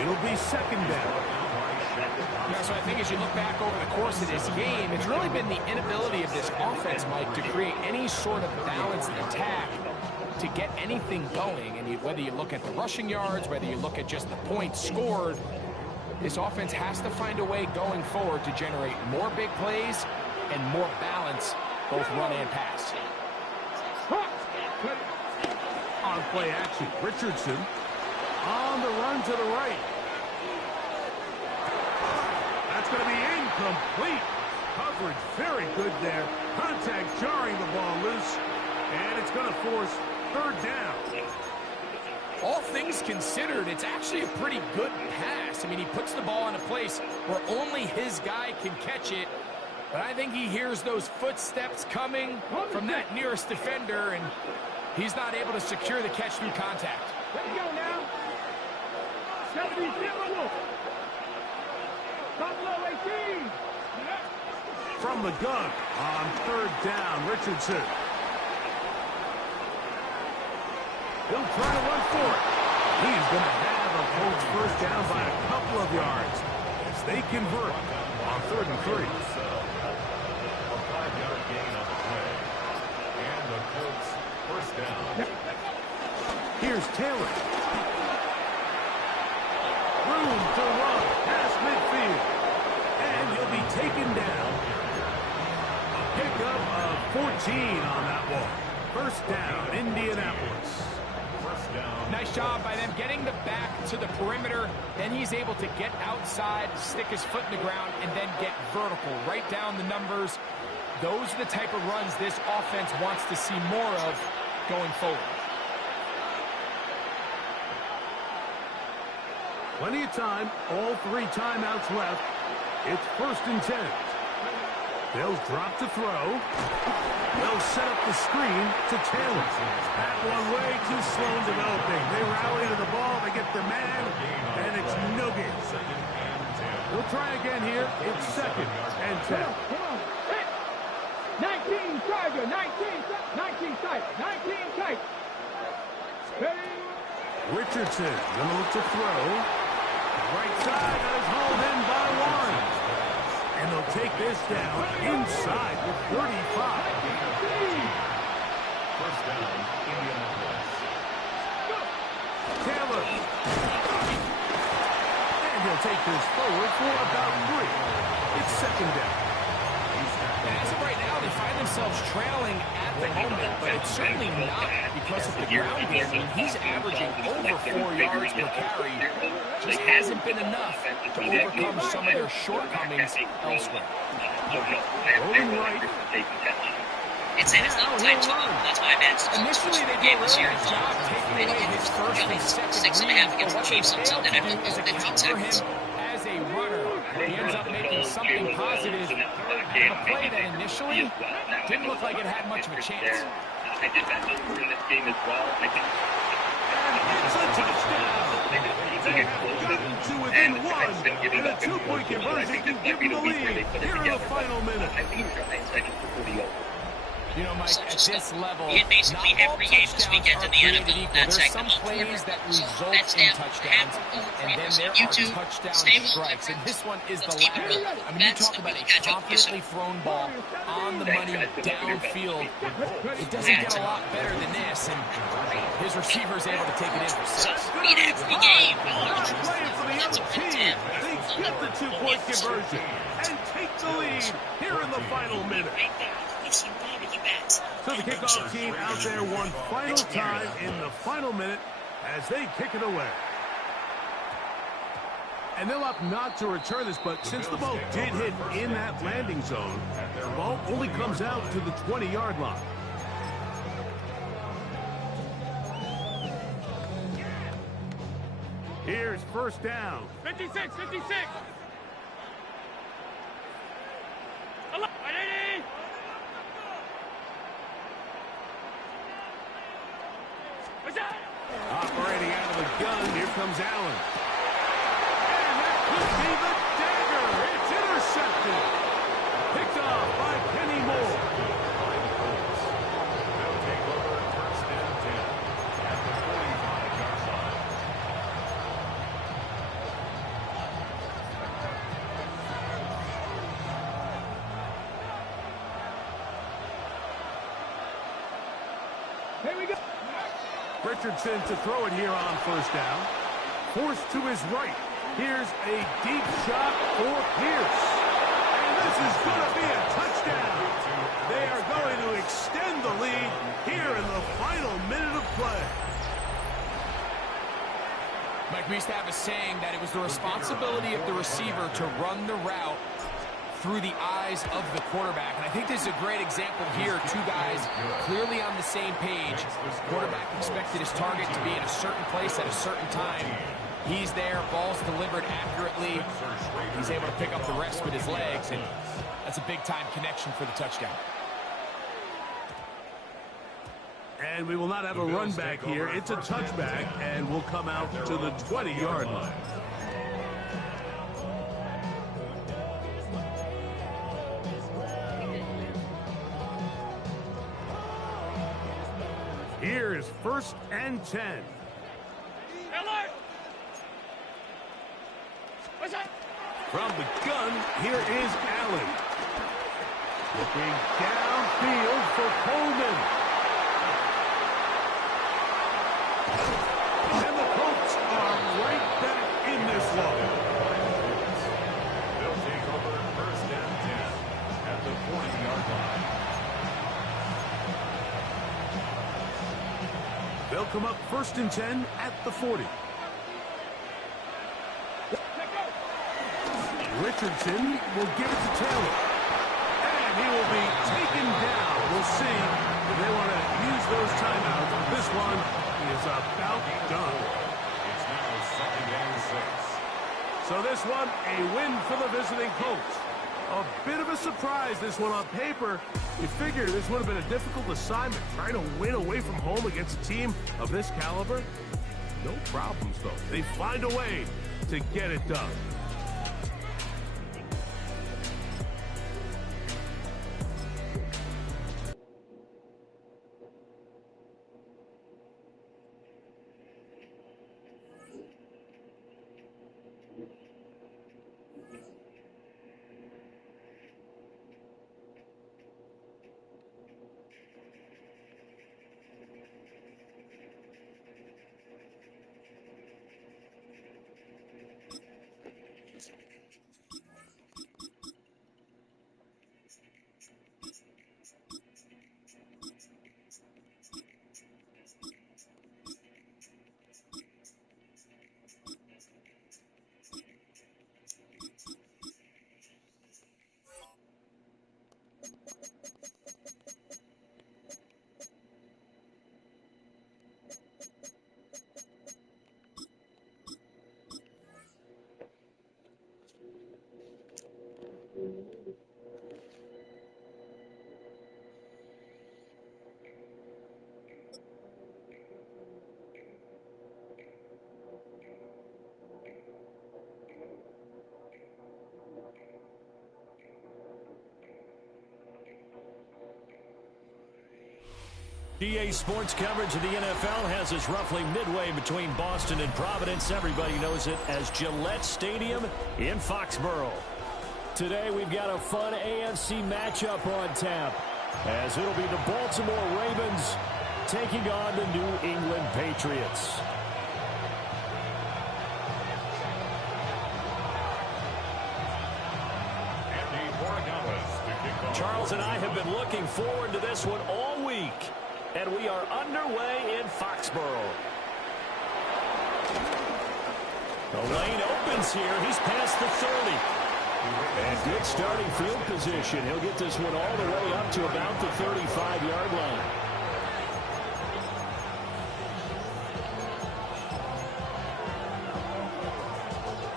It'll be 2nd down. Yeah, so I think as you look back over the course of this game, it's really been the inability of this offense, Mike, to create any sort of balanced attack to get anything going. And whether you look at the rushing yards, whether you look at just the points scored, this offense has to find a way going forward to generate more big plays and more balance, both run and pass. On play action, Richardson on the run to the right. That's going to be incomplete. Coverage very good there. Contact jarring the ball loose. And it's going to force 3rd down. All things considered, it's actually a pretty good pass. I mean, he puts the ball in a place where only his guy can catch it. But I think he hears those footsteps coming from that nearest defender, and he's not able to secure the catch through contact. Let's go now. 70, top low 18. From the gun on 3rd down, Richardson. He'll try to run for it. He's going to have a Colts 1st down by a couple of yards as they convert on 3rd and 3. A 5-yard gain on the play. And the Colts 1st down. Here's Taylor. Room to run past midfield. And he'll be taken down. A pickup of 14 on that one. 1st down, Indianapolis. Nice job by them getting the back to the perimeter. Then he's able to get outside, stick his foot in the ground, and then get vertical. Right down the numbers. Those are the type of runs this offense wants to see more of going forward. Plenty of time. All 3 timeouts left. It's 1st and 10. They'll drop to throw. They'll set up the screen to Taylor. That one way too slow in developing. They rally to the ball, they get the man, and it's no gain. We'll try again here. It's 2nd and 10. Come on. 19 Tiger, 19 tight, 19 tight. Ready? Richardson gonna look to throw. Right side, that is hauled in by Warren. And they'll take this down inside the 35. First down, Indianapolis. Taylor. And he'll take this forward for about 3. It's 2nd down. And as of right now, they find themselves trailing at the moment, but it's certainly not because of the ground game. I mean, he's averaging over 4 yards per carry. Just hasn't been enough to overcome some of their shortcomings elsewhere. Rolling right. It's in his little tight spot. That's why I bet. Initially, they did a really good job taking away his first and second read, but what they failed to do is account for him as a runner. He ends up making something positive of a play that initially didn't look like it had much of a chance. I did that over in this game as well. I think It's a touchdown. They have gotten to within 1, and a 2-point conversion can give them the lead here in the final minute. You know, Mike, at this level, In basically not all every game this touchdowns weekend are in the created NFL, equal. that's There's like some the plays that result That's in down touchdowns, half of and then there YouTube, are touchdown stable strikes, and this one is the Let's keep it latter. rolling. I mean, you That's talk the about a catch up. confidently thrown ball on the money downfield. It doesn't get a lot better than this, and his receiver's able to take it in for 6. Beat every game. Not playing for the That's other a team. 10. They get the 2-point conversion and take the lead here in the final minute. So the kickoff team out there one final time in the final minute as they kick it away. And they'll opt not to return this, but since the ball did hit in that landing zone, the ball only comes out to the 20-yard line. Here's first down. 56, 56. Operating out of the gun, here comes Allen. And that could be the dagger. It's intercepted. Picked off by Kenny Moore. They'll take over first and 10 at the 45-yard line. Here we go. Richardson to throw it here on first down. Forced to his right. Here's a deep shot for Pierce. And this is going to be a touchdown. They are going to extend the lead here in the final minute of play. Mike, we used to have a saying that it was the responsibility of the receiver to run the route through the eyes of the quarterback. And I think this is a great example here. Two guys clearly on the same page. Quarterback expected his target to be in a certain place at a certain time. He's there, ball's delivered accurately. He's able to pick up the rest with his legs, and that's a big-time connection for the touchdown. And we will not have a run back here. It's a touchback, and we'll come out to the 20-yard line. Here is first and 10. From the gun, here is Allen. Looking downfield for Coleman. And the Colts are right back in this one. They'll take over first and 10 at the 40-yard line. They'll come up first and 10 at the 40. Richardson will give it to Taylor. And he will be taken down. We'll see if they want to use those timeouts. This one is about done. It's now 2nd and 6. So this one, a win for the visiting Colts. A bit of a surprise, this one on paper. You figure this would have been a difficult assignment, trying to win away from home against a team of this caliber. No problems, though. They find a way to get it done. EA Sports coverage of the NFL has us roughly midway between Boston and Providence. Everybody knows it as Gillette Stadium in Foxborough. Today we've got a fun AFC matchup on tap, as it'll be the Baltimore Ravens taking on the New England Patriots. Charles and I have been looking forward to this one all week, and we are underway in Foxborough. The lane opens here. He's past the 30. And good starting field position. He'll get this one all the way up to about the 35-yard line.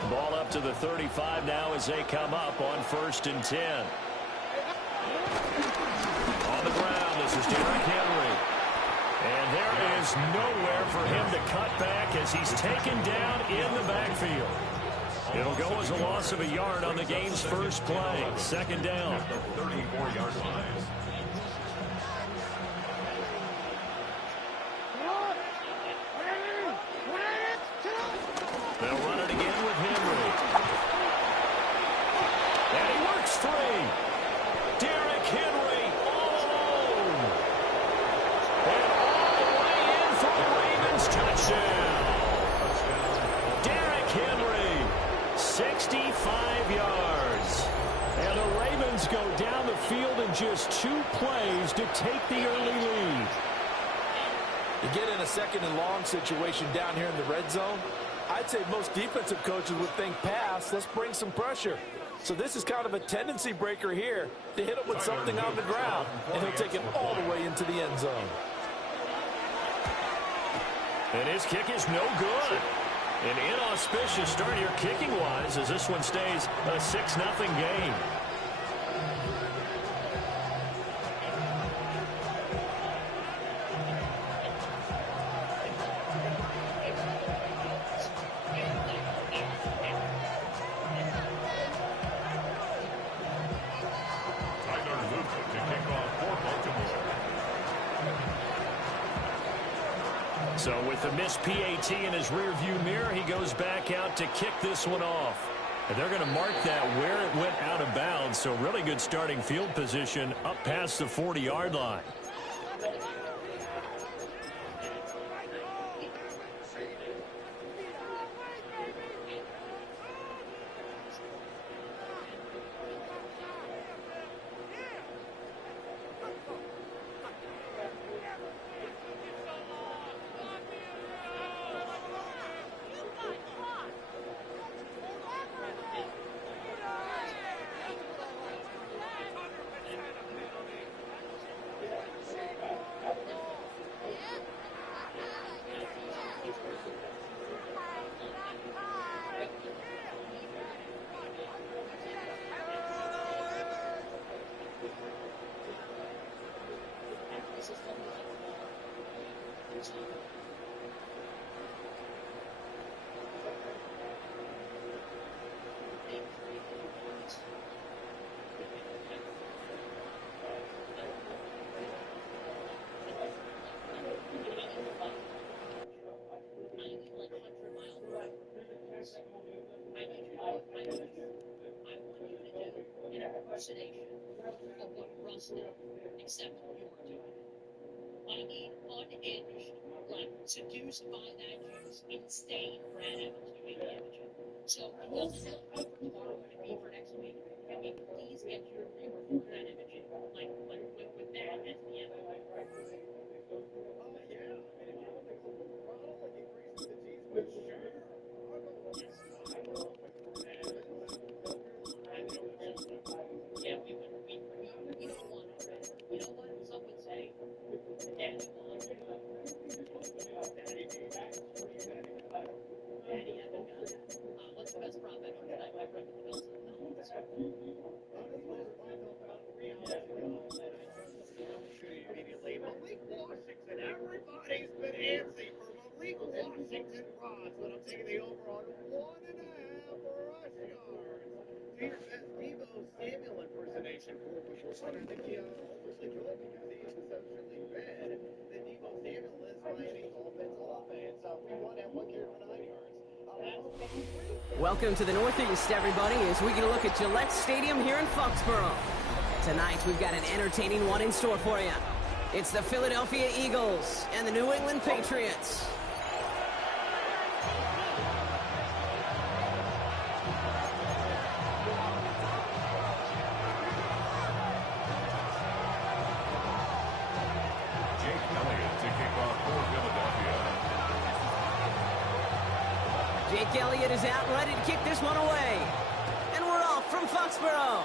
Ball up to the 35 now as they come up on 1st and 10. On the ground, this is Derrick Henry. And there is nowhere for him to cut back as he's taken down in the backfield. It'll go as a loss of a yard on the game's first play. 2nd down. 34-yard line. They'll run it again with Henry. And he works free. Derrick Henry all alone. And all the way in for the Ravens touchdown. Derrick Henry, 65 yards. And the Ravens go down the field in just 2 plays to take the early lead. You get in a 2nd and long situation down here in the red zone. I'd say most defensive coaches would think pass, let's bring some pressure. So this is kind of a tendency breaker here to hit him with something on the ground, and he'll take it all the way into the end zone. And his kick is no good. An inauspicious start here kicking-wise as this one stays a 6-0 game. So with the missed PAT in his rearview mirror, he goes back out to kick this one off. And they're going to mark that where it went out of bounds. So really good starting field position up past the 40-yard line. Of what Russ did, except you're doing it. I mean, unhinged, like seduced by that juice, insane Brad Evans doing the imaging. So it doesn't have to be for tomorrow and be for next week. Can we please get your reward for that imaging? Like with that as the end. Yeah, we don't want it. You know what? Some would say, Daddy won. Daddy hasn't got it. What's the best prop bet on tonight, my friend, with the Bills and the Dolphins? Immediately, Malik Washington. Everybody's been antsy for Malik Washington prods, but I'm taking the over on 1.5 rush yards. Do your best Deebo Samuel impersonation for me. I think hopefully good because he is exceptionally bad. The Deebo Samuel is Miami's offense. We want at 1 carry for 9 yards. Welcome to the Northeast, everybody, as we get a look at Gillette Stadium here in Foxborough. Tonight, we've got an entertaining one in store for you. It's the Philadelphia Eagles and the New England Patriots. Jake Elliott is out, ready to kick this one away. And we're off from Foxborough.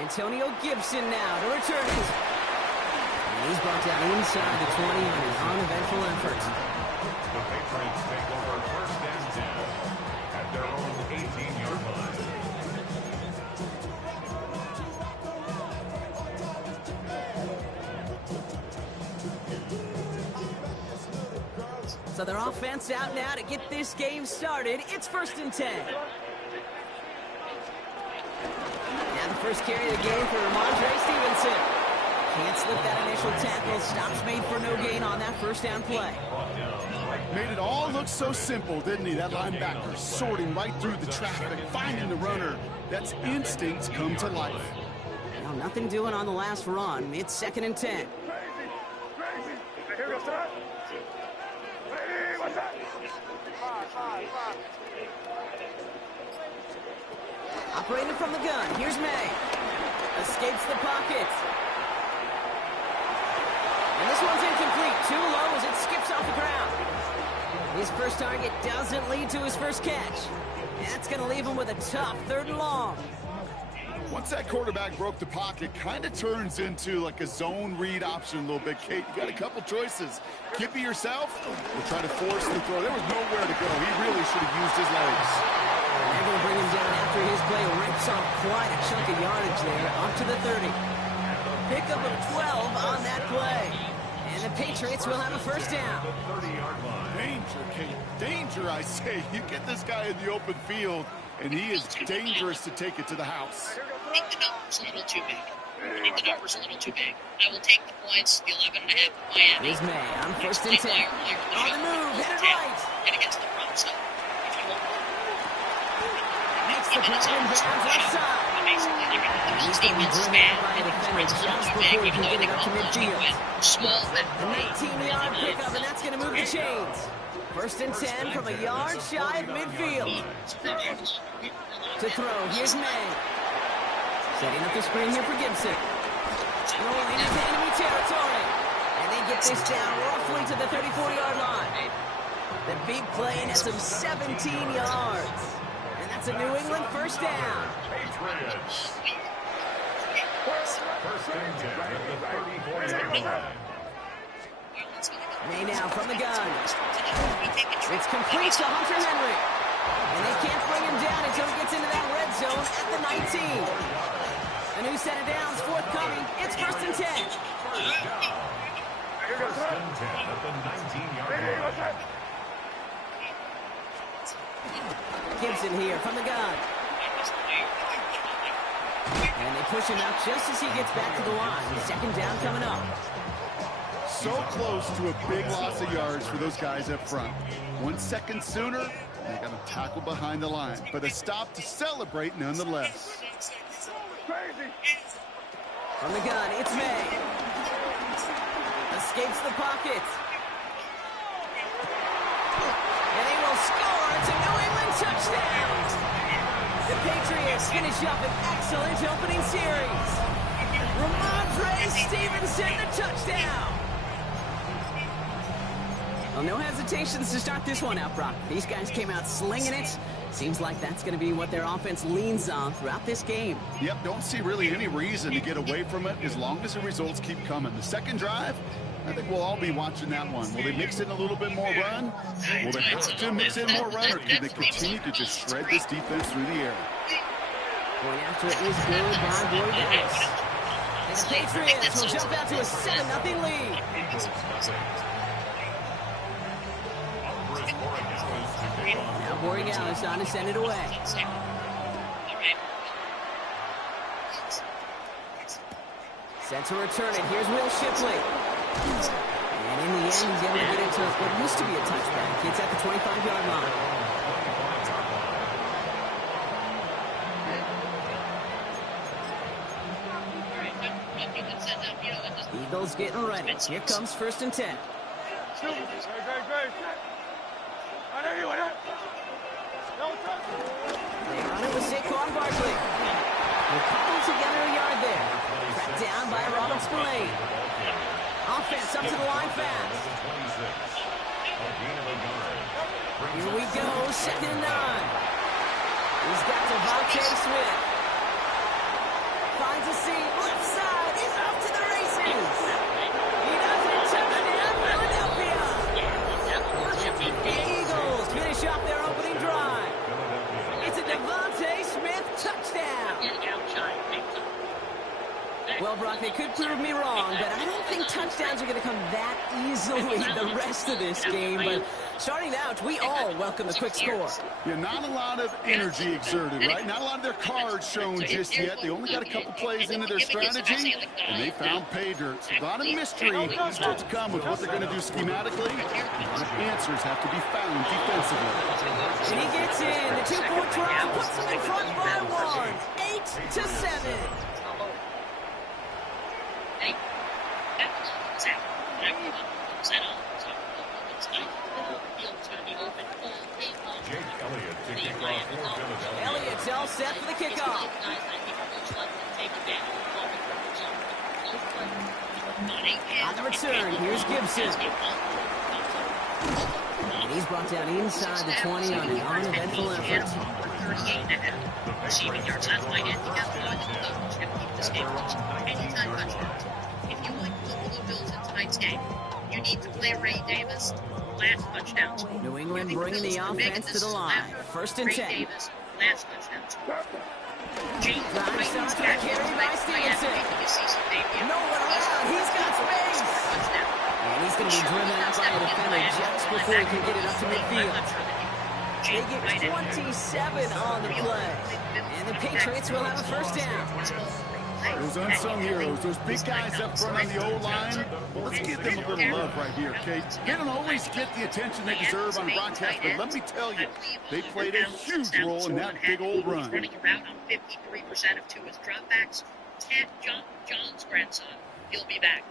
Antonio Gibson now to return it. And he's brought down inside the 20 on an uneventful effort. The Patriots take over first and 10 at their own 18-yard line. So their offense out now to get this game started. It's first and 10. Now the first carry of the game for Ramondre Stevenson. Can't slip that initial tackle. Stops made for no gain on that first down play. Made it all look so simple, didn't he? That linebacker sorting right through the traffic, finding the runner. That's instincts come to life. Well, nothing doing on the last run. It's second and 10. Here goes that. Hey, what's that? Five. Operating from the gun. Here's May. Escapes the pocket. And this one's incomplete. Too low as it skips off the ground. His first target doesn't lead to his first catch. That's going to leave him with a tough 3rd and long. Once that quarterback broke the pocket, kind of turns into like a zone read option a little bit. Kate, you got a couple choices. Keep it yourself or try to force the throw. There was nowhere to go. He really should have used his legs. They're going to bring him down after his play rips off quite a chunk of yardage there, up to the 30. Pickup of 12 on that play. And the Patriots will have a first down. Danger, Kate. Danger, I say. You get this guy in the open field, and he is dangerous to take it to the house. I think the number's a little too big. I will take the points, the 11.5 of Miami. Here's May on first and 10. On the move, headed right. And against the front, so if you want makes the play and bounds left side. basically, like, the Bills defense is bad, and the spread's a little too big, even though they come with small but a 19-yard pickup, and that's going to move the chains. First and 10 from a yard shy of midfield. To throw, here's May. Setting up the screen here for Gibson. Rolling into enemy territory. And they get this down roughly to the 34-yard line. The big play and some 17 yards. And that's a New England first down. First and 10 at the 34-yard line. May now from the gun. It's complete to Hunter Henry. And they can't bring him down until he gets into that red zone at the 19. A new set of downs forthcoming. It's first and 10. and 10 at the 19-yard line. Gibson here from the gun. And they push him out just as he gets back to the line. Second down coming up. So close to a big loss of yards for those guys up front. 1 second sooner, they got a tackle behind the line. But a stop to celebrate nonetheless. From the gun, it's May. Escapes the pocket. And they will score. It's a New England touchdown. The Patriots finish up an excellent opening series. Ramondre Stevenson, the touchdown. Well, no hesitations to start this one out, Brock. These guys came out slinging it. Seems like that's going to be what their offense leans on throughout this game. Yep, don't see really any reason to get away from it as long as the results keep coming. The second drive, I think we'll all be watching that one. Will they mix in a little bit more run? Will they have to mix in more run, or can they continue to just shred this defense through the air? Point after it is good by Boyd Dallas. And the Patriots will jump out to a 7-0 lead. Now Borregales on to send it away. Set to return it. Here's Will Shipley. And in the end, he's able to get into what used to be a touchback. It's at the 25-yard line. Eagles getting ready. Here comes 1st and 10. They run it with Saquon Barkley. They're coupled together a yard there. Tracked down by Robert Spillane. Offense up to the line fast. Here we go, 2nd and 9. He's got Devontae Smith. Finds a seam, left side. He's off to the races. He does it. Touchdown, Philadelphia. The Eagles finish off their opening drive. It's a Devontae Smith touchdown. Well, Brock, they could prove me wrong, but I don't think touchdowns are going to come that easily the rest of this game. But starting out, we all welcome the quick score. Yeah, not a lot of energy exerted, right? Not a lot of their cards shown just yet. They only got a couple plays into their strategy, and they found pay dirt. A lot of mystery still to come with what they're going to do schematically. The answers have to be found defensively. And he gets in. The 2-point try puts them in front by 1. 8-7. Elliott's all set for the kickoff. On the return, here's Gibson. And he's brought down inside the 20 on an uneventful effort. 38.5 receiving yards. That's my handicap. Coach can keep this game close. Anytime touchdowns. If you like the Buffalo Bills in tonight's game, you need to play Ray Davis. Last touchdowns. New England bringing the offense to the line. 1st and 10. Ray Davis, last touchdowns. Carried by Stevenson. No one around. He's got space. And he's going to be driven out by a defender just before he can get it up to midfield. They get 27 on the play. And the Patriots will have a 1st down. Those unsung heroes, those big guys up front on the O-line, well, let's give them a little love right here, okay? They don't always get the attention they deserve on broadcast, but let me tell you, they played a huge role in that big old run. Running around on 53% of Tua's dropbacks. Ted John's grandson, he'll be back.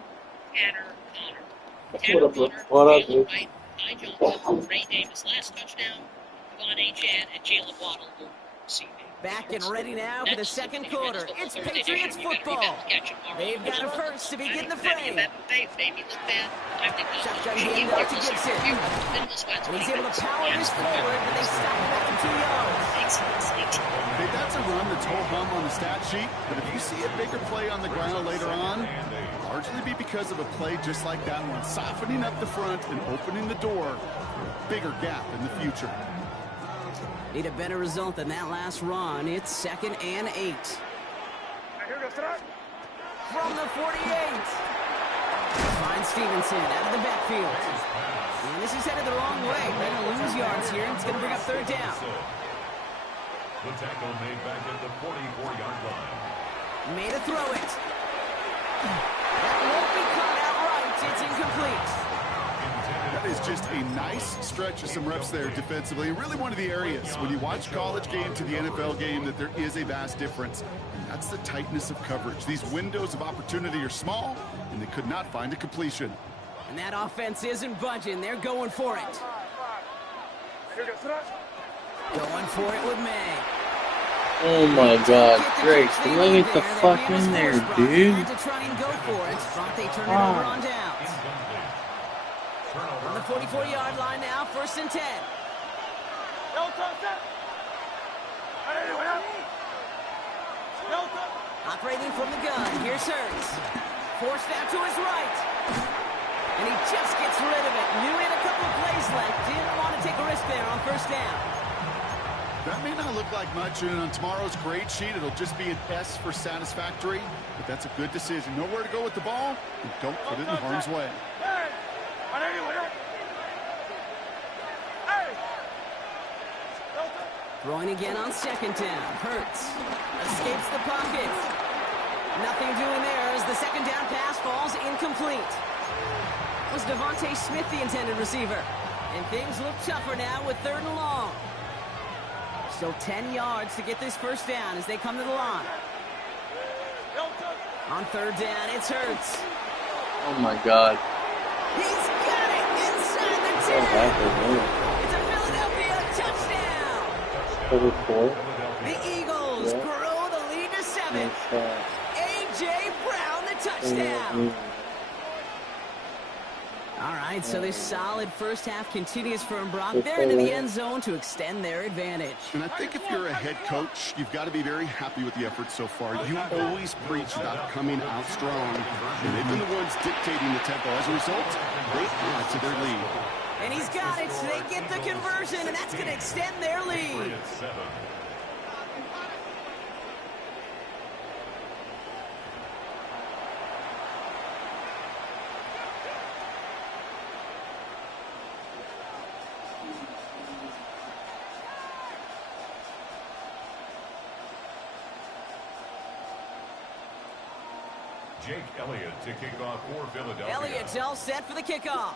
Tanner Connor. What up, dude? Ty Johnson, Ray Davis, last touchdown. Von Achan and Jalen Waddle will receive it. Back and ready now for the 2nd quarter. It's Patriots football. They've got a first to begin the frame. Shotgun hand off to Gibson. And he's able to power this forward, but they stop him at the 2 yards. Hey, that's a run that's whole hum on the stat sheet, but if you see a bigger play on the ground later on, largely be because of a play just like that one, softening up the front and opening the door. Bigger gap in the future. Need a better result than that last run. It's 2nd and 8. From the 48. Finds Stevenson out of the backfield. And this is headed the wrong way. They're going to lose yards here. It's going to bring up third down. The tackle made back at the 44-yard line. Made a throw it. That won't be caught outright. It's incomplete. That is just a nice stretch of some reps there defensively. Really one of the areas when you watch college game to the NFL game that there is a vast difference. And that's the tightness of coverage. These windows of opportunity are small, and they could not find a completion. And that offense isn't budging. They're going for it. Going for it with May. Oh my God, Drake, look at the fuck in there, dude. Had to try and go for it, but they turn it over on downs. On the 44-yard line now, 1st and 10. Operating from the gun, here's Hurts. Forced out to his right. And he just gets rid of it. Knew he had a couple of plays left. Didn't want to take a risk there on 1st down. That may not look like much, and on tomorrow's grade sheet, it'll just be an S for satisfactory, but that's a good decision. Know where to go with the ball, and don't put it in harm's way. Throwing again on 2nd down. Hurts escapes the pocket. Nothing doing there as the 2nd down pass falls incomplete. Was Devontae Smith the intended receiver? And things look tougher now with 3rd and long. Still 10 yards to get this 1st down as they come to the line. On 3rd down, it's Hurts. Oh my God. He's got it inside the 10. It's a Philadelphia touchdown. Cover 4. The Eagles grow the lead to 7. A.J. Brown, the touchdown. All right, so this solid 1st half continues for Brock. They're into the end zone to extend their advantage. And I think if you're a head coach, you've got to be very happy with the effort so far. You always preach about coming out strong, and they've been the ones dictating the tempo. As a result, they add to their lead. And he's got it, so they get the conversion, and that's going to extend their lead. Jake Elliott to kick off for Philadelphia. Elliott's all set for the kickoff.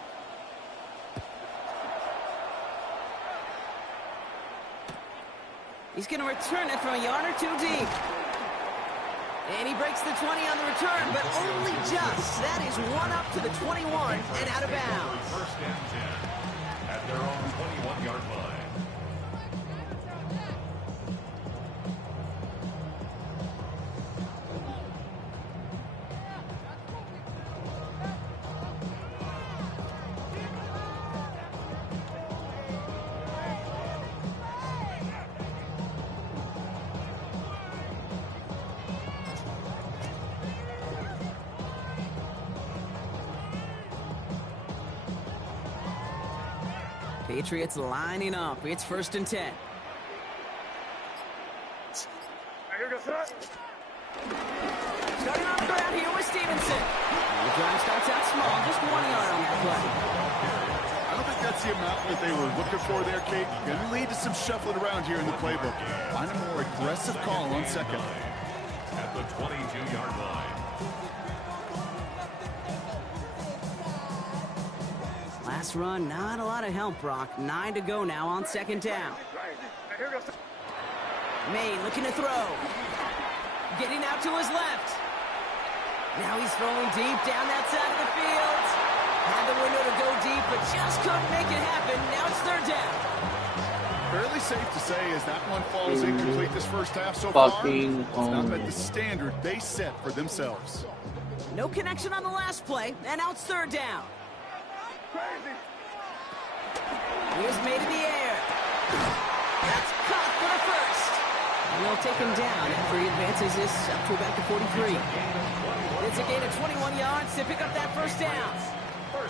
He's going to return it from a yard or 2 deep. And he breaks the 20 on the return, but only just. That is one up to the 21 and out of bounds. 1st and 10 at their own 21-yard line. Patriots lining up. It's 1st and 10. Starting on the ground here with Stevenson. The drive starts out small, just 1 yard on that play. I don't think that's the amount that they were looking for there, Kate. Going to lead to some shuffling around here in the playbook. Find a more aggressive call on 2nd. At the 22-yard line. Last run, not a lot of help, Brock. 9 to go now on 2nd down. May looking to throw. Getting out to his left. Now he's throwing deep down that side of the field. Had the window to go deep, but just couldn't make it happen. Now it's 3rd down. Fairly safe to say as that one falls incomplete this 1st half so far. It's not met the standard they set for themselves. No connection on the last play, and now it's 3rd down. Here's made in the air. That's caught for the 1st. And they'll take him down after he advances this up to about the 43. It's a gain of 21 yards to pick up that 1st down.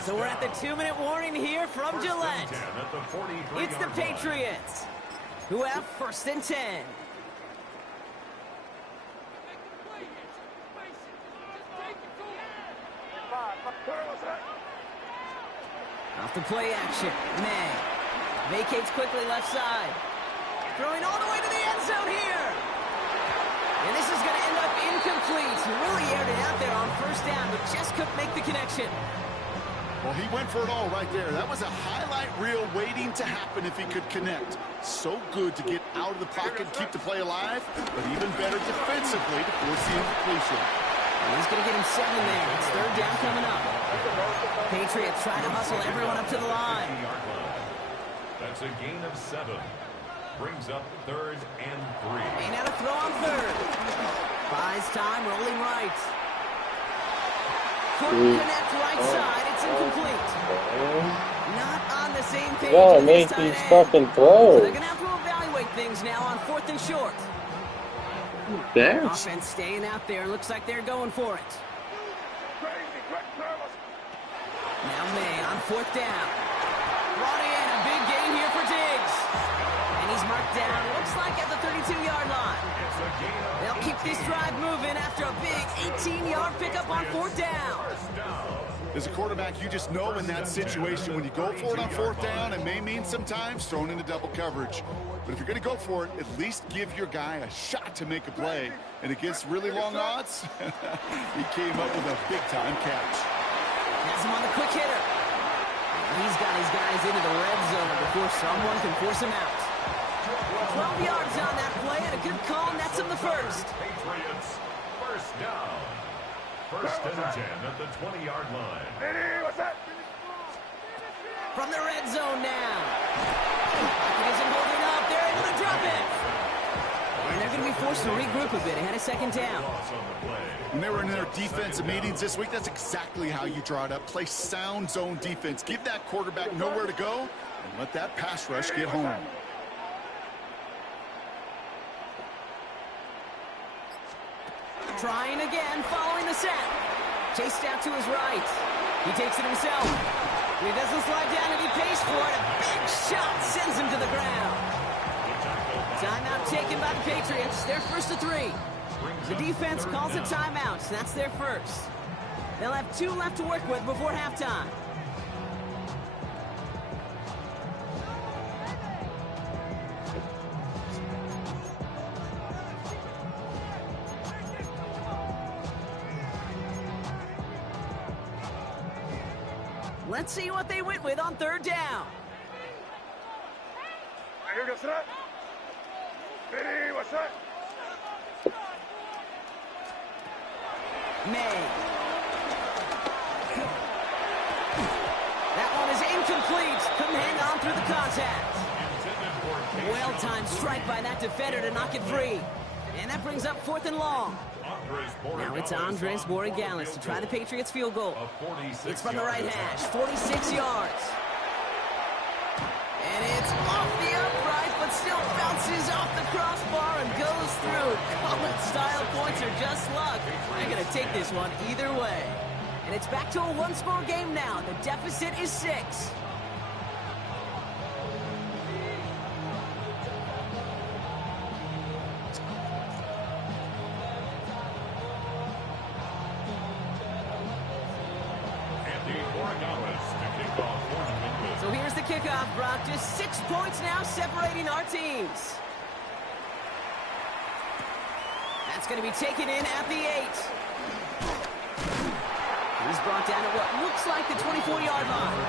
So we're at the 2-minute warning here from Gillette. It's the Patriots who have 1st and 10. Off the play action. May vacates quickly left side. Throwing all the way to the end zone here. And this is going to end up incomplete. He really aired it out there on first down, but just couldn't make the connection. Well, he went for it all right there. That was a highlight reel waiting to happen if he could connect. So good to get out of the pocket and keep the play alive, but even better defensively to force the incompletion. And he's going to get him 7 there. It's third down coming up. Patriots trying to hustle everyone up to the line. That's a gain of 7. Brings up 3rd and 3. And now to throw on third. Buys time, rolling right. Couldn't connect right side. It's incomplete. Not on the same page. Yeah, make these fucking throws. So they're going to have to evaluate things now on 4th and short. There. Offense staying out there. Looks like they're going for it. Now May on 4th down. Brought in a big gain here for Diggs. And he's marked down, looks like at the 32-yard line. They'll keep this drive moving after a big 18-yard pickup on 4th down. As a quarterback, you just know in that situation when you go for it on 4th down, it may mean sometimes thrown into double coverage. But if you're going to go for it, at least give your guy a shot to make a play. And against really long odds, he came up with a big-time catch. Has him on the quick hitter. He's got his guys into the red zone before someone can force him out. 12 yards on that play, and a good call nets him the first. Patriots, first down. 1st and 10 at the 20-yard line. From the red zone now. He isn't holding up. They're able to drop it. And they're going to be forced to regroup a bit ahead of 2nd down. When they were in their defensive meetings this week, that's exactly how you draw it up. Play sound zone defense. Give that quarterback nowhere to go and let that pass rush get home. Trying again, following the set. Chased out to his right. He takes it himself. He doesn't slide down and he pays for it. A big shot sends him to the ground. Timeout taken by the Patriots. They're 1st to 3. The defense calls a timeout. So that's their first. They'll have 2 left to work with before halftime. Let's see what they went with on 3rd down. May. That one is incomplete. Couldn't hang on through the contact. Well-timed strike by that defender to knock it free. And that brings up 4th and long. Now it's Andres Borregales to try the Patriots field goal. It's from the right hash, 46 yards. And it's off the upright, but still bounces off the crossbar and goes through. College-style points are just luck. They're going to take this one either way. And it's back to a 1-score game now. The deficit is 6. So here's the kickoff, Brock. Just 6 points now separating our teams. That's going to be taken in at the 8. He's brought down at what looks like the 24-yard line.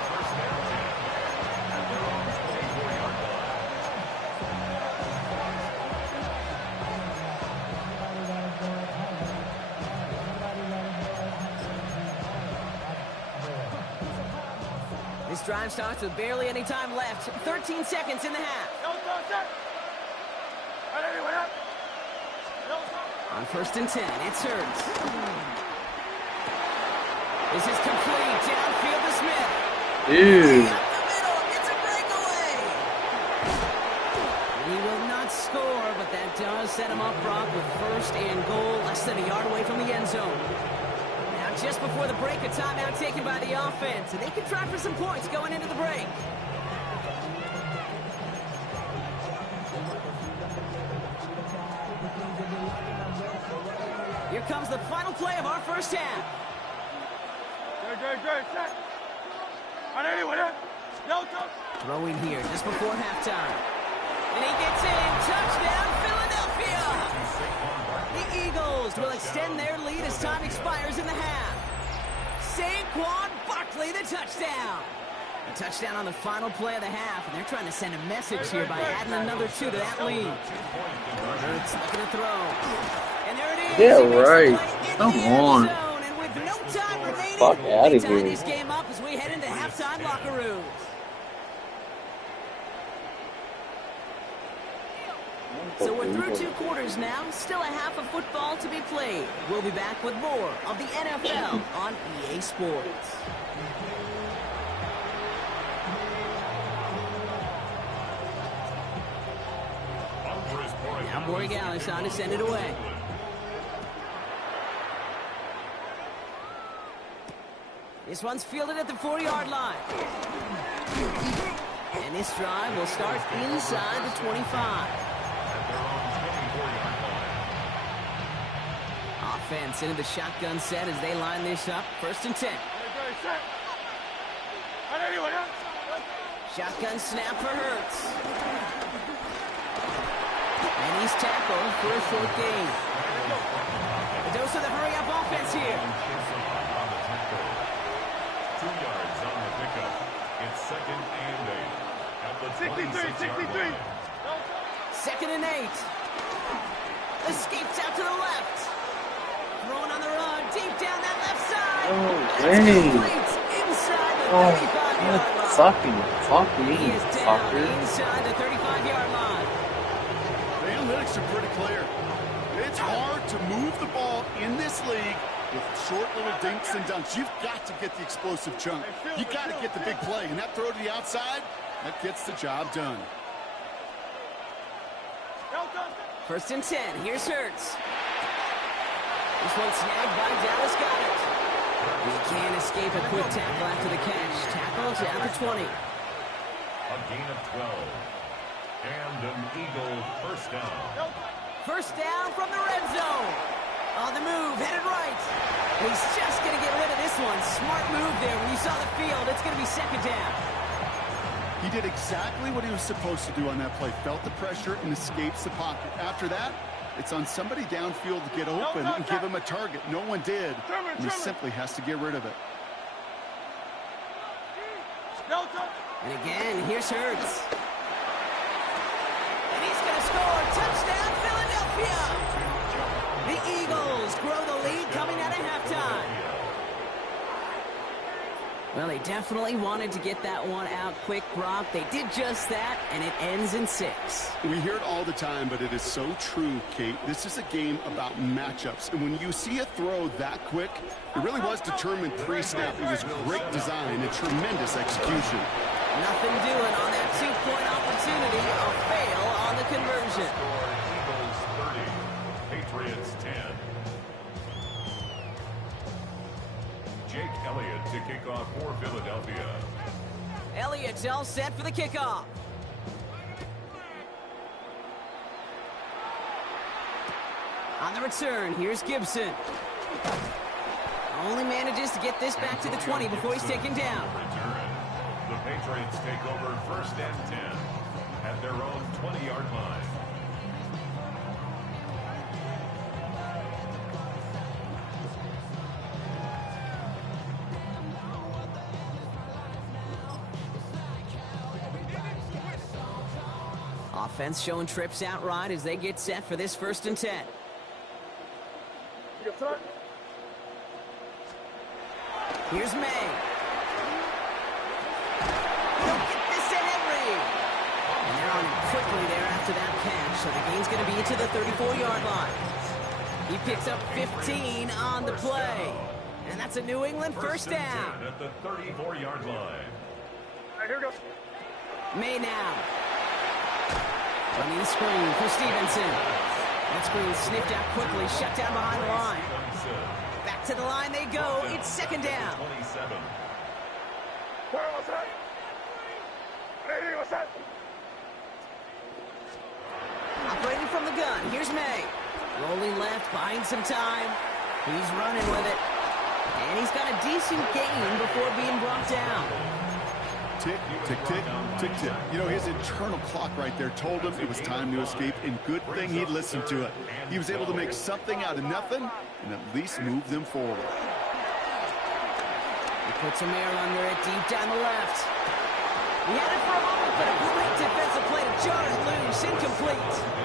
This drive starts with barely any time left. 13 seconds in the half. On 1st and 10, it's Hurts. This is complete. Downfield to Smith. Dude. Up the middle. It's a breakaway. He will not score, but that does set him up, Brock, with 1st and goal, less than a yard away from the end zone. Now, just before the break, a timeout taken by the offense, and they can try for some points going into the break. Here comes the final play of our first half. Throwing here just before halftime. And he gets in. Touchdown, Philadelphia! The Eagles will extend their lead as time expires in the half. Saquon Barkley, the touchdown. A touchdown on the final play of the half, and they're trying to send a message here by adding another 2 to that lead. Hurts looking to throw. And there it is. Yeah, right. Come on. And with no time remaining, Fuck out they of tie here. this game up as we head into halftime locker rooms. So we're through 2 quarters now, still a half of football to be played. We'll be back with more of the NFL on EA Sports. Now Borregales on to send it away. This one's fielded at the 4-yard line. And this drive will start inside the 25. Offense into the shotgun set as they line this up. 1st and 10. Shotgun snap for Hurts. And he's tackled for a short gain. A dose of the hurry-up offense here. 2 yards on the pickup. It's 2nd and 8. At the 26-yard line. 2nd and 8. Escapes out to the left. Throwing on the run, deep down that left side. Oh, man. Inside the 35-yard line. Fuck me, He is down fucker. inside the 35-yard line. The analytics are pretty clear. It's hard to move the ball in this league with short little dinks and dunks. You've got to get the explosive chunk. You've got to get the big play. And that throw to the outside, that gets the job done. 1st and 10. Here's Hurts. This one snagged by Dallas Goedert. He can't escape a quick tackle after the catch. Tackles at the 20. A gain of 12. And an Eagle 1st down. 1st down from the red zone. On the move, headed right. He's just going to get rid of this one. Smart move there. When you saw the field, it's going to be 2nd down. He did exactly what he was supposed to do on that play. Felt the pressure and escapes the pocket. After that, it's on somebody downfield to get open and give him a target. No one did. And he simply has to get rid of it. And again, here's Hurts. And he's going to score. Touchdown, Philadelphia! The Eagles grow the lead coming out of halftime. Well, they definitely wanted to get that one out quick, Brock. They did just that, and it ends in 6. We hear it all the time, but it is so true, Kate. This is a game about matchups. And when you see a throw that quick, it really was determined pre-snap. It was great design and tremendous execution. Nothing doing on that 2-point opportunity. A fail on the conversion. Eagles 30, Patriots 10. Jake Elliott to kick off for Philadelphia. Elliott's all set for the kickoff. On the return, here's Gibson. Only manages to get this back to the 20 before he's taken down. The Patriots take over 1st and 10 at their own 20-yard line. Offense showing trips out right as they get set for this 1st and 10. Here's May. He'll get this to Henry. And they're on him quickly there after that catch, so the game's going to be into the 34-yard line. He picks up 15 on the play. And that's a New England 1st down. At the 34-yard line. All right, here we go. May now. Running the screen for Stevenson. That screen sniffed out quickly, shut down behind the line. Back to the line they go. It's 2nd down. 27. Operating from the gun. Here's May. Rolling left, buying some time. He's running with it. And he's got a decent gain before being brought down. Tick, tick, tick, tick, tick. You know, his internal clock right there told him it was time to escape, and good thing he listened to it. He was able to make something out of nothing and at least move them forward. He puts some air under it deep down the left. He had it for a moment, but a great defensive play to jar it loose. Incomplete.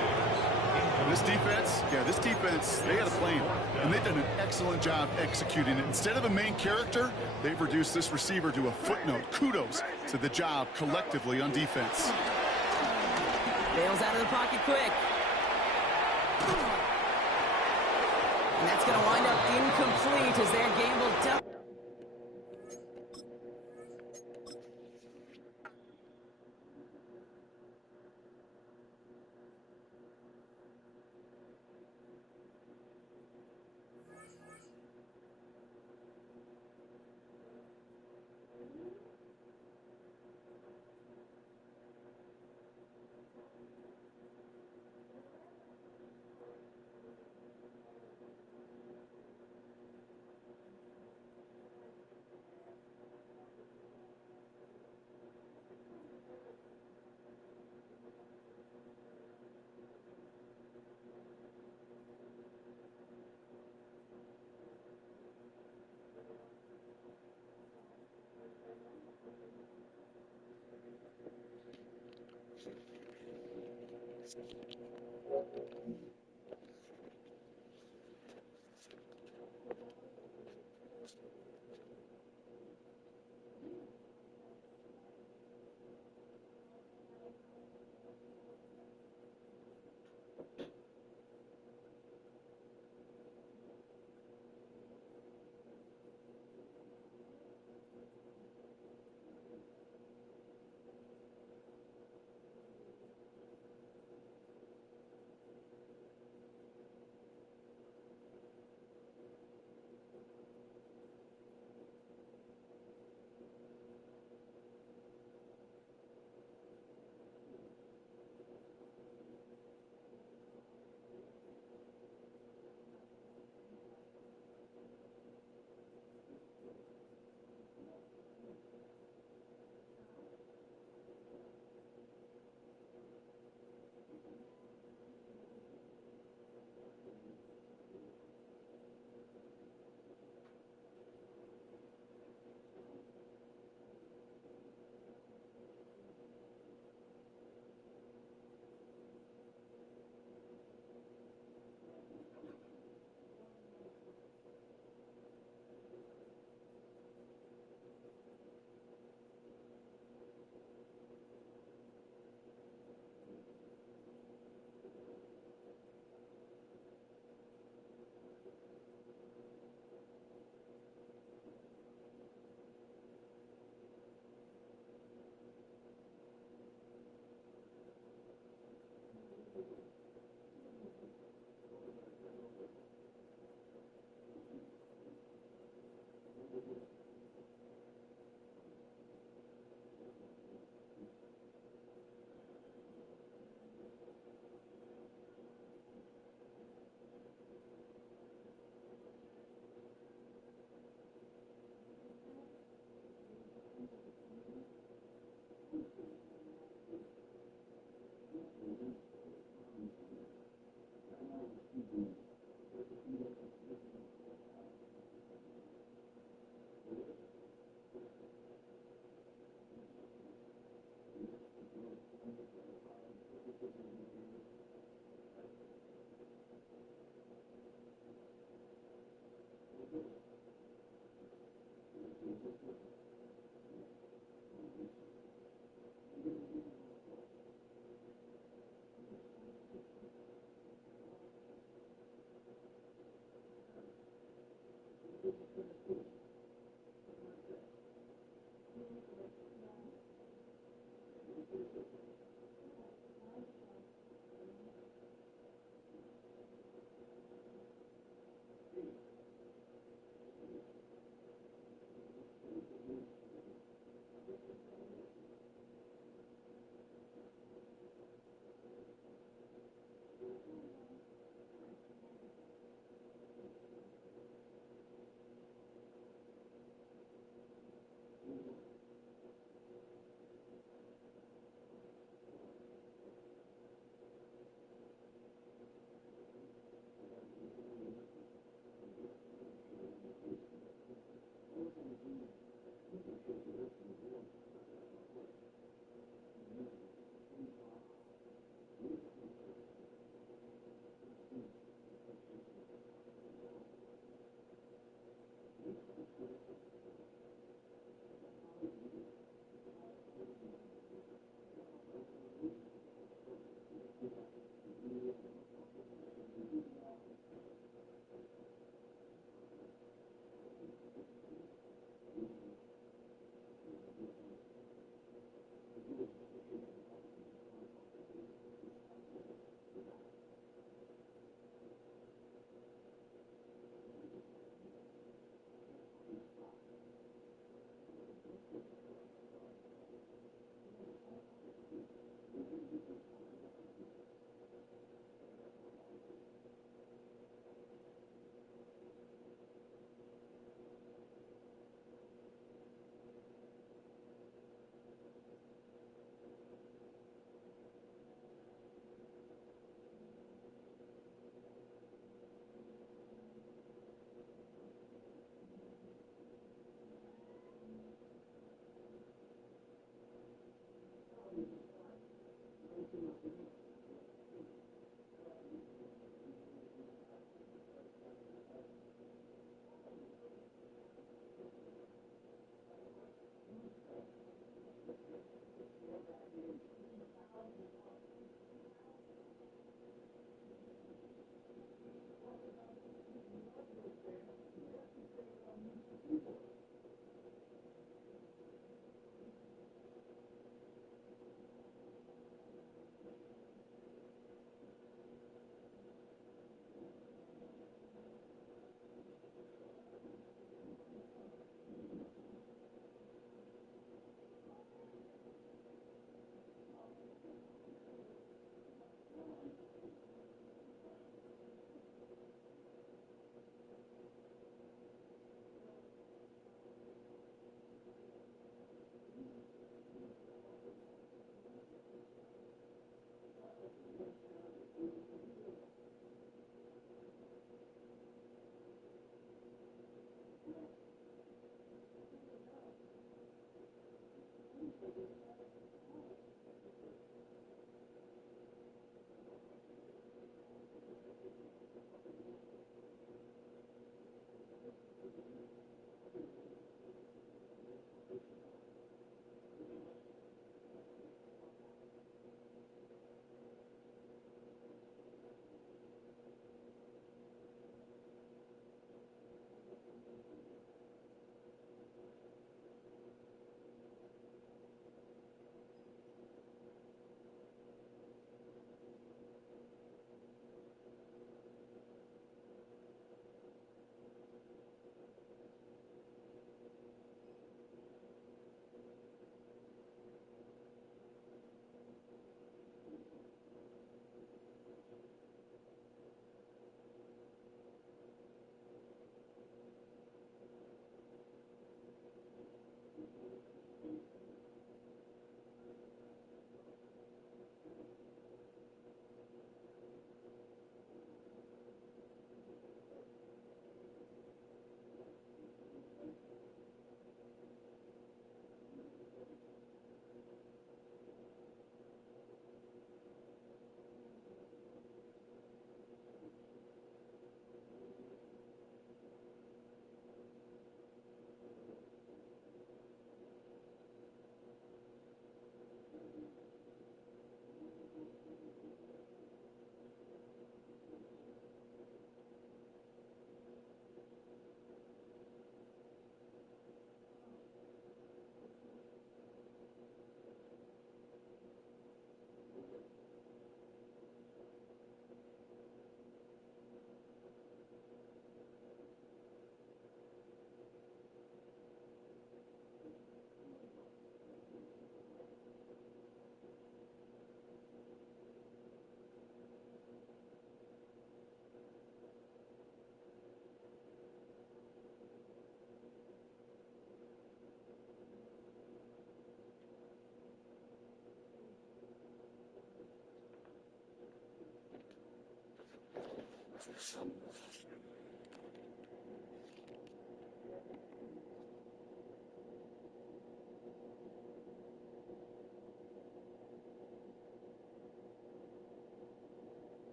This defense, they had a plan, and they've done an excellent job executing it. Instead of a main character, they've reduced this receiver to a footnote. Kudos to the job collectively on defense. Bails out of the pocket quick. And that's going to wind up incomplete as they're gambled down.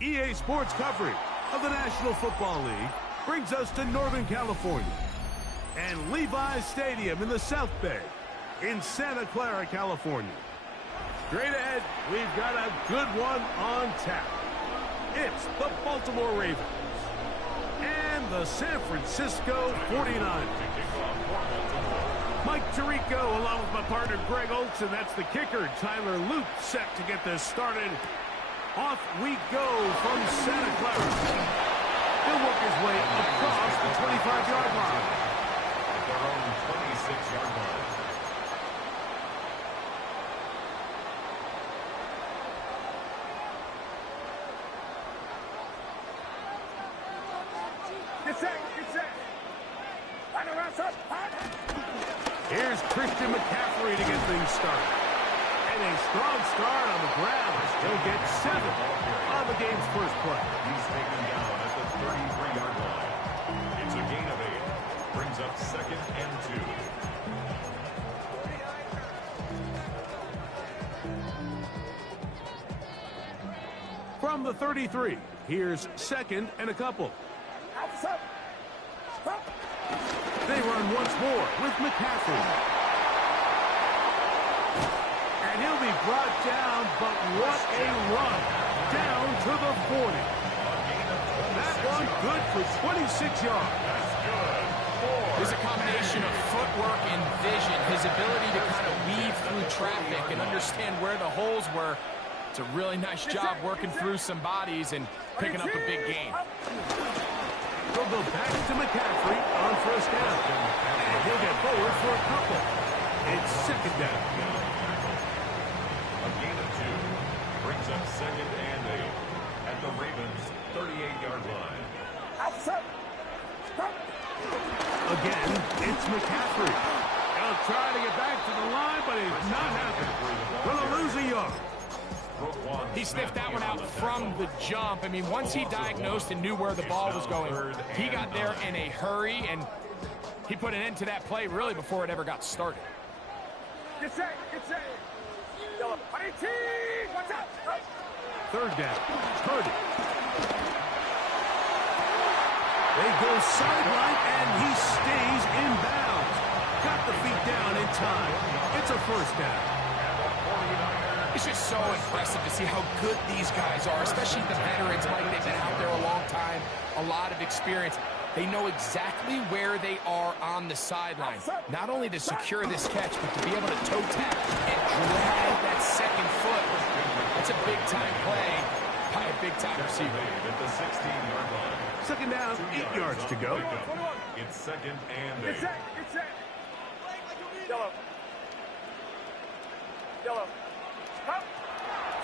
EA Sports coverage of the National Football League brings us to Northern California and Levi's Stadium in the South Bay in Santa Clara, California. Straight ahead, we've got a good one on tap. It's the Baltimore Ravens and the San Francisco 49ers. Mike Tirico along with my partner Greg Olson. That's the kicker, Tyler Luke, set to get this started. Off we go from Santa Clara. He'll work his way across the 25-yard line. At their own 26-yard line. Get set, get set. Here's Christian McCaffrey to get things started. And a strong start on the ground. He'll get 7 on the game's first play. He's taken down at the 33-yard line. It's a gain of 8. Brings up 2nd and 2. From the 33, here's 2nd and a couple. They run once more with McCaffrey. And he'll be brought down, but what a run. Down to the 40. That one good for 26 yards. That's good. There's a combination of footwork and vision, his ability to kind of weave through traffic and understand where the holes were. It's a really nice job working through some bodies and picking up a big gain. They'll go back to McCaffrey on first down. And he'll get forward for a couple. It's 2nd down. A gain of 2. Brings up 2nd and 8 at the Ravens' 38-yard line. Again, it's McCaffrey. He'll try to get back to the line, but it's not happening. Gonna lose a yard. He sniffed that one out from the jump. I mean, once he diagnosed and knew where the ball was going, he got there in a hurry, and he put an end to that play really before it ever got started. Get set, get set. Watch out. Third down. Purdy. They go sideline, and he stays in bounds. Got the feet down in time. It's a first down. It's just so impressive to see how good these guys are, especially the veterans, Mike. They've been out there a long time, a lot of experience. They know exactly where they are on the sideline. Not only to secure this catch, but to be able to toe tap and drag that second foot. That's a big-time play by a big-time receiver. At the 16-yard line. Second down, 8 yards to go. It's 2nd and 8. Get set, get set. Yellow. Yellow.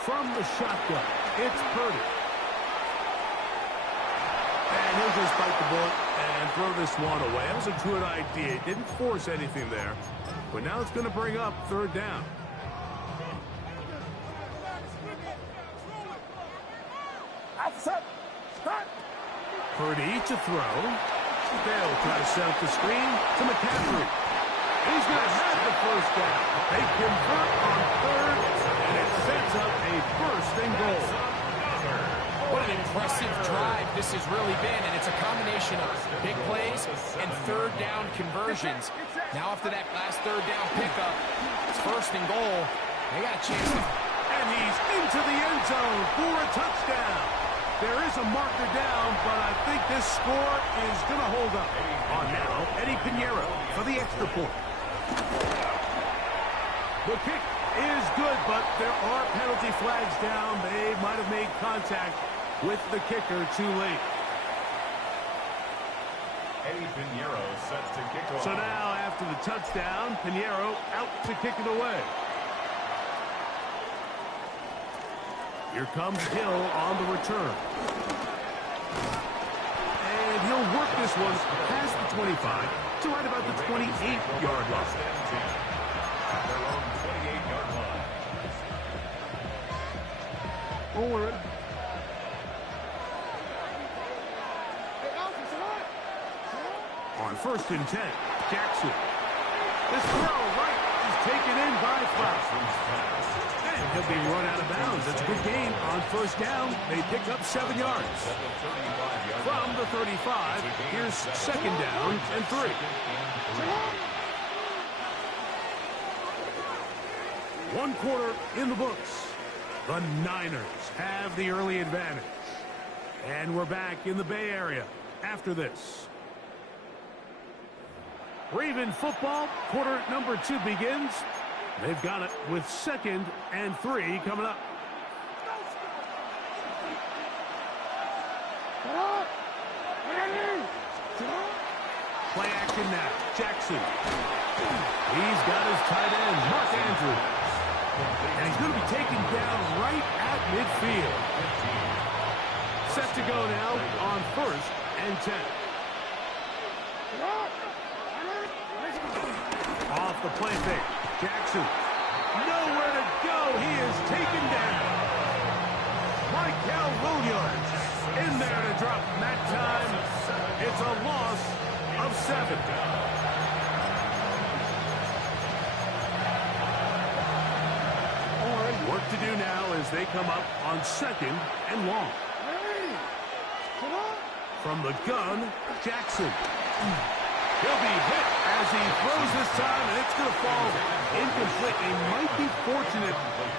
From the shotgun, it's Purdy. And he'll just bite the bullet and throw this one away. That was a good idea. Didn't force anything there. But now it's going to bring up third down. Purdy to throw. They'll try to set up the screen to McCaffrey. He's going to have the first down. They convert on third, and it sets up a first and goal. What an impressive drive this has really been, and it's a combination of big plays and third down conversions. Now after that last third down pickup, it's first and goal. They got a chance to... And he's into the end zone for a touchdown. There is a marker down, but I think this score is going to hold up. On now, Eddie Pinheiro for the extra point. The kick is good, but there are penalty flags down. They might have made contact with the kicker too late. Eddie Pinheiro set to kick off. So now, after the touchdown, Pinheiro out to kick it away. Here comes Hill on the return. And he'll work this one past the 25 to right about the 28-yard line. At their own 28-yard line. Over. On 1st and 10, Jackson. This throw right is taken in by Fox. And he'll be run out of bounds. It's a good gain on 1st down. They pick up 7 yards. From the 35, here's 2nd down and 3. One quarter in the books. The Niners have the early advantage. And we're back in the Bay Area after this. Raven football, quarter number 2 begins. They've got it with 2nd and 3 coming up. Play action now. Jackson. He's got his tight end, Mark Andrews. And he's going to be taken down right at midfield. Set to go now on 1st and 10. Off the play fake. Jackson. Nowhere to go. He is taken down. Michael Williams in there to drop him that time. It's a loss of 7. Work to do now as they come up on 2nd and long. From the gun, Jackson. He'll be hit as he throws this time, and it's going to fall incomplete. He might be fortunate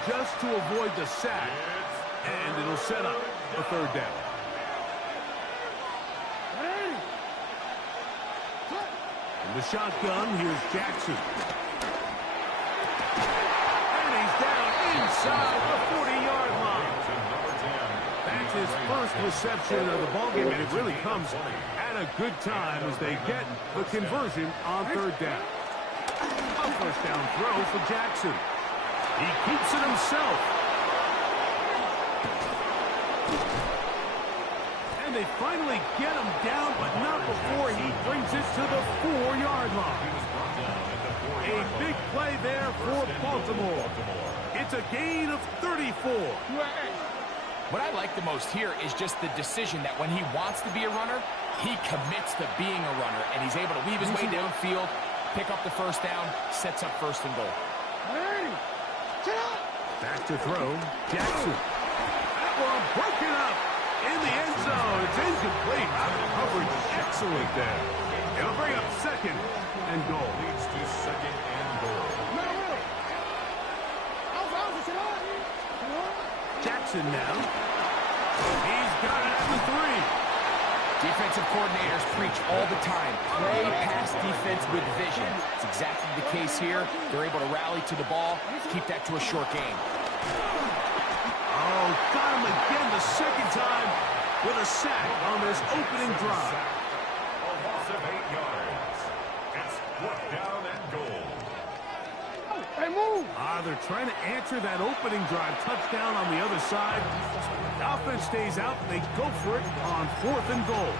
just to avoid the sack, and it'll set up a 3rd down. In the shotgun, here's Jackson. And he's down inside the 40-yard line. That's his first reception of the ballgame, and it really comes at a good time as they get the conversion on 3rd down. A 1st down throw for Jackson. He keeps it himself. And they finally get him down, but not before he brings it to the 4-yard line. A big play there for Baltimore. It's a gain of 34. What I like the most here is just the decision that when he wants to be a runner, he commits to being a runner, and he's able to weave his way downfield, pick up the first down, sets up 1st and goal. Back to throw, Jackson. That one broken up in the end zone. It's incomplete. Coverage excellent there. It'll bring up 2nd and goal. Leads to 2nd and goal. Jackson now. He's got it at the 3. Defensive coordinators preach all the time. Play pass defense with vision. It's exactly the case here. They're able to rally to the ball, keep that to a short game. Oh, got him again the 2nd time with a sack on this opening drive. A loss of 8 yards. It's 4th down and goal. They're trying to answer that opening drive touchdown on the other side. The offense stays out, and they go for it on 4th and goal.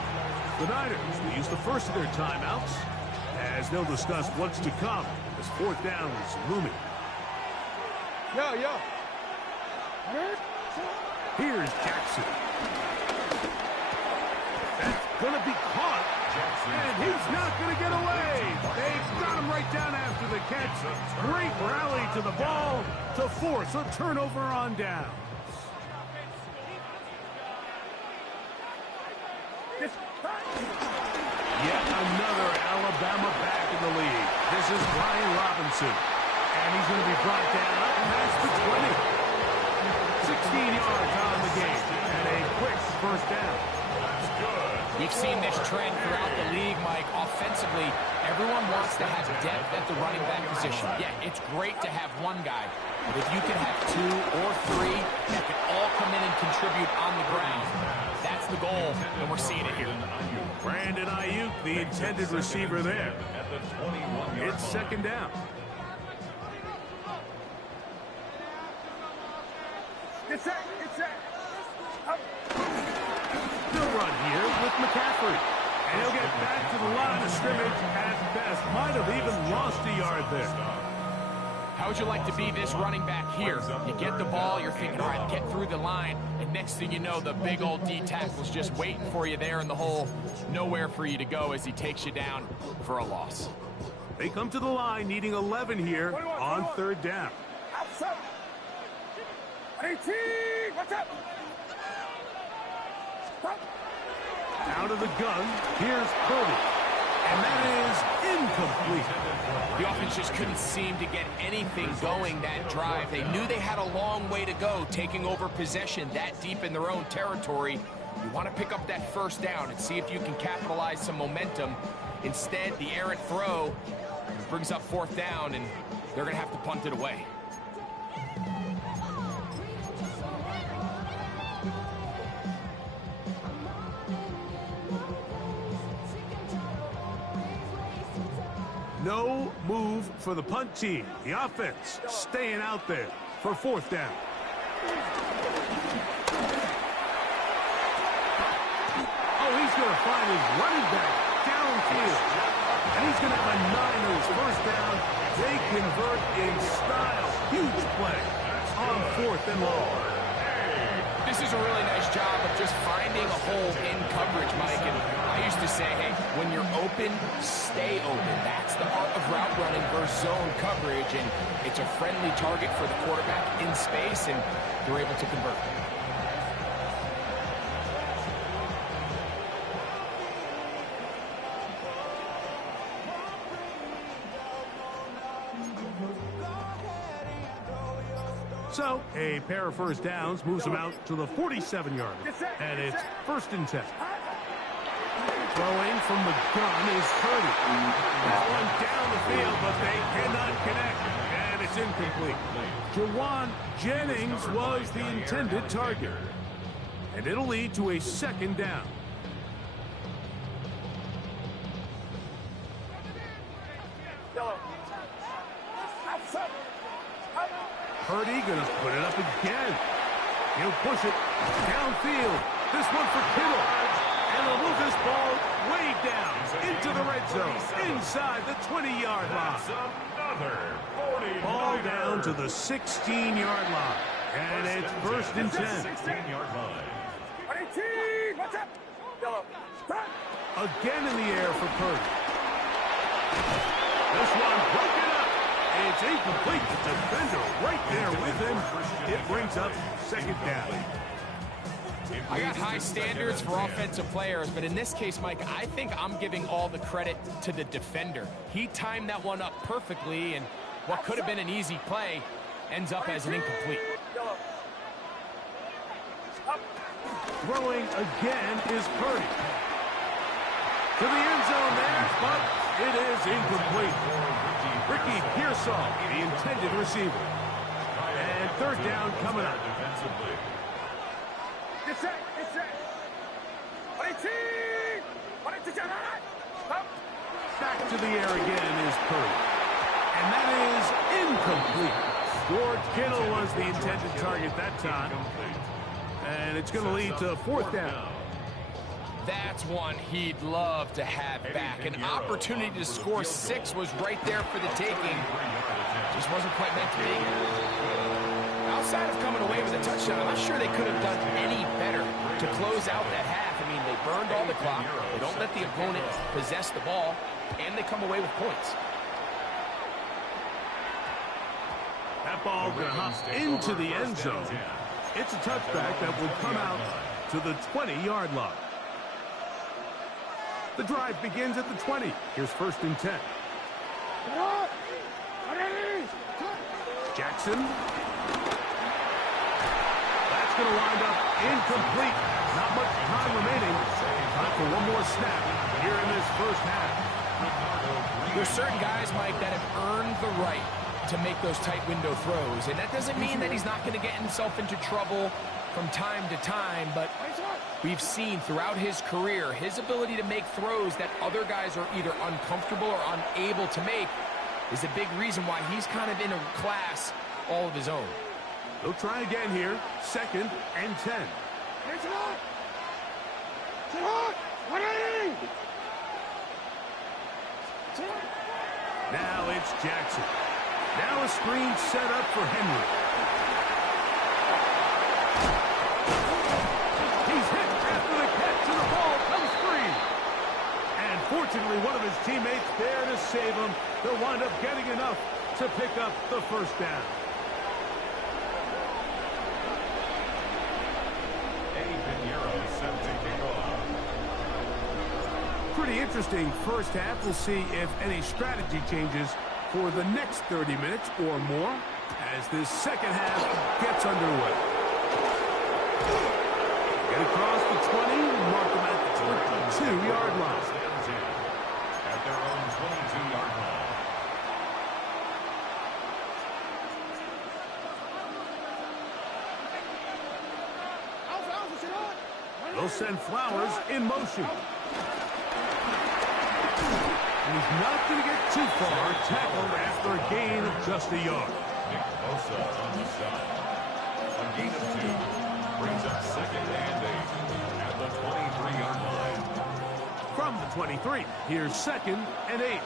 The Niners will use the first of their timeouts as they'll discuss what's to come as 4th down is looming. Here's Jackson. That's going to be caught. And he's not going to get away. They've got him right down after the catch. Great rally to the ball to force a turnover on downs. Yet another Alabama back in the league. This is Brian Robinson. And he's going to be brought down up past the 20. 16 yards on the game. And a quick 1st down. That's good. We've seen this trend throughout the league, Mike. Offensively, everyone wants to have depth at the running back position. Yeah, it's great to have one guy, but if you can have 2 or 3 that can all come in and contribute on the ground, that's the goal, and we're seeing it here. Brandon Ayuk, the intended receiver there. It's 2nd down. Still run here with McCaffrey. And he'll get back to the line of scrimmage at best. Might have even lost a yard there. How would you like to be this running back here? You get the ball, you're thinking, all right, get through the line, and next thing you know, the big old D tackle's just waiting for you there in the hole. Nowhere for you to go as he takes you down for a loss. They come to the line needing 11 here on 3rd down. Out of the gun, here's Purdy. And that is incomplete. The offense just couldn't seem to get anything going that drive. They knew they had a long way to go, taking over possession that deep in their own territory. You want to pick up that 1st down and see if you can capitalize some momentum. Instead, the errant throw brings up 4th down, and they're going to have to punt it away. No move for the punt team. The offense staying out there for 4th down. Oh, he's going to find his running back downfield. And he's going to have a 9 on his 1st down. They convert in style. Huge play on 4th and long. This is a really nice job of just finding a hole in coverage, Mike. And I used to say, hey, when you're open, stay open. That's the art of route running versus zone coverage. And it's a friendly target for the quarterback in space, and they're able to convert. So, a pair of 1st downs moves them out to the 47-yard line. And it's 1st and 10. Throwing from the gun is Purdy. That one down the field, but they cannot connect. And it's incomplete. Jawan Jennings was the intended target. And it'll lead to a 2nd down. Purdy going to put it up again. He'll push it downfield. This one for Kittle. going to move this ball way down into the red zone, inside the 20-yard line. Ball down to the 16-yard line. And it's first and 10. 16-yard line. Again in the air for Purdy. This one broken up. It's incomplete. The defender right there with him. It brings up second down. I got high standards for offensive players, but in this case, Mike, I think I'm giving all the credit to the defender. He timed that one up perfectly, and what could have been an easy play ends up as an incomplete. Throwing again is Purdy. To the end zone there, but it is incomplete. Ricky Pearsall, the intended receiver. And third down coming up. Back to the air again is Purdy. And that is incomplete. George Kittle was the intended target that time. And it's going to lead to fourth down. That's one he'd love to have back. An opportunity to score 6 was right there for the taking. Just wasn't quite meant to be. Outside of coming away with a touchdown, I'm not sure they could have done any better to close out that half. I mean, they burned all the clock. They don't let the opponent possess the ball, and they come away with points. That ball going to hop into the end zone. It's a touchback that will come out to the 20-yard line. The drive begins at the 20. Here's first and 10. Jackson. That's going to wind up incomplete. Not much time remaining. Time for one more snap here in this first half. There's certain guys, Mike, that have earned the right to make those tight window throws. And that doesn't mean that he's not going to get himself into trouble from time to time, but we've seen throughout his career his ability to make throws that other guys are either uncomfortable or unable to make is a big reason why he's kind of in a class all of his own. They'll try again here. Second and 10. Now it's Jackson. Now a screen set up for Henry. He's hit after the catch, and the ball comes free. And fortunately, one of his teammates there to save him. They'll wind up getting enough to pick up the first down. Pretty interesting first half. We'll see if any strategy changes for the next 30 minutes or more as this second half gets underway. Get across the 20, mark them at the 22-yard line. At their own 22-yard line. They'll send Flowers in motion. He's not going to get too far. Tackled after a gain of just a yard. Nick Bosa on the side. A gain of 2 brings up second and 8 at the 23-yard line. From the 23, here's second and 8.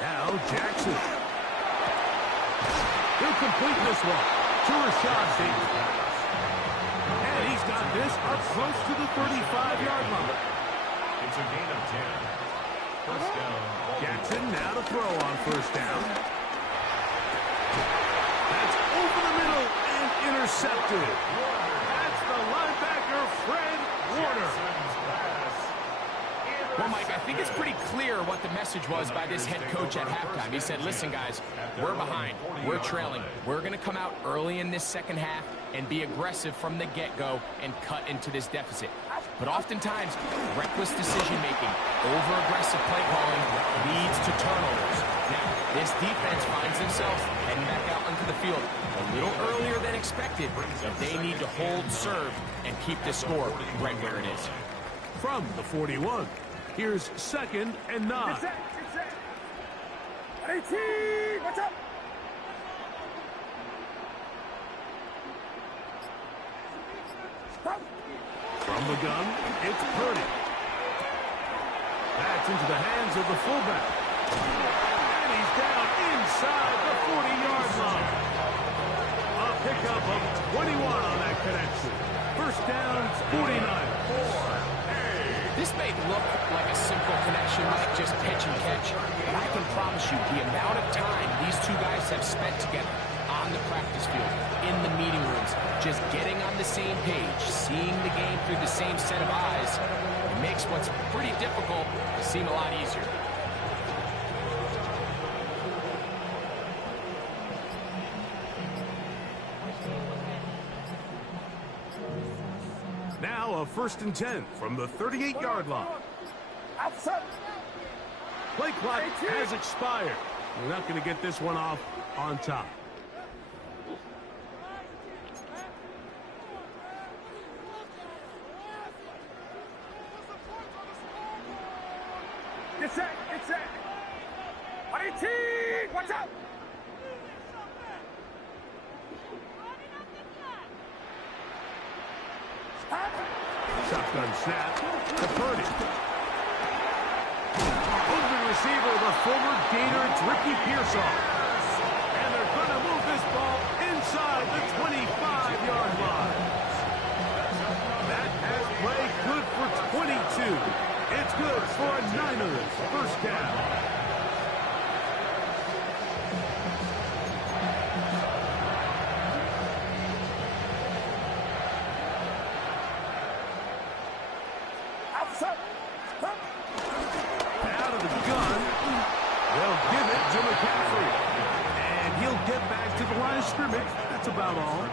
Now Jackson. He'll complete this one to Rashad Bateman. And he's got this up close to the 35-yard line. It's a gain of 10. First down. Jackson now to throw on first down. That's over the middle and intercepted. That's the linebacker, Fred Warner. Well, Mike, I think it's pretty clear what the message was by this head coach at halftime. He said, listen, guys, we're behind. We're trailing. We're going to come out early in this second half and be aggressive from the get-go and cut into this deficit. But oftentimes, reckless decision-making, over-aggressive play calling leads to turnovers. Now, this defense finds themselves heading back out onto the field a little earlier than expected, but they need to hold serve and keep the score right where it is. From the 41, here's second and 9. What's up? gun. It's Purdy. That's into the hands of the fullback. And he's down inside the 40-yard line. A pickup of 21 on that connection. First down, 49. This may look like a simple connection, like just pitch and catch, but I can promise you the amount of time these two guys have spent together on the practice field, in the meeting rooms, just getting on the same page, seeing the game through the same set of eyes, it makes what's pretty difficult seem a lot easier. Now a 1st and 10 from the 38-yard line. Play clock has expired. We're not going to get this one off on top. Get set, get set. 18, watch out. Shotgun snap to Purdy. Open receiver, the former Gator, it's Ricky Pearsall. And they're going to move this ball inside the 25-yard line. That has played good for 22. It's good for a Niners first down. Out of the gun, they'll give it to McCaffrey. And he'll get back to the line of scrimmage. That's about all.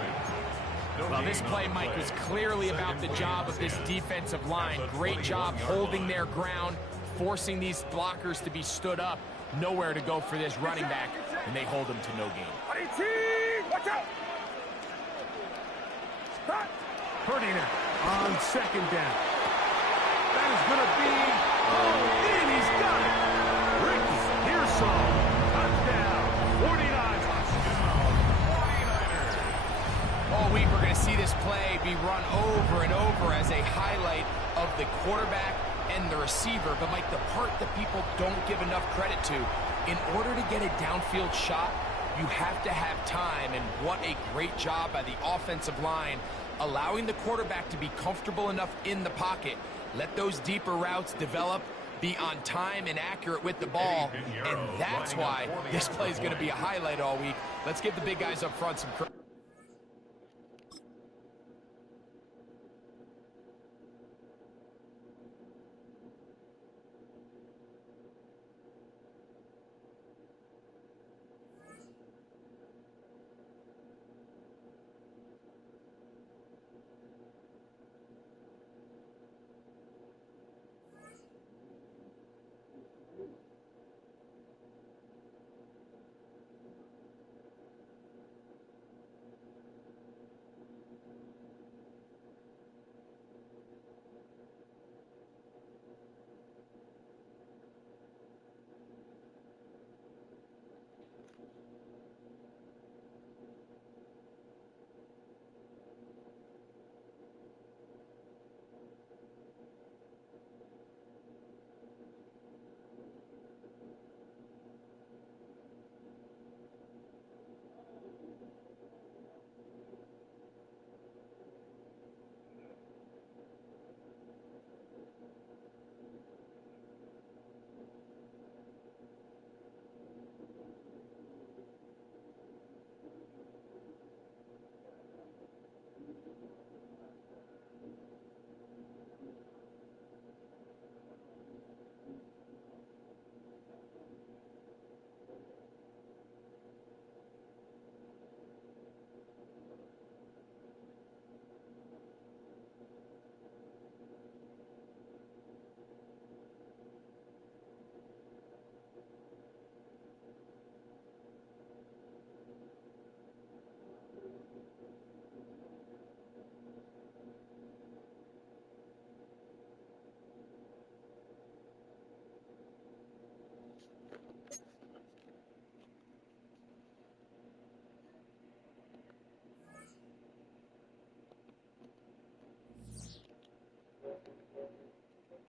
Well, this play, Mike, was clearly about the job of this defensive line. Great job holding their ground, forcing these blockers to be stood up. Nowhere to go for this running back, and they hold him to no gain. 18, watch out. Purdy now on 2nd down. That is going to be, and he's got it. Ricky Pearsall, touchdown, 49ers. All week we're going to see this play be run over and over as a highlight of the quarterback and the receiver. But, Mike, the part that people don't give enough credit to, in order to get a downfield shot, you have to have time. And what a great job by the offensive line, allowing the quarterback to be comfortable enough in the pocket. Let those deeper routes develop, be on time and accurate with the ball, and that's why this play is going to be a highlight all week. Let's give the big guys up front some credit.